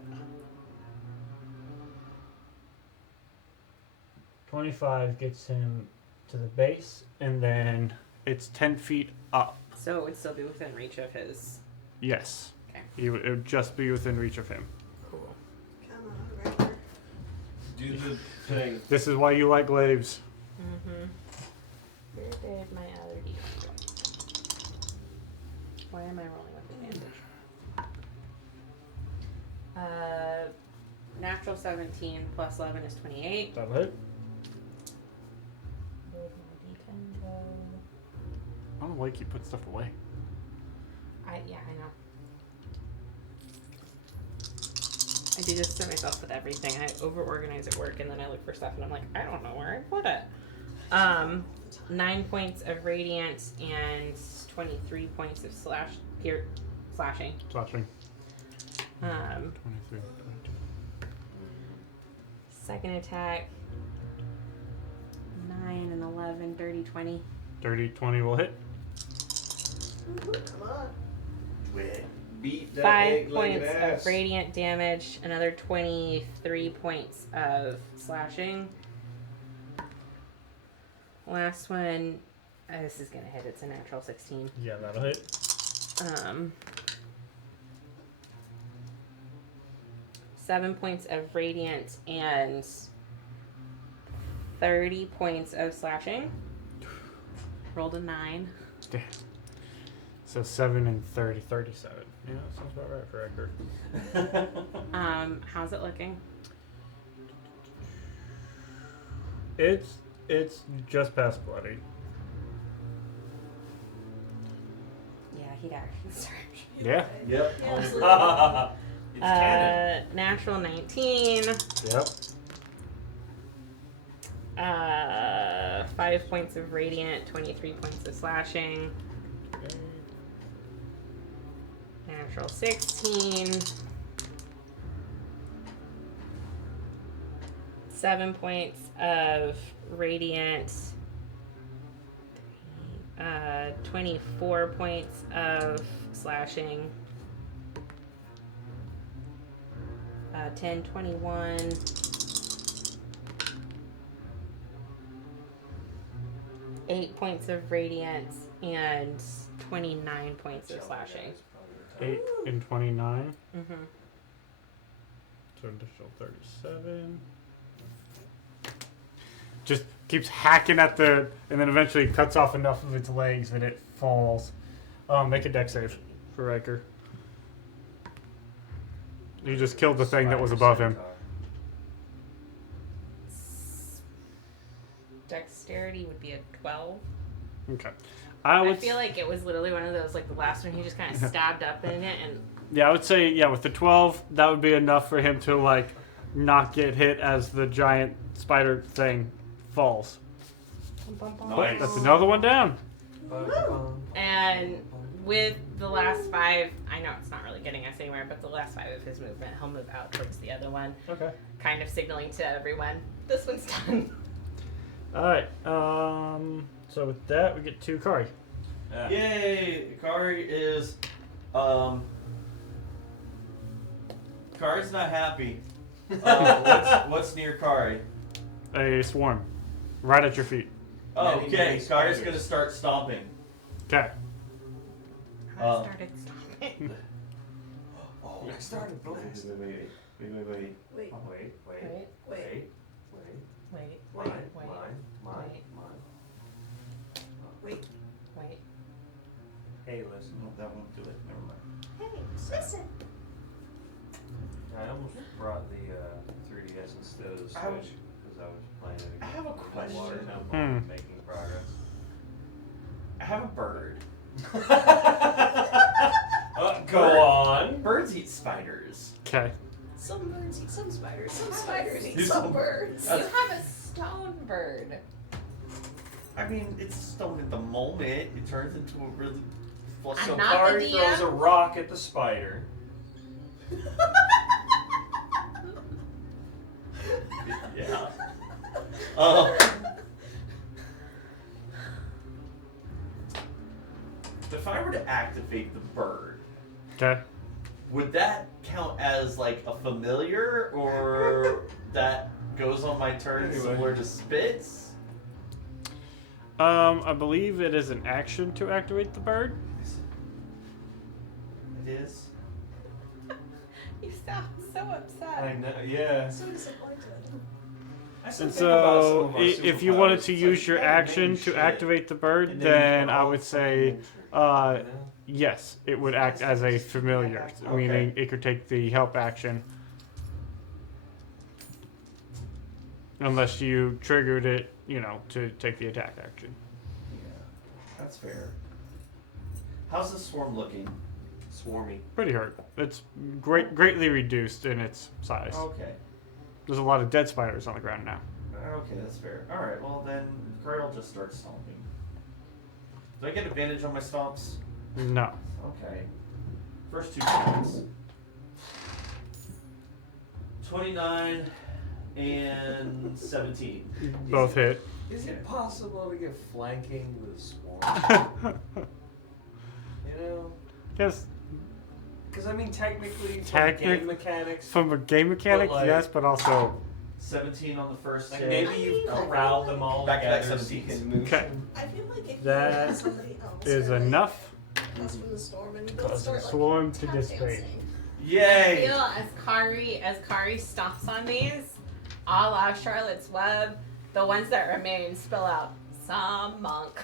25 gets him to the base, and then it's 10 feet up. So it would still be within reach of his. Yes. Okay. It would just be within reach of him. Cool. Come on, Riker. Do the thing. This is why you like glaives. Mm-hmm. Where did my other D1 go? Why am I rolling with advantage? Natural 17 plus 11 is 28. That'll hit. Where'd my D10 go? I don't like you put stuff away. I know. I do this to myself with everything. I over-organize at work, and then I look for stuff, and I'm like, I don't know where I put it. 9 points of radiant and 23 points of slashing. Slashing. 23, 22. Second attack. 9 and 11, 30, 20. 30, 20 will hit. Come on. Wait. Beat that 5 egg-legged points ass. of radiant damage, another 23 points of slashing. Last one, this is gonna hit. It's a natural 16. Yeah, that'll hit. 7 points of radiant and 30 points of slashing. Rolled a 9. Damn. So 7 and 30, 37. Yeah, that sounds about right for Edgar. How's it looking? It's just past bloody. Yeah, he'd actually start. Yeah. Yep. Yeah, absolutely. It's canon. Natural 19. Yep. 5 points of radiant, 23 points of slashing. Natural 16. 7 points of radiant. 24 points of slashing. 10, 21. 8 points of radiant and 29 points of slashing. 8 and 29. Mm-hmm. So additional 37. Just keeps hacking at the, and then eventually cuts off enough of its legs that it falls. Make a dex save for Riker. You just killed the thing that was above him. Dexterity would be a 12. Okay. I feel like it was literally one of those, like the last one, he just kind of stabbed up in it and. Yeah, I would say, yeah, with the 12, that would be enough for him to, like, not get hit as the giant spider thing falls. Nice. That's another one down. And with the last 5, I know it's not really getting us anywhere, but the last 5 of his movement, he'll move out towards the other one, Okay. kind of signaling to everyone, this one's done. Alright, so with that, we get 2 Kari. Yeah. Yay! Kari is, Kari's not happy. What's near Kari? A swarm. Right at your feet. Oh, Many, okay. many Kari's spiders. gonna start stomping. Okay. I started stopping. Oh, I started blasting. Wait. Wait, Wait. wait, Wait, wait, wait, wait. wait. Hey, listen. No, that won't do it. Never mind. Hey, listen. I almost brought the 3DS instead of the Switch I have- because I was playing it again. I have a with my water question. temple, making progress. I have a bird. Go on. Birds eat spiders. Okay. Some birds eat some spiders. Some spiders eat You- some birds. You have a stone bird. I mean, it's stone at the moment. It turns into a really flush. I'm So not the Kari throws DM. a rock at the spider. Yeah. If I were to activate the bird, Okay. would that count as like a familiar, or that goes on my turn similar to Spitz? I believe it is an action to activate the bird. It is. You sound so upset. I know, yeah. So disappointed. I still And think about some so, of our if you wanted superpowers. to It's use like, your you gotta action name to shit, activate the bird, and then you I all would fucking say, name shit, you know? yes, it would act as a familiar, Okay. meaning it could take the help action. Unless you triggered it, to take the attack action. Yeah, that's fair. How's the swarm looking? Swarmy. Pretty hurt. It's greatly reduced in its size. Okay. There's a lot of dead spiders on the ground now. Okay, that's fair. Alright, well then, Curry will just start stomping. Do I get advantage on my stomps? No. Okay. First 2 points. 29 and 17. Both hit. Is it possible to get flanking with swarm? You know? Yes, Because I mean, technically, from Technic- game mechanics, from a game mechanic, But, like- yes, but also 17 on the first like hit. maybe you've corralled them all Back to back together so you 17s. can move Okay. them. I feel like if That you had somebody else is or, like, enough. us from the storm and you both Cause start the like swarm to tap dissipate. dancing. I Yay! feel as Kari stomps on these, a la Charlotte's Web, the ones that remain spill out some monk.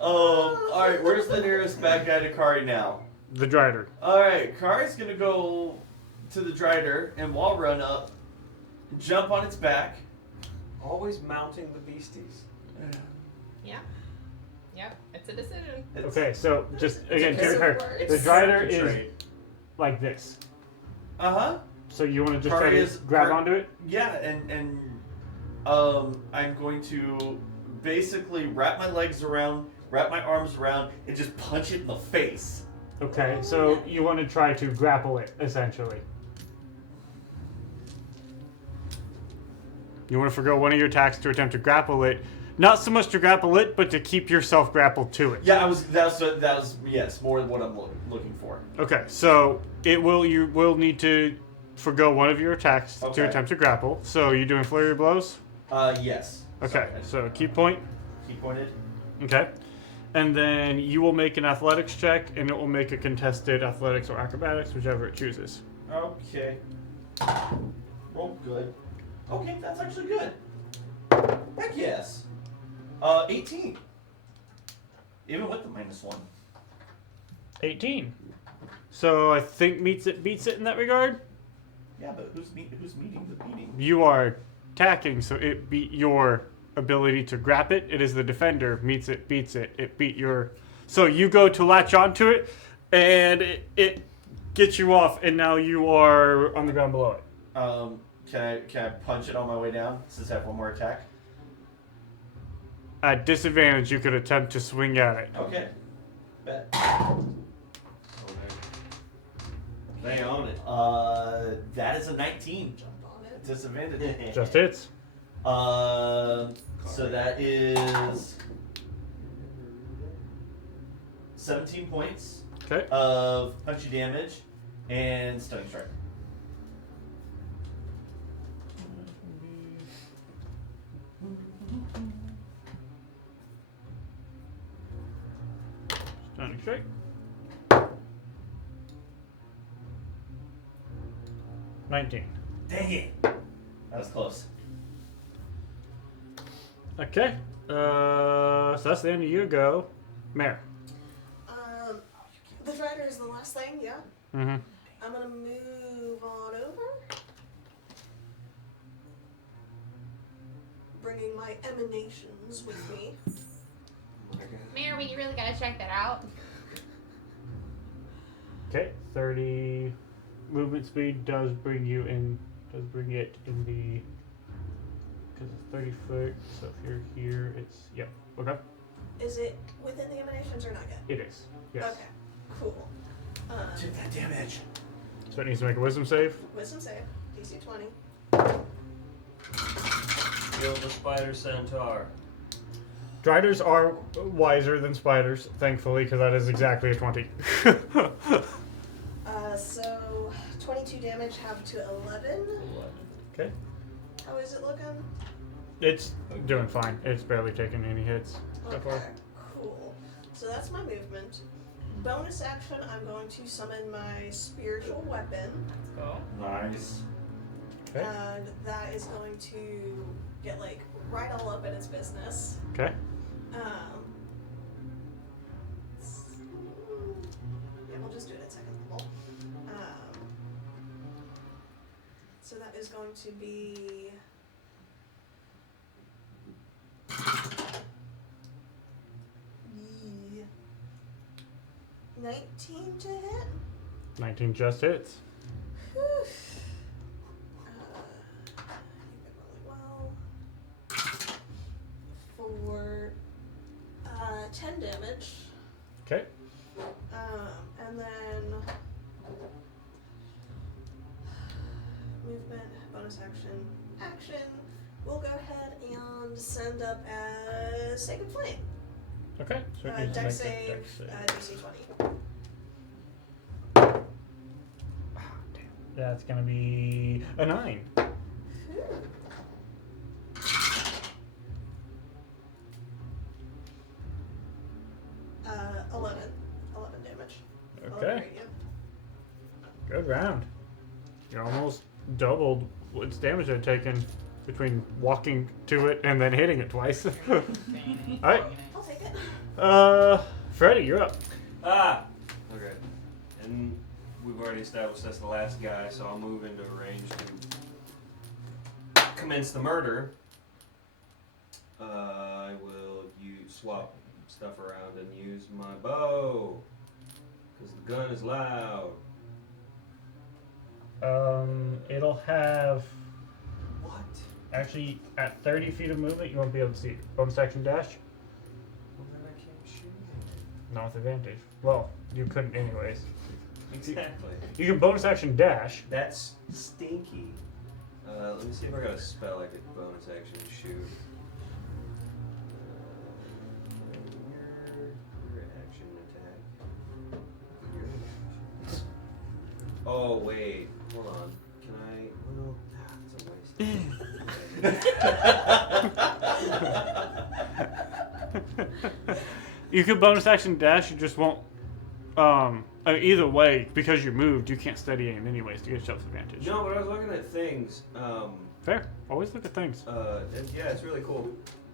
Alright, where's the nearest bad guy to Kari now? The Dryder. Alright, Kari's gonna go to the Dryder and wall run up, jump on its back. Always mounting the beasties. Yep, it's a decision. It's- Okay, so just again, Because to of her, words. the Dryder It's a is trait. like this. Uh-huh. So you want to just Kari try to is- grab Kari- onto it? Yeah, and I'm going to basically wrap my arms around, and just punch it in the face. Okay, so you want to try to grapple it, essentially. You want to forgo one of your attacks to attempt to grapple it. Not so much to grapple it, but to keep yourself grappled to it. Yeah, that was yes, more than what I'm looking for. Okay, so you will need to forgo one of your attacks Okay. to attempt to grapple. So you doing flurry of blows? Yes. Okay, Sorry, so key point. key pointed. Okay. And then you will make an athletics check, and it will make a contested athletics or acrobatics, whichever it chooses. Okay. Roll good. Okay, that's actually good. Heck yes. 18. Even with the -1. 18. So I think beats it in that regard. Yeah, but who's meeting the beating? You are attacking, so it beat your ability to grab it. It is the defender beats it. It beat your. So you go to latch onto it, and it gets you off, and now you are on the ground below it. Can I punch it on my way down? Since I have one more attack. At disadvantage, you could attempt to swing at it. Okay. Bet. They own it. That is a 19. Jump on it. Disadvantage. Just hits. So that is 17 points Okay. of punchy damage and stunning strike. Stunning strike. 19. Dang it! That was close. Okay. So that's the end of your go. Mare. The Dryder is the last thing, yeah. Mm-hmm. I'm gonna move on over. Bringing my emanations with me. Mayor, we really gotta check that out. Okay. 30 movement speed does bring it in the. Because it's 30 foot, so if you're here, it's. Yep. Okay. Is it within the emanations or not yet? It is. Yes. Okay, cool. Take that damage. So it needs to make a wisdom save. Wisdom save. DC 20. Kill the spider centaur. Dryders are wiser than spiders, thankfully, because that is exactly a 20. So 22 damage, half to 11. Okay. How is it looking? It's doing fine. It's barely taking any hits so Okay, far. cool. So that's my movement. Bonus action, I'm going to summon my spiritual weapon. Let's go. Nice. Okay. And that is going to get, like, right all up in its business. Okay. Yeah, we'll just do it at second level. So that is going to be... Yeah. 19 to hit? 19 just hits. Whew. You did really well. For 10 damage. Okay. And then movement, bonus action. We'll go ahead and send up a Sacred Flame. Okay. So it needs to Dex make a save, dex save. DC 20. That's gonna be a 9. 11 damage. Okay. 11 radiant. Good round. You almost doubled its damage it had taken between walking to it and then hitting it twice. Alright. I'll take it. Freddy, you're up. Ah! Okay. And we've already established that's the last guy, so I'll move into range to commence the murder. I will swap stuff around and use my bow. Because the gun is loud. It'll have What? actually at 30 feet of movement you won't be able to see it. Bonus action dash? Well, then I can't shoot. Not with advantage. Well, you couldn't anyways. Exactly. You can bonus action dash. That's stinky. Let me see if I got a spell I could bonus action shoot. Your action attack. Your action. Oh wait, hold on. Can I? Well, it's a waste. You could bonus action dash, you just won't. Either way, because you moved, you can't steady aim anyways to get yourself advantage. No, but I was looking at things. Fair. Always look at things. Yeah, it's really cool.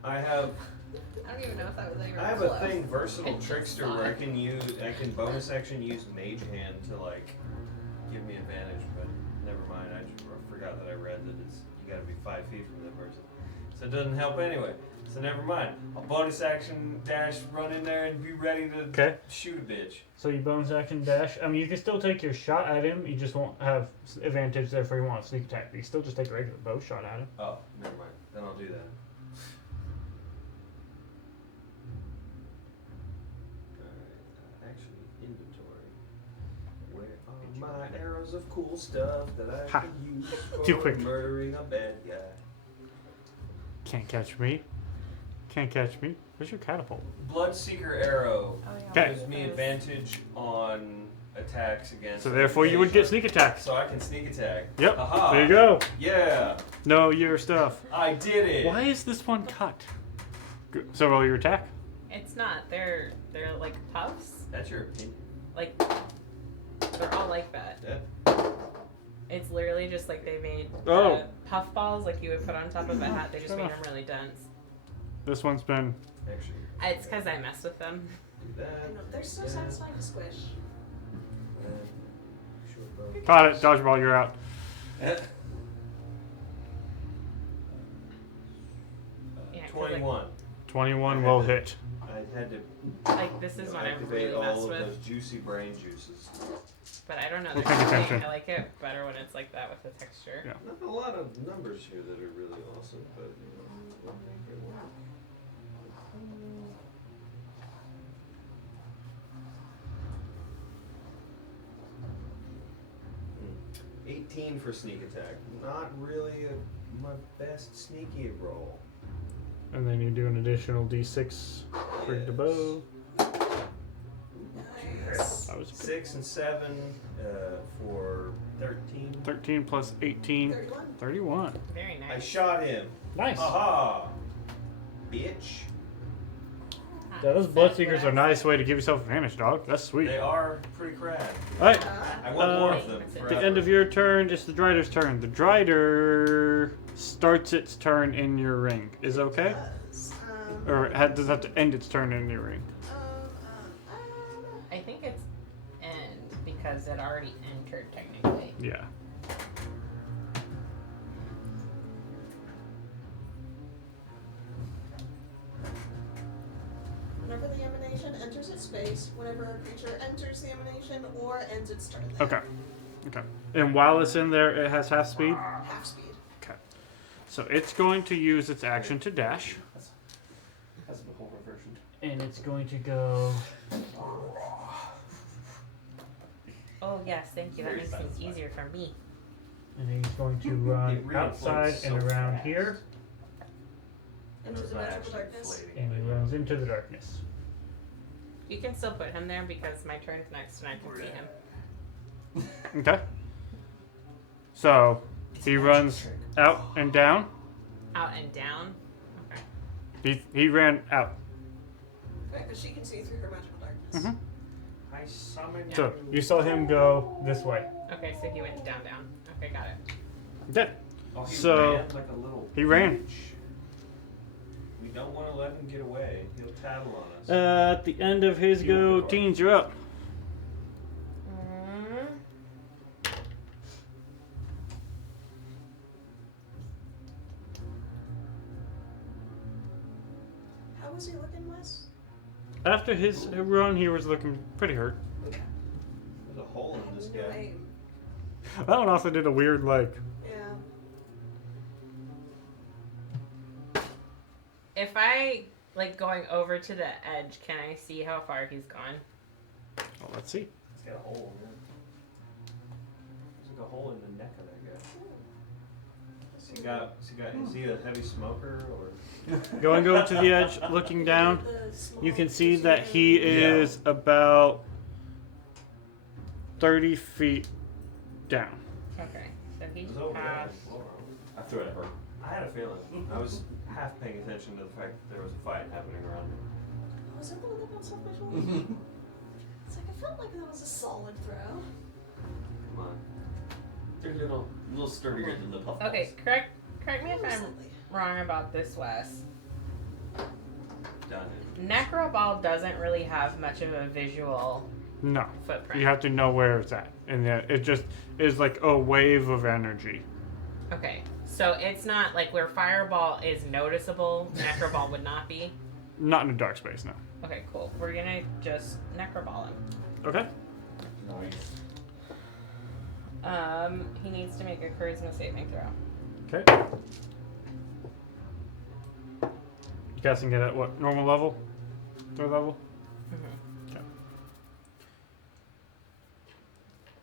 I don't even know if that was even I have close. a thing, versatile I just trickster, saw where I it. can bonus action use mage hand to like give me advantage, but never mind. I just forgot that I read that you got to be 5 feet from the person, so it doesn't help anyway. So never mind. I'll bonus action dash, run in there, and be ready to shoot a bitch. So you bonus action dash. You can still take your shot at him. You just won't have advantage. Therefore, you want a sneak attack. But you still just take a regular bow shot at him. Oh, never mind. Then I'll do that. Alright, actually, inventory. Where are my arrows of cool stuff that I Ha. can use Too for quick. murdering a bad guy? Can't catch me. Can't catch me. Where's your catapult? Bloodseeker arrow Oh, yeah, Okay. what gives is me this? advantage on attacks against. So therefore, you would get sneak. sneak attack. So I can sneak attack. Yep. Aha. There you go. Yeah, Know your stuff. I did it. Why is this one cut? Good. So roll your attack. It's not. They're like puffs. That's your opinion. Like they're all like that. Yeah. It's literally just like they made Oh. puff balls like you would put on top of a hat. They just made them really dense. This one's been. Actually, It's because I mess with them. do that. I know, they're so Yeah. satisfying to squish. Short bow. Got it. Dodgeball, you're out. 21. 21 will hit. I had to Like this is what I activate really mess all of with. those juicy brain juices. But I don't know. We'll They're pay great. attention. I like it better when it's like that with the texture. Yeah. Not a lot of numbers here that are really awesome, but you know, we'll make it work. 18 for sneak attack. Not really my best sneaky roll. And then you do an additional d6 for the bow. Nice. That was 6 and 7 for 13. 13 plus 18. 31. 31. Very I nice. shot him. Nice. Aha! Bitch. Yeah, those bloodseekers are a nice way to give yourself advantage, dog. That's sweet. They are pretty crap. Alright, I want more Uh, of them. at the Forever. end of your turn, it's the Dryder's turn. The Dryder starts its turn in your ring. Is it okay? Does, Or does it have to end its turn in your ring? I think it's end because it already entered technically. Yeah. Whenever the emanation enters its space, whenever a creature enters the emanation or ends its turn there. Okay. Okay. And while it's in there, it has half speed? Half speed. Okay. So it's going to use its action to dash. That's the whole reversion. And it's going to go. Oh yes, thank you. That Very makes things satisfying. easier for me. And he's going to run It outside refloats and so around fast. here. Into Those the are magical actually darkness. inflating. And he runs into the darkness. You can still put him there because my turn's next and I can see him. Okay. So he runs out and down. Out and down. Okay. He ran out. Right, but she can see through her magical darkness. Mhm. I summoned So you saw him go this way. Okay, so he went down, down. Okay, got it. Okay. Oh, he So- ran like a little He ran. bitch. We don't want to let him get away. He'll tattle on us. At the end of his You go, open the door. teens, you're up. Mm. How was he looking, Wes? After his run, he was looking pretty hurt. Okay. There's a hole in this No guy. aim. That one also did a weird, like, Yeah. If I like going over to the edge, can I see how far he's gone? well, let's see. He's got a hole in it. There's like a hole in the neck of that guy. Is he a heavy smoker or? Going over to the edge, looking down, The small you can see tissue that he Yeah. is about 30 feet down. Okay, so he He's over there on passed. the floor. I threw it at her. I had a feeling. I was half paying attention to the fact that there was a fight happening around me. Was that the one that bounced off my shoulder? It's like I felt like that was a solid throw. Come on. They're a little sturdier than the puff Okay, correct me if I'm Slightly. wrong about this, Wes. Done. Necroball doesn't really have much of a visual No. footprint. You have to know where it's at. And then it just is like a wave of energy. Okay, so it's not like where Fireball is noticeable, Necroball would not be. Not in a dark space, no. Okay, cool. We're gonna just Necroball him. Okay. Nice. He needs to make a charisma saving throw. Okay. You casting it at what? Normal level? Third level? Mm-hmm. Okay.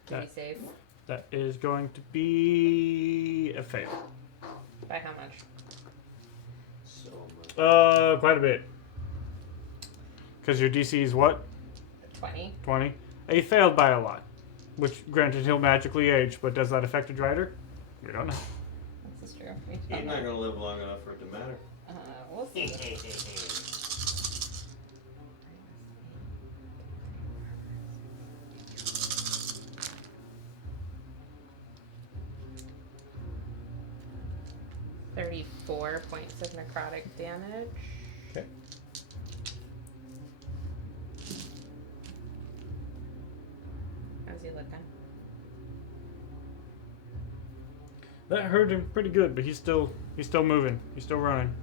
Did he That, save? that is going to be a fail. By how much? So much. Quite a bit. Because your DC is what? 20. 20? He failed by a lot. Which, granted, he'll magically age, but does that affect a Dryder? We don't know. This is true. He's not gonna live long enough for it to matter. We'll see. 34 points of necrotic damage. Okay. How's he looking? That hurt him pretty good, but he's still moving. He's still running.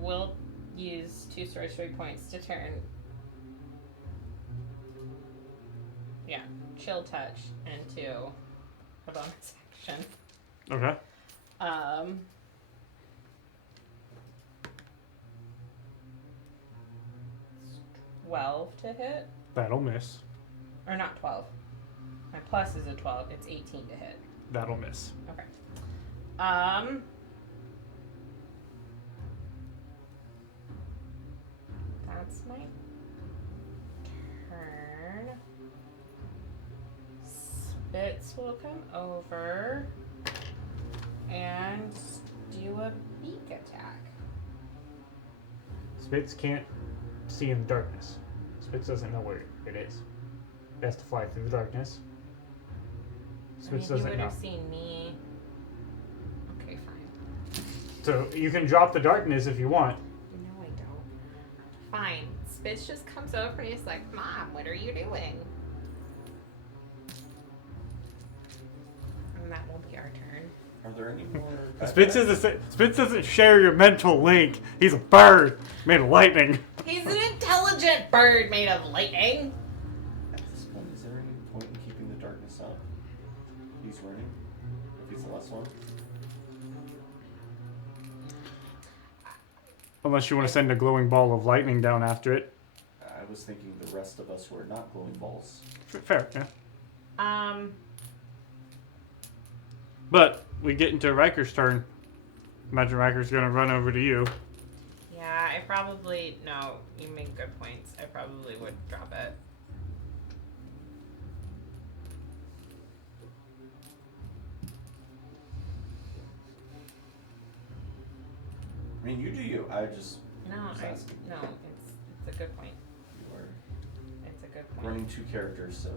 We'll use 2 sorcery points to turn. Yeah, chill touch into a bonus action. Okay. 12 to hit. That'll miss. Or not 12. My plus is a 12. It's 18 to hit. That'll miss. Okay. That's my turn. Spitz will come over and do a beak attack. Spitz can't see in the darkness. Spitz doesn't know where it is. It has to fly through the darkness. I Spitz mean, he doesn't would know. have seen me. Okay, fine. So you can drop the darkness if you want. No, I don't. Fine. Spitz just comes over and he's like, Mom, what are you doing? And that will be our turn. Are there any more? Spitz doesn't share your mental link. He's a bird made of lightning. He's an intelligent bird made of lightning. At this point, is there any point in keeping the darkness up? He's running. If he's the last one. Unless you want to send a glowing ball of lightning down after it. I was thinking the rest of us who are not glowing balls. Fair, yeah. Um, But we get into Riker's turn. Imagine Riker's gonna run over to you. yeah, I probably, no, you make good points. I probably would drop it. I mean, you do you. I just No, was asking. it's a good point. You are It's a good point. running 2 characters, so.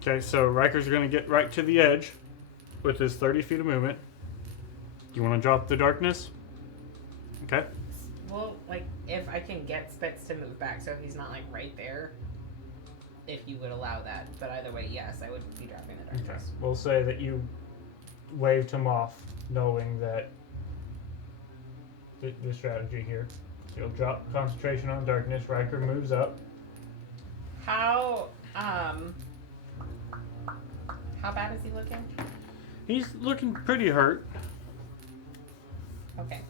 Okay, so Riker's gonna get right to the edge with his 30 feet of movement. Do you want to drop the darkness? Okay. Well, like, if I can get Spitz to move back so he's not, like, right there, if you would allow that. But either way, yes, I would be dropping the Okay. darkness. We'll say that you waved him off, knowing that the strategy here. You'll drop concentration on darkness. Riker moves up. How bad is he looking? He's looking pretty hurt. Okay.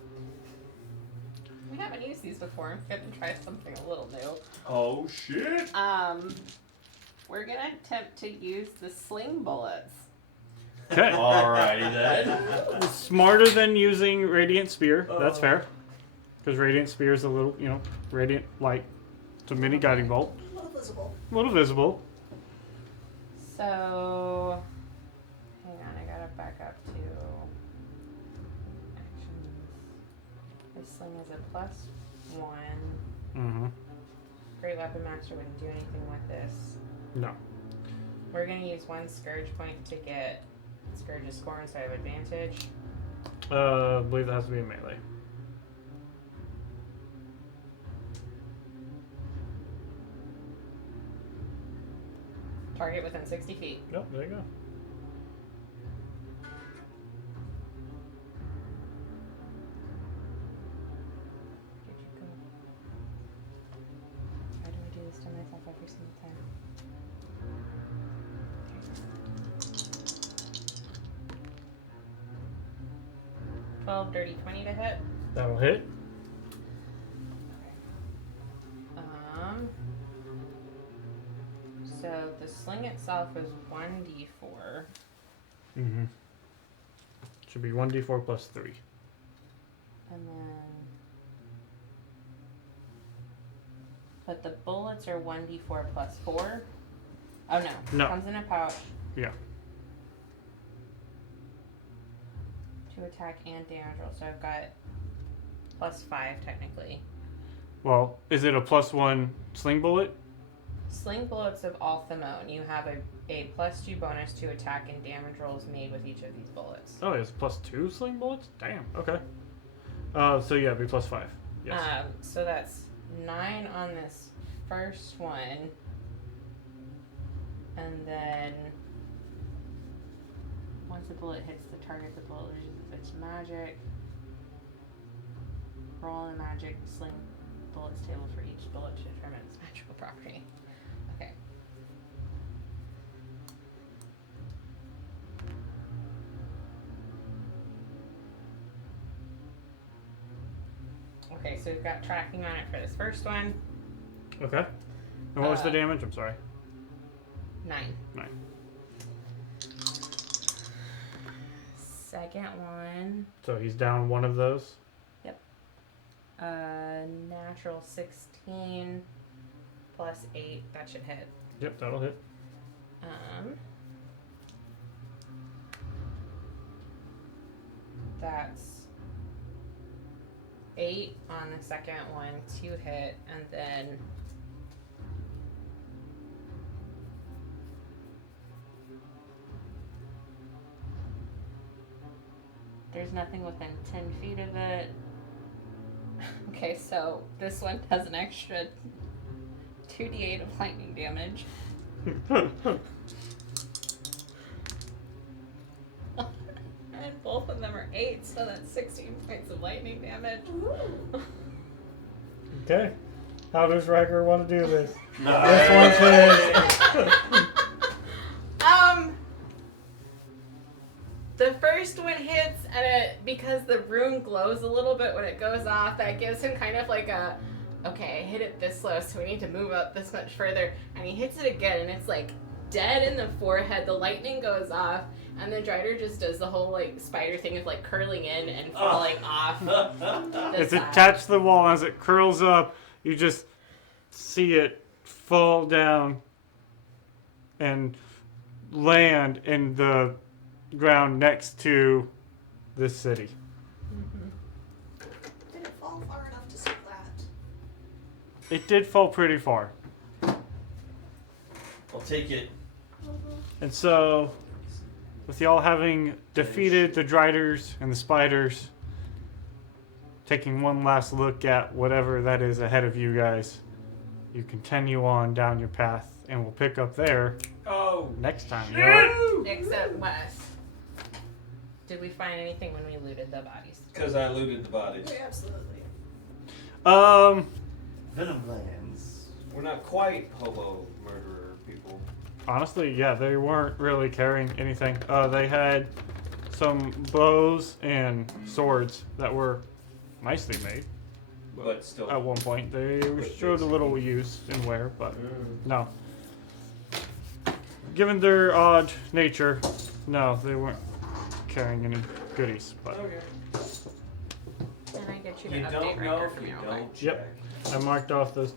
We haven't used these before. I'm gonna try something a little new. Oh shit! We're gonna attempt to use the sling bullets. Okay. Alrighty then. Smarter than using Radiant Spear. That's fair. Because Radiant Spear is a little, Radiant Light. It's a mini guiding bolt. A little visible. A little visible. So, hang on, I gotta back up to actions. This sling is a +1. Mm-hmm. Great Weapon Master wouldn't do anything with this. No. We're gonna use 1 Scourge point to get Scourge's score, so I have advantage. I believe that has to be a melee. Target within 60 feet. Nope, there you go. Where'd you go? Why do I do this to myself every single time? 12, dirty 20 to hit. That'll hit. So the sling itself is 1d4. Mm-hmm. Should be 1d4 plus 3. And then. But the bullets are 1d4 plus 4. Oh no. No. Comes in a pouch. Yeah. To attack and damage roll. So I've got +5 technically. Well, is it a +1 sling bullet? Sling bullets of all Thamone. You have a +2 bonus to attack and damage rolls made with each of these bullets. Oh, it's +2 sling bullets? Damn, okay. So yeah, it'd be +5. Yes. So that's 9 on this first one. And then once a bullet hits the target, the bullet loses its magic. Roll a magic sling bullets table for each bullet to determine its magical property. Okay. Okay, so we've got tracking on it for this first one. Okay. And what was the Uh, damage? I'm sorry. 9. 9. Second one, So he's down one of those. natural 16 plus 8. That should hit. Yep, that'll hit. That's 8 on the second one to hit, and then there's nothing within 10 feet of it. Okay, so this one does an extra 2d8 of lightning damage. And both of them are 8, so that's 16 points of lightning damage. Okay. How does Riker want to do this? Nice. This one's his. The first one hits, and it, because the rune glows a little bit when it goes off, that gives him kind of like a, okay, I hit it this low, so we need to move up this much further. And he hits it again, and it's like dead in the forehead. The lightning goes off, and then Dryder just does the whole like spider thing of like curling in and falling off. It's attached to the wall. As it curls up, you just see it fall down and land in the ground next to this city. Did it fall far enough to splat? It did fall pretty far. I'll take it. And so, with y'all having defeated the Dryders and the spiders, taking one last look at whatever that is ahead of you guys, you continue on down your path, and we'll pick up there Oh. next time. You know what? Except Wes. Did we find anything when we looted the bodies? Because I looted the bodies. Yeah, absolutely. Venom glands. We're not quite hobo murderer people. Honestly, yeah, they weren't really carrying anything. They had some bows and swords that were nicely made. But still. At one point, they showed a little use and wear, but no. Given their odd nature, no, they weren't carrying any goodies. But Okay. Can I get you to You update don't Riker know for if me you real quick? don't check. Yep. I marked off those